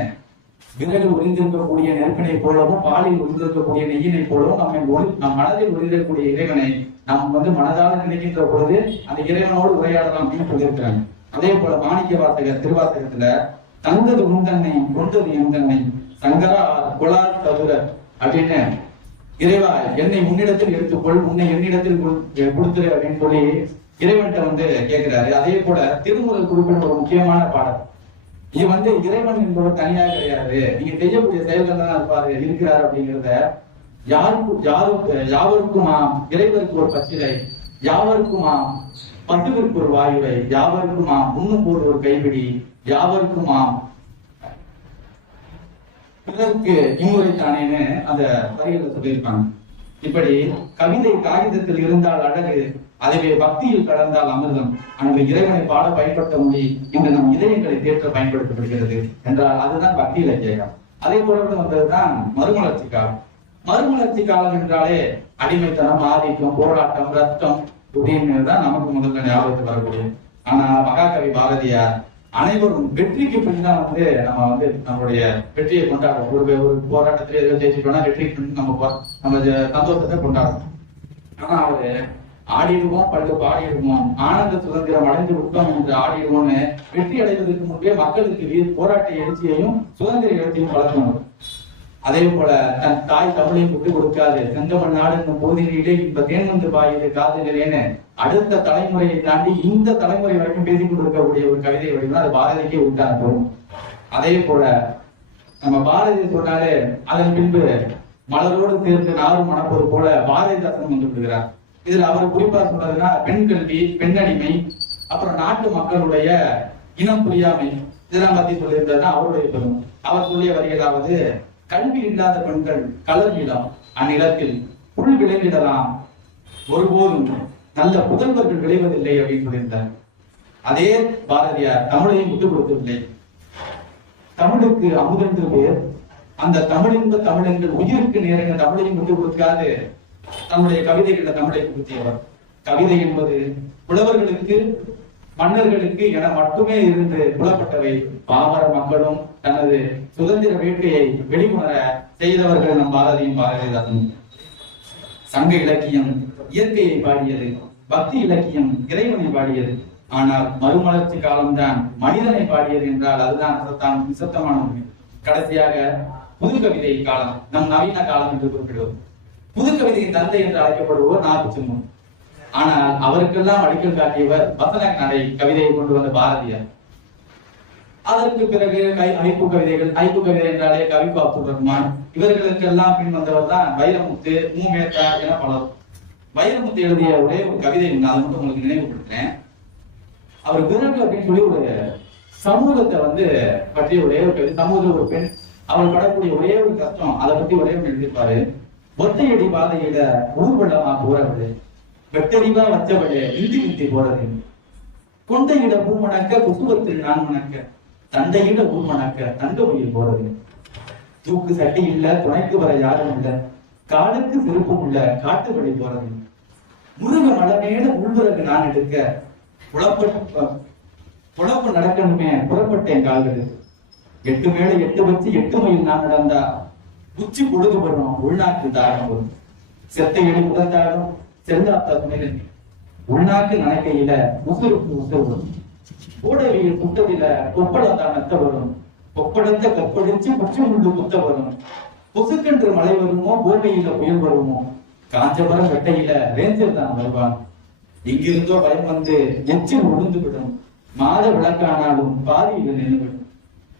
விறகில் ஒளிந்திருக்கக்கூடிய நெருப்பினை போலவும் பாலில் ஒளிந்திருக்கக்கூடிய நெய்யினை போலவும் நம் மனதில் ஒளிந்திருக்கக்கூடிய இறைவனை நாம் வந்து மனதால் நினைக்கின்ற பொழுது அந்த இறைவனோடு உரையாடலாம் அப்படின்னு சொல்லியிருக்கிறாங்க. அதே போல மாணிக்க வாசகர் திருவாசகத்துல தந்தது உந்தன்னை கொண்டது எந்தன்னை சங்கரா குலார் தவிர அப்படின்னு இறைவா என்னை உன்னிடத்தில் எடுத்துக்கொள், உன்னை என்னிடத்தில் கொடுத்துரு அப்படின்னு சொல்லி இறைவன்கிட்ட வந்து கேட்கிறாரு. அதே போல திருமுறை குறிப்பிட்ட ஒரு முக்கியமான பாடல். இது வந்து இறைவன் என்பவர் தனியாக கிடையாது, நீங்க செய்யக்கூடிய செயல்கள் தான் இருப்பாரு இருக்கிறார் அப்படிங்கிறத யாவருக்குமாம் இறைவருக்கு ஒரு பச்சிலை, யாவருக்குமாம் பசுவிற்கு ஒரு வாயுவை, யாவருக்குமாம் உண்ணும் போது ஒரு கைப்பிடி, யாவருக்குமாம் பிறருக்கு இம்முறை தானேன்னு அந்த வரிகளை சொல்லியிருப்பாங்க. இப்படி கவிதை காகிதத்தில் இருந்தால் அழகு, அதுவே பக்தியில் கடந்தால் அமிர்தம். அன்று இறைவனை பாட பயன்படுத்த மொழி இன்று நம் இதயங்களை தேற்ற பயன்படுத்தப்படுகிறது என்றால் அதுதான் பக்தி இலக்கியம். அதே தொடர்ந்து வந்ததுதான் மறுமலர்ச்சி காலம். மறுமலர்ச்சி காலம் என்றாலே அடிமைத்தனம், ஆதிக்கம், போராட்டம், ரத்தம் அப்படின்னு தான் நமக்கு முதல்ல ஞாபகத்துக்கு வரக்கூடிய. ஆனா மகாகவி பாரதியார் அனைவரும் வெற்றிக்கு பின்தான் வந்து நம்ம வந்து நம்மளுடைய வெற்றியை கொண்டாடுறோம். ஒரு போராட்டத்திலே எதுவும் ஜெயிச்சுட்டோம்னா வெற்றிக்கு நம்ம சந்தோஷத்தை கொண்டாடுறோம். ஆனா அவரு ஆடிடுவோம் பல்லு பாடிடுவோம் ஆனந்த சுதந்திரம் அடைந்து விட்டோம் என்று ஆடிடுவோம்னு வெற்றி அடைவதற்கு முன்பே மக்களுக்கு போராட்ட எழுச்சியையும் சுதந்திர எழுச்சியும் வளர்க்கணும். அதே போல தன் தாய் தமிழை விட்டு கொடுக்காது, செங்கமன் நாடு என்னும் போதிலே இப்ப தேன் வந்து பாயுது காதலேன்னு அடுத்த தலைமுறையை தாண்டி இந்த தலைமுறை வரைக்கும் பேசிக் கொண்டிருக்கக்கூடிய ஒரு கவிதை வடிவம் அது பாரதிக்கே உண்டான. அதே போல நம்ம பாரதி சொன்னாலே அதன் பின்பு மலரோடு சேர்ந்து நாரும் மணப்பது போல பாரதிதாசன் வந்து விடுகிறார். இதுல அவர் குறிப்பா சொன்னதுன்னா பெண் கல்வி, பெண்ணடிமை, அப்புறம் நாட்டு மக்களுடைய இனம் புரியாமை இதெல்லாம் பத்தி சொல்லியிருந்ததுதான் அவருடைய பெரும். அவர் சொல்லிய வரிகளாவது கல்வி இல்லாத பெண்கள் கலர்நிலம் அந்நிலத்தில் புல் விளைவிடலாம், ஒருபோதும் நல்ல புதல்வர்கள் விளைவதில்லை அப்படின்னு சொல்லியிருந்தார். அதே பாரதியார் தமிழையும் விட்டு கொடுக்கவில்லை. தமிழுக்கு அமுதென்று பேர், அந்த தமிழின்ப தமிழெங்கள் உயிருக்கு நேரங்க தமிழையும் விட்டு கொடுக்காது தன்னுடைய கவிதைகளை தமிழை புகுத்தியவர். கவிதை என்பது புலவர்களுக்கு மன்னர்களுக்கு என மட்டுமே இருந்து புலப்பட்டவை. பாமர மக்களும் தனது சுதந்திர வேட்கையை வெளிக்கொணர செய்தவர்கள் நம் பாரதியும் பாரதிதாசனும். சங்க இலக்கியம் இயற்கையை பாடியது, பக்தி இலக்கியம் இறைவனை பாடியது. ஆனால் மறுமலர்ச்சி காலம்தான் மனிதனை பாடியது என்றால் அதுதான் அதற்கான நிசப்தமான உண்மை. கடைசியாக புது கவிதை காலம், நம் நவீன காலம் என்று குறிப்பிடுவது. புது கவிதையின் தந்தை என்று அழைக்கப்படுவோர் நாகச்சிம்மன். ஆனால் அவருக்கெல்லாம் அடிக்கல் காட்டியவர் வசன நடை கவிதையை கொண்டு வந்த பாரதியார். அதற்கு பிறகு ஐப்பு கவிதைகள், ஐப்பு கவிதை என்றாலே கவிப்பு அப்துல் ரஹ்மான், இவர்களுக்கெல்லாம் பின் வந்தவர் தான் வைரமுத்து, மூமேத்தா என பலர். வைரமுத்து எழுதிய ஒரே ஒரு கவிதை அதை மட்டும் உங்களுக்கு நினைவுபடுத்துறேன். அவர் பிறகு அப்படின்னு சொல்லி ஒரு சமூகத்தை வந்து பற்றிய ஒரே ஒரு கவிதை. சமூகத்தில் ஒரு பெண் அவர் படக்கூடிய ஒரே ஒரு கஷ்டம் அதை பத்தி ஒரே ஒன்று எழுதியிருப்பாரு. ஒத்தையடி பாதையில ஊர்வலமா போறவரு, வெட்டறிவா வச்சவளே இந்தி வித்தி போறது, கொண்டையிட பூ மணக்க குசுவத்தில் நான் மணக்க, தண்டையிட ஊ மணக்க தங்க மொழியில் போறது, தூக்கு சட்டி இல்ல துணைக்கு வர யாரும் இல்ல, காலுக்கு சிறுப்பும் உள்ள காட்டு வழி போறது, முருக மலமேல உள்விறகு நான் எடுக்க, புலப்பு நடக்கணுமே புறப்பட்டேன் கால்கள், 8 மேல 8 வச்சு 8 மைல் நான் நடந்தா உச்சி பொழுது வரும் உள்நாட்டு தாகம் வரும், செத்த எடி முதந்தாடும் செல்லாத்த துணையில் உள்நாட்டு நடக்கையில முசுருக்கு முசுறு வரும். கூடவியில் குட்டதில கொப்பளத்தான் நத்த வரும். கொப்பளத்தை கப்படிச்சு குச்சி முண்டு குத்த வரும். புசுக்கென்று மழை வருமோ, பூமியில புயல் வருமோ, காஞ்சபுரம் வெட்டையில ரேஞ்சர் தான் வருவான். இங்கிருந்தோ பயம் வந்து எச்சில் உளுந்து விடும். மாத விளக்கானாலும் பாதியில நின்றுவிடும்.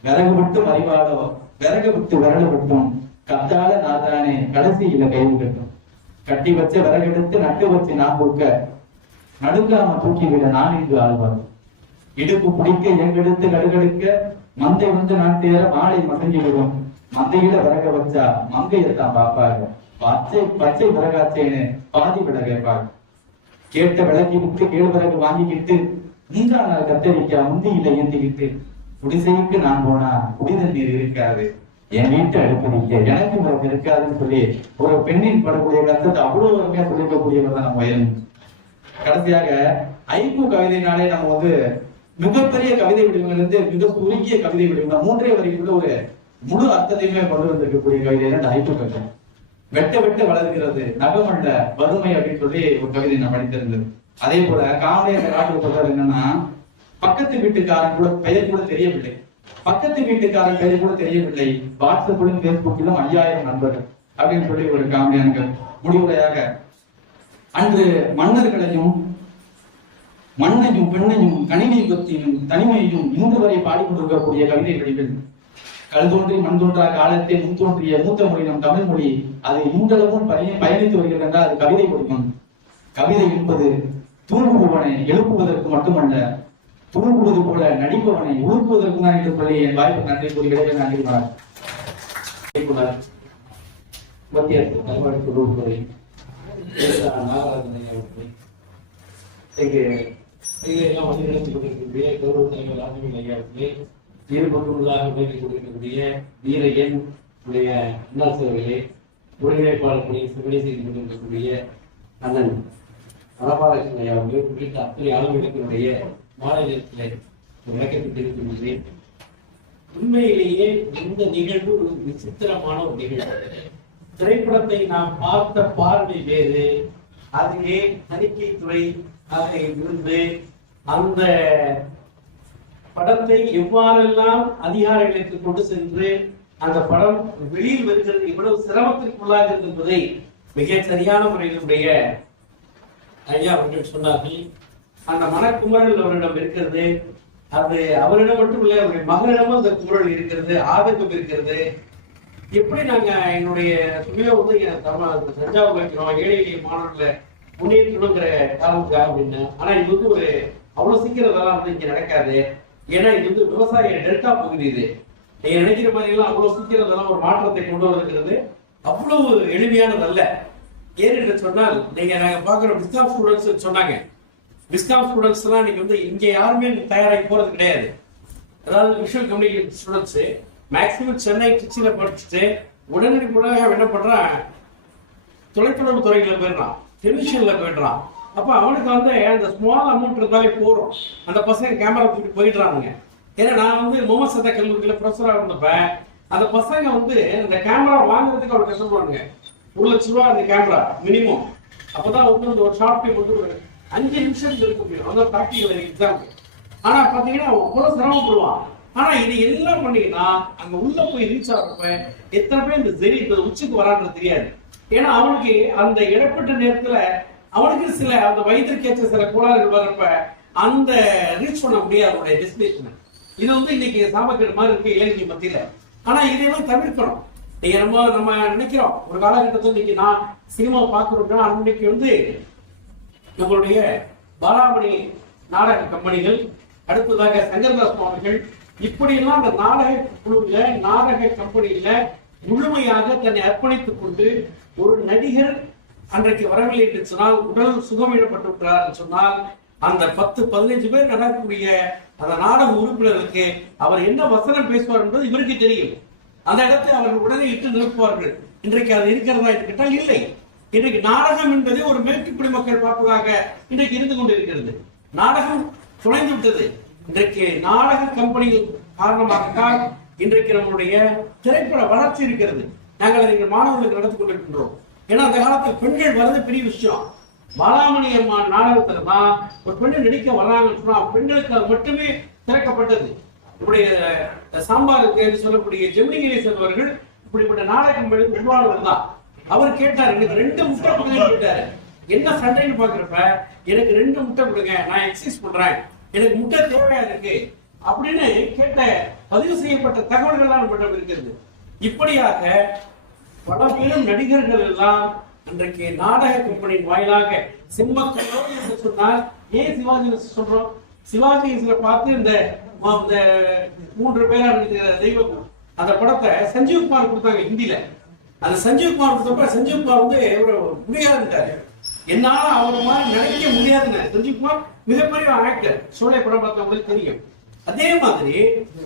விறகு விட்டு மறிவாளோ, விறகு விட்டு விரடு விட்டும், கத்தால நாதானே கடைசியில கைது கட்டும். கட்டி வச்ச விறகெடுத்து நட்டு வச்சு நான் கொடுக்க, நடுங்காம தூக்கி விட நான் இங்கு ஆழ்வார். இடுப்பு பிடிக்க எங்கெடுத்து நடுகெடுக்க, மந்தை வந்து நாட்டேற மாலை மசங்கி விடும். மந்தையில விறக வச்சா மங்கையத்தான் பாப்பாங்க. பச்சை பச்சை விறகாச்சேன்னு பாதி விட கேட்பாங்க. கேட்ட விளக்கி விட்டு கேழ்விறகு வாங்கிக்கிட்டு, மூன்றாம் நாள் கத்தரிக்கா முந்தியில ஏந்திக்கிட்டு, குடிசைக்கு நான் போனா குடிதண்ணீர் இருக்காது, என் வீட்டு அடுப்பறிக்க எனக்கு விறகு இருக்காதுன்னு சொல்லி ஒரு பெண்ணின் படக்கூடிய கருத்தை அவ்வளவு அருமையா சொல்லிக்கக்கூடியவர் தான் நம்ம வயல். கடைசியாக ஐப்பு கவிதைனாலே நம்ம வந்து மிகப்பெரிய கவிதை வடிவங்கள் இருந்து மிக குறுகிய கவிதை வடிவங்கள் 3 வரிக்குள்ள ஒரு முழு அர்த்தத்தையுமே கொண்டு வந்திருக்கக்கூடிய கவிதை தான் ஐப்பு கவிதை. வெட்ட வெட்ட வளர்கிறது நகமண்ட வறுமை அப்படின்னு சொல்லி ஒரு கவிதை நான் படித்திருந்தது. அதே போல காமெடி அந்த காட்டுல சொல்றது என்னன்னா, பக்கத்து வீட்டுக்காரன் கூட பெயர் கூட தெரியவில்லை, பக்கத்து வீட்டுக்காரன் பெயர் கூட தெரியவில்லை, வாட்ஸ்அப்பிலும் பேஸ்புக்கிலும் 5000 நண்பர்கள் அப்படின்னு சொல்லி ஒரு காமெடியான முடிவுரையாக, அன்று மன்னர்களையும் மண்ணையும் பெண்ணையும் கணினி யுகத்தையும் தனிமையையும் இன்று வரை பாடிக்கொண்டிருக்கக்கூடிய கவிதை வடிவில், கல் தோன்றி மண் தோன்றா காலத்தை முன் தோன்றிய மூத்த மொழி நம் தமிழ் மொழி, அது இன்றளவும் பயணித்து வருகிறது என்றால் அது கவிதை வடிவம். கவிதை என்பது தூங்குபவனை எழுப்புவதற்கு மட்டுமல்ல, தூங்குவது போல நடிப்பவனை உழுப்புவதற்கு தான் என்று சொல்லி என் வாய்ப்பு நன்றி கூறி விடைபெற நன்றி. மத்திய அரசு குழுவுத்துறை எல்லாம் வந்து நடத்தி கொண்டிருக்கக்கூடிய கௌரவ தலைவர் ராஜவேல் ஐயா அவர்களே, இருபொருளாக உதவி கொண்டிருக்கக்கூடிய வீரையன் உடைய அண்ணாசர்களே, ஒருங்கிணைப்பாளர் பணியை சிவனை செய்து கொண்டிருக்கக்கூடிய அண்ணன் வரபாலகிருஷ்ணன் ஐயா அவர்கள் உள்ளிட்ட அத்தனை ஆளுமைகளுடைய மாநிலத்திலே விளக்கத்தை தெரிவிக்கின்றேன். உண்மையிலேயே இந்த நிகழ்வு ஒரு விசித்திரமான ஒரு நிகழ்வு. திரைப்படத்தை நாம் பார்த்த பார்வை வேறு, அதிலே தணிக்கை துறை இருந்து அந்த படத்தை எவ்வாறெல்லாம் அதிகாரிகளுக்கு கொண்டு சென்று அந்த படம் வெளியில் வருகிறது எவ்வளவு சிரமத்திற்குள்ளாகிறது என்பதை மிக சரியான முறையினுடைய ஐயா அவர்கள் சொன்னார்கள். அந்த மனக்குமரல் அவரிடம் இருக்கிறது, அது அவரிடம் மட்டுமில்லை, அவருடைய மகளிடமும் அந்த குமரல் இருக்கிறது, ஆதங்கம் இருக்கிறது. எப்படி நாங்க என்னுடைய துணையை வந்து தஞ்சாவூர் வைக்கிறோம், ஏழை எளிய மாணவர்களை முன்னேற்றணுங்கிற காரணத்துக்காக அப்படின்னு. ஆனா இது வந்து ஒரு அவ்வளவு சீக்கிரம் இதெல்லாம் வந்து இங்க நடக்காது. ஏன்னா இது வந்து விவசாய டெல்டா பகுதி. இது நீங்க நினைக்கிற மாதிரி எல்லாம் அவ்வளவு சீக்கிரம் இதெல்லாம் ஒரு மாற்றத்தை கொண்டு வருகிறது அவ்வளவு எளிமையானது அல்ல. ஏன்னு சொன்னால் நீங்க நாங்க பாக்குற விஸ்காம் ஸ்டூடெண்ட்ஸ் சொன்னாங்க, விஸ்காம் ஸ்டூடெண்ட்ஸ் எல்லாம் இன்னைக்கு வந்து இங்க யாருமே தயாராகி போறது கிடையாது. அதாவது visual communication students maximum Chennai திருச்சியில படிச்சுட்டு உடனடியாக என்ன பண்றான், தொலைத்தொடர்பு துறைகளை போயிடறான், டெலிவிஷன்ல போயிடுறான். அப்ப அவனுக்கு வந்து அந்த ஸ்மால் அமௌண்ட் இருந்தாலே போறோம், அந்த பசங்க கேமரா தூக்கிட்டு போயிடுறானுங்க. ஏன்னா நான் வந்து முகமது சதா கல்லூரியில ப்ரொஃபஸரா இருந்தப்ப அந்த பசங்க வந்து இந்த கேமரா வாங்குறதுக்கு அவனுக்கு கஷ்டப்படுவானுங்க. 1 லட்ச ரூபா அந்த கேமரா மினிமம். அப்பதான் வந்து ஒரு ஷார்ட் பிலிம் வந்து ஒரு 5 நிமிஷம் இருக்க முடியும், அந்த ப்ராக்டிகல் எக்ஸாம்பிள். ஆனா பாத்தீங்கன்னா அவன் அவ்வளவு சிரமப்படுவான். ஆனா இது எல்லாம் பண்ணீங்கன்னா அங்க உள்ள போய் ரீச் ஆகிறப்ப எத்தனை பேர் இந்த சரி இந்த உச்சிக்கு வரான்னு தெரியாது. ஏன்னா அவனுக்கு அந்த இடப்பட்ட நேரத்துல அவனுக்கு சில அந்த வயிற்றுக்கேற்ற சில கோளாறுகள் வரப்ப அந்த ரீச் பண்ண முடியாது அவனுடைய டெஸ்டினேஷன். இது வந்து இன்னைக்கு சாமக்கேடு மாதிரி இருக்கு இளைஞர் மத்தியில. ஆனா இதையெல்லாம் தவிர்க்கணும். நீங்க நம்ம நினைக்கிறோம் ஒரு காலகட்டத்தில் இன்னைக்கு நான் சினிமா பாக்குறோம்னா அன்னைக்கு வந்து நம்மளுடைய பாலாமணி நாடக கம்பெனிகள், அடுத்ததாக சங்கர்தாஸ் சுவாமிகள், இப்படி எல்லாம் அந்த நாடக குழுவில நாடக கம்பெனியில முழுமையாக தன்னை அர்ப்பணித்துக் கொண்டு ஒரு நடிகர் அன்றைக்கு வரவில்லை என்று சொன்னால், உடல் சுகமிடப்பட்டிருக்கிறார் என்று சொன்னால், அந்த 10-15 பேர் நடக்கக்கூடிய அந்த நாடக உறுப்பினருக்கு அவர் என்ன வசனம் பேசுவார் என்பது இவருக்கு தெரியும். அந்த இடத்தை அவர்கள் உடனே இட்டு நிறுத்துவார்கள். இன்றைக்கு அது இருக்கிறதா என்று கேட்டால் இல்லை. இன்றைக்கு நாடகம் என்பது ஒரு மேற்குடி மக்கள் பார்ப்பதாக இன்றைக்கு இருந்து கொண்டிருக்கிறது. நாடகம் தொலைந்து விட்டது. இன்றைக்கு நாடக கம்பெனிகள் காரணமாகத்தான் இன்றைக்கு நம்முடைய திரைப்பட வளர்ச்சி இருக்கிறது. நாங்கள் அதை மாணவர்களுக்கு நடத்தி கொண்டிருக்கின்றோம். ஏன்னா அந்த காலத்தில் பெண்கள் வரது பெரிய விஷயம். பாலாமணி அம்மா நாடகத்துல தான் ஒரு பெண்ணு நடிக்க வர்றாங்கன்னு சொன்னா பெண்களுக்கு அது மட்டுமே திறக்கப்பட்டது. இப்படி சாம்பாருக்கு சொல்லக்கூடிய ஜெமினி கணேசன் அவர்கள் இப்படிப்பட்ட நாடகம் உருவானவர் தான். அவர் கேட்டார், எனக்கு 2 முட்டை கொடுங்கன்னு கேட்டாரு. என்ன சண்டைன்னு பாக்குறப்ப எனக்கு 2 முட்டை கொடுங்க, நான் எக்ஸசைஸ் பண்றேன், எனக்கு முட்டை தேவையா இருக்கு அப்படின்னு கேட்ட பதிவு செய்யப்பட்ட தகவல்கள் தான் நம்மிடம் இருக்கிறது. இப்படியாக பல பேரும் நடிகர்கள் எல்லாம் இன்றைக்கு நாடக கம்பெனியின் வாயிலாக சிம்மக்கல்லோடு என்று சொன்னால் ஏன் சிவாஜி சொல்றோம்? சிவாஜி பார்த்து இந்த 3 பேரா தெய்வம் அந்த படத்தை சஞ்சீவ்குமார் கொடுத்தாங்க ஹிந்தியில. அந்த சஞ்சீவ்குமார் கொடுத்தப்ப சஞ்சீவ்குமார் வந்து முடியாதுட்டாரு, என்னால அவங்க மாதிரி நடிக்க முடியாதுன்னு. சஞ்சீவ்குமார் மிகப்பெரிய ஆக்டர், சோழ படம் பார்த்தவங்களுக்கு தெரியும். அதே மாதிரி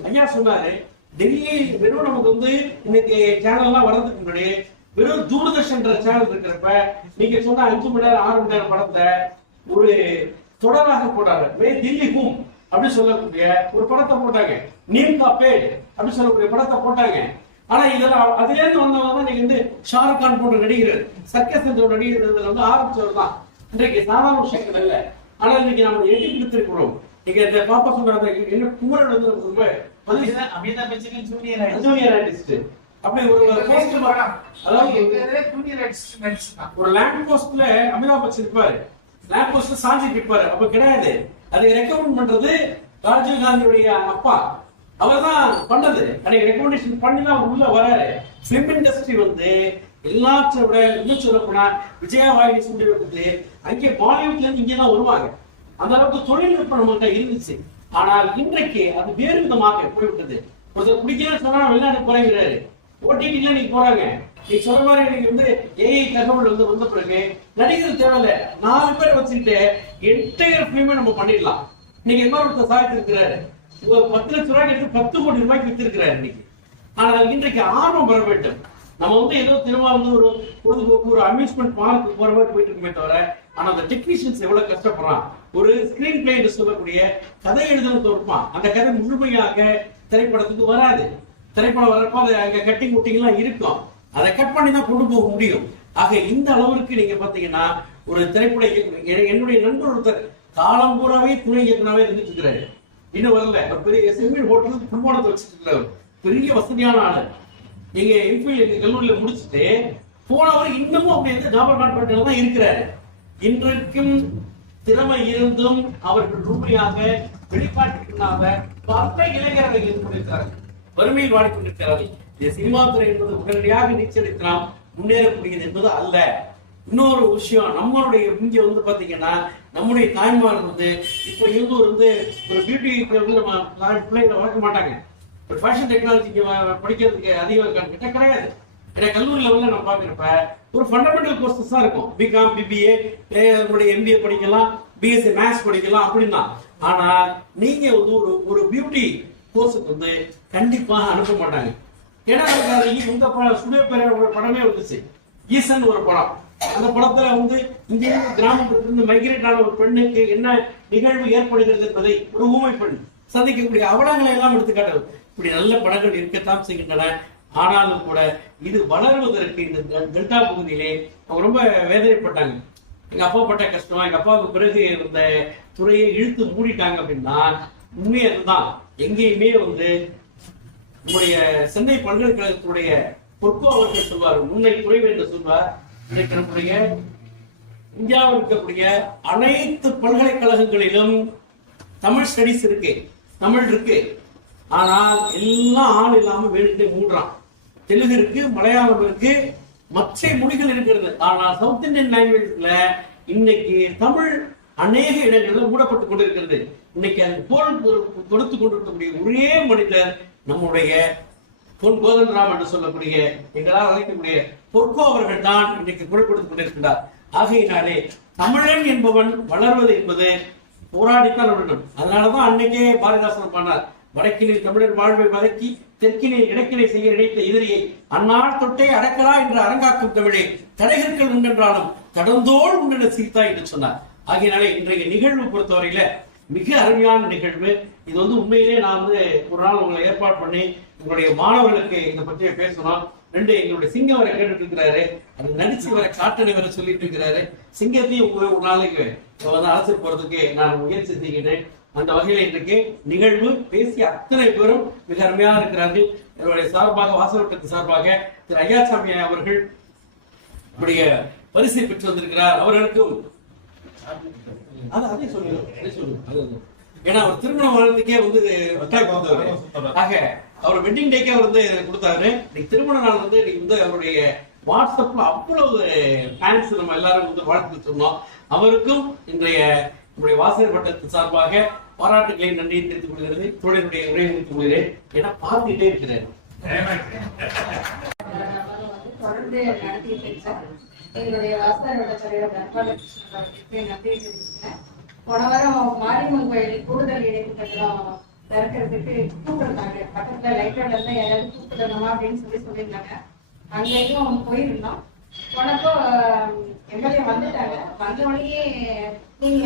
ஐயா சொன்னாரு, டெல்லி வெறும் நமக்கு வந்து இன்னைக்கு சேனல்லாம் வர்றதுக்கு முன்னாடி வெறும் தூர்தர்ஷன் சேனல் இருக்கிறப்ப நீங்க சொன்ன 5 மணி நேரம் 6 மணி நேரம் படத்தை ஒரு தொடராக போட்டாங்க. தில்லி ஹூம் அப்படி சொல்லக்கூடிய ஒரு படத்தை போட்டாங்க, நீம் கா பேட் அப்படி சொல்லக்கூடிய படத்தை போட்டாங்க. ஆனா இதெல்லாம் அதுல இருந்து வந்தவங்க தான் நீங்க வந்து ஷாருக் கான் போன்ற நடிகர், சர்க்கஸ் என்ற நடிகர் வந்து ஆரம்பிச்சவர் தான். இன்றைக்கு சாதாரண விஷயங்கள் இல்ல. ஆனா இன்னைக்கு நம்ம எட்டி பிடித்திருக்கிறோம். நீங்க இந்த பாப்பா சொல்றாங்க என்ன குமரன் வந்து ரொம்ப அமிதாப் பச்சன் ஜூனியர் ஆர்டிஸ்ட் அப்படி ஒரு போஸ்ட், அதாவது ஒரு லேண்ட் போஸ்ட்ல அமிதாப் பச்சன் இருப்பாரு, லேண்ட் போஸ்ட்ல சாஞ்சிட்டு இருப்பாரு. அப்ப கிடையாது, அதை ரெக்கமெண்ட் பண்றது ராஜீவ் காந்தியுடைய அப்பா, அவர் தான் பண்ணது. அன்னைக்கு ரெக்கமெண்டேஷன் பண்ணி தான் அவர் உள்ள வராரு. பிலிம் இண்டஸ்ட்ரி வந்து எல்லாற்றை விட இன்னும் சொல்ல போனா விஜயா வாகினி சொல்லி வந்து அங்கே பாலிவுட்ல இருந்து இங்கதான் வருவாங்க. அந்த அளவுக்கு தொழில்நுட்பம் நம்மகிட்ட இருந்துச்சு. ஆனால் இன்றைக்கு அது வேறு விதமாக போய்விட்டது. ஒருத்தர் பிடிக்கலன்னு சொன்னா வெளிநாடு குறைகிறாரு, ஓடிடில நீங்க போறாங்க. நீங்க சொல்ற மாதிரி இன்னைக்கு வந்து ஏஐ தகவல் வந்து வந்த பிறகு நடிகர் தேவையில்ல, 4 பேரை வச்சுக்கிட்டு என்டையர் பிலிமே நம்ம பண்ணிடலாம். இன்னைக்கு என்ன ஒருத்தர் சாதித்து இருக்கிறாரு, 10 லட்சம் ரூபாய்க்கு எடுத்து 10 கோடி ரூபாய்க்கு வித்திருக்கிறாரு இன்னைக்கு. ஆனால் இன்றைக்கு ஆர்வம் வர வேண்டும். நம்ம வந்து ஏதோ திரும்ப வந்து ஒரு பொழுதுபோக்கு ஒரு அம்யூஸ்மெண்ட் பார்க்கு போற மாதிரி போயிட்டு இருக்குமே தவிர, ஆனா அந்த டெக்னீஷியன்ஸ் எவ்வளவு கஷ்டப்படுறான். ஒரு ஸ்கிரீன் பிளே என்று சொல்லக்கூடிய கதை எழுதுறது இருப்பான், அந்த கதை முழுமையாக திரைப்படத்துக்கு வராது. திரைப்படம் வரப்போ அது அங்க கட்டிங் குட்டிங் எல்லாம் இருக்கும், அதை கட் பண்ணி தான் கொண்டு போக முடியும். ஆக இந்த அளவிற்கு நீங்க பாத்தீங்கன்னா ஒரு திரைப்பட என்னுடைய நண்பர் ஒருத்தர் காலம் பூராவே துணை இயக்குனராகவே இருந்துட்டு இருக்கிறாரு, இன்னும் வரல. ஒரு பெரிய செல்வீடு ஹோட்டலுக்கு குடும்பத்தை வச்சுட்டு இருக்கிறாரு, பெரிய வசதியான ஆளு. நீங்க எங்க கல்லூரியில முடிச்சுட்டு போனவர் இன்னமும் அப்படி வந்து ஜாபர் கான்ட்ராக்டர்ல தான் இருக்கிறாரு. இன்றைக்கும் திறமை இருந்தும் அவர்கள் ரூபாயாக வெளிப்பாட்டுக்குள்ளாக பல இளைஞர்கள் இருந்து கொண்டிருக்கிறார்கள், வறுமையில் வாடிக்கொண்டிருக்கிறார்கள். இந்த சினிமா துறை என்பது உடனடியாக நீச்சலிக்கலாம் முன்னேறக்கூடியது என்பது அல்ல. இன்னொரு விஷயம், நம்மளுடைய இங்க வந்து பாத்தீங்கன்னா நம்முடைய தாய்மார் வந்து இப்ப இருந்து ஒரு பியூட்டி வந்து நம்ம பிள்ளைகளை வளர்க்க மாட்டாங்க. ஒரு ஃபேஷன் டெக்னாலஜிக்கு படிக்கிறதுக்கு அதிகம் கிட்ட கிடையாது. ஏன்னா கல்லூரி லெவலில் நம்ம பார்க்குறப்ப ஒரு ஃபண்டமெண்டல் கோர்சஸ் தான் இருக்கும். பிகாம், பிபிஏ, நம்மளுடைய எம்பிஏ படிக்கலாம், பிஎஸ்சி மேத்ஸ் படிக்கலாம் அப்படின்னா. ஆனால் நீங்க வந்து ஒரு பியூட்டி கோர்ஸுக்கு வந்து கண்டிப்பாக அனுப்ப மாட்டாங்க. ஏன்னா இந்த ஸ்டுடியோ பேர ஒரு படமே வந்துச்சு, ஈசன் ஒரு படம். அந்த படத்துல வந்து இந்திய கிராமத்திலிருந்து மைக்ரேட் ஆன ஒரு பெண்ணுக்கு என்ன நிகழ்வு ஏற்படுகிறது என்பதை ஒரு ஊமை பெண் சந்திக்கக்கூடிய அவலங்களை எல்லாம் எடுத்துக்காட்டு. இப்படி நல்ல படங்கள் இருக்கத்தான் செய்கின்றன. ஆனாலும் கூட இது வளர்வதற்கு இந்த டெல்டா பகுதியிலே அவங்க ரொம்ப வேதனைப்பட்டாங்க. எங்க அப்பா பட்ட கஷ்டம், எங்க அப்பாவுக்கு பிறகு இந்த துறையை இழுத்து மூடிட்டாங்க அப்படின்னா உண்மை அதுதான். எங்கேயுமே வந்து நம்முடைய சென்னை பல்கலைக்கழகத்துடைய பொற்கோ அவர்கள் சொல்வார், உன்னை குறைவு என்று சொல்வார். நம்முடைய இந்தியாவில் இருக்கக்கூடிய அனைத்து பல்கலைக்கழகங்களிலும் தமிழ் ஸ்டடிஸ் இருக்கு, தமிழ் இருக்கு. ஆனால் எல்லாம் ஆள் இல்லாம வேணுட்டு மூடுறான். தெலுங்கு இருக்கு, மலையாளம் இருக்கு, மற்ற மொழிகள் இருக்கிறது. ஆனால் சவுத் இந்தியன் லாங்குவேஜ்ல இன்னைக்கு தமிழ் அநேக இடங்களில் மூடப்பட்டு கொண்டிருக்கிறது. இன்னைக்கு அது போல் கொடுத்து கொண்டிருக்கக்கூடிய ஒரே மனிதர் நம்முடைய பொன் கோதண்டராம் என்று சொல்லக்கூடிய எங்களால் அழைக்கக்கூடிய பொற்கோ அவர்கள் தான் இன்றைக்கு குரல் கொடுத்துக் கொண்டிருக்கிறார். ஆகையினாலே தமிழன் என்பவன் வளர்வது என்பது போராடித்தான் வேண்டும். அதனாலதான் அன்னைக்கே பாரதிதாசன் பண்ணார், வடக்கினில் தமிழர் வாழ்வை வதக்கி தெற்கினில் இடக்கினை செய்ய நினைத்த எதிரியை அந்நாள் தொட்டே அடக்கலா என்று அரங்காக்கும் தமிழே தடைகற்கள் உண்டென்றாலும் கடந்தோள் உண்டென சீதா என்று சொன்னார். ஆகையினாலே இன்றைய நிகழ்வு பொறுத்தவரையில மிக அருமையான நிகழ்வு இது. வந்து உண்மையிலே நான் வந்து ஒரு நாள் உங்களை ஏற்பாடு பண்ணி உங்களுடைய மாணவர்களுக்கு இதை பற்றி பேசணும். 2 எங்களுடைய சிங்கம் வரை கேட்டுட்டு இருக்கிறாரு, அது நடிச்சு வர காட்டணி வர சொல்லிட்டு இருக்கிறாரு. சிங்கத்தையும் ஒரு நாளைக்கு வந்து அழைச்சிட்டு போறதுக்கு நான் முயற்சி செய்கிறேன். அந்த வகையில் இன்றைக்கு நிகழ்வு பேசிய அத்தனை பேரும் மிக அருமையாக இருக்கிறார்கள். என்னுடைய சார்பாக, வாசவட்டத்தின் சார்பாக திரு ஐயாசாமி அவர்கள் இப்படிய பரிசை பெற்று வந்திருக்கிறார். அவர்களுக்கும் அதே சொல்லுங்க. ஏன்னா அவர் திருமண வாழ்த்துக்கே வந்து ஆக அவர் வெட்டிங் டேக்கே அவர் வந்து கொடுத்தாரு. இன்னைக்கு திருமண நாள் வந்து இன்னைக்கு வந்து அவருடைய வாட்ஸ்அப்ல அவ்வளவு ஃபேன்ஸ் நம்ம எல்லாரும் வந்து வாழ்த்து சொன்னோம். அவருக்கும் இன்றைய நம்முடைய வாசகர் வட்டத்தின் சார்பாக பாராட்டுகளை நன்றியை தெரிவித்துக் கொள்கிறது. தோழருடைய உரையை தெரிவித்துக் கொள்கிறேன். ஏன்னா பார்த்துட்டே இருக்கிறேன். தொடர்ந்து நடத்திட்டு இருக்கேன். எங்களுடைய வாசகர் வட்ட தலைவர் நன்றி தெரிவிச்சுக்கிறேன். போன வாரம் மாரியம்மன் கோயில் கூடுதல் இணைப்பு கட்டணம் திறக்கிறதுக்கு கூப்பிட்டுருந்தாங்க. பக்கத்துல லைப்ரரியில இருந்தா யாராவது கூப்பிடணுமா அப்படின்னு சொல்லியிருந்தாங்க. அங்கேயும் போயிருந்தோம். போனப்போ எம்எல்ஏ வந்துட்டாங்க. வந்தோடனே நீங்க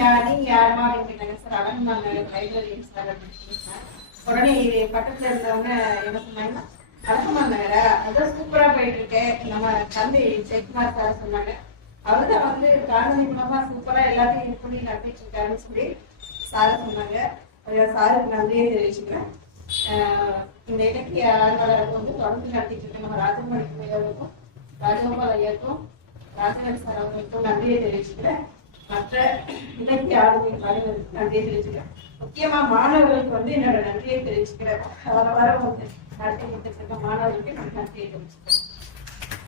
யாருமா அப்படின்னு கேட்டாங்க. சார் அலங்காங்க லைப்ரரி சார் அப்படின்னு சொல்லியிருந்தேன். உடனே பக்கத்துல இருந்தவங்க என்ன சொன்னாங்கன்னா, அலங்கமான் நகர அதான் சூப்பரா போயிட்டு இருக்கேன். நம்ம தம்பி ஜெயக்குமார் சார் சொன்னாங்க. அவர்தான் வந்து காணொலி மூலமா சூப்பரா எல்லாத்தையும் இது பண்ணி நடத்திட்டு இருக்காருன்னு சொல்லி சார் சொன்னாங்க. சாருக்கு நன்றியை தெரிவிச்சுக்கிறேன். இந்த இலக்கிய ஆர்வலருக்கு வந்து தொடர்ந்து நடத்திட்டு இருக்கேன். நம்ம ராஜமணி ஐயாவுக்கும் ராஜகோபால் ஐயாவுக்கும் ராஜகன் சார் அவர்களுக்கும் நன்றியை தெரிவிச்சுக்கிறேன். மற்ற இலக்கிய ஆர்வலர்களுக்கு நன்றியை தெரிவிச்சுக்கிறேன். முக்கியமா மாணவர்களுக்கு வந்து என்னோட நன்றியை தெரிவிச்சுக்கிறேன். வர வாரம் வந்து நடத்தி கொடுத்துட்டு இருக்க மாணவர்களுக்கு நான் நன்றியை தெரிவிச்சுக்கிறேன்.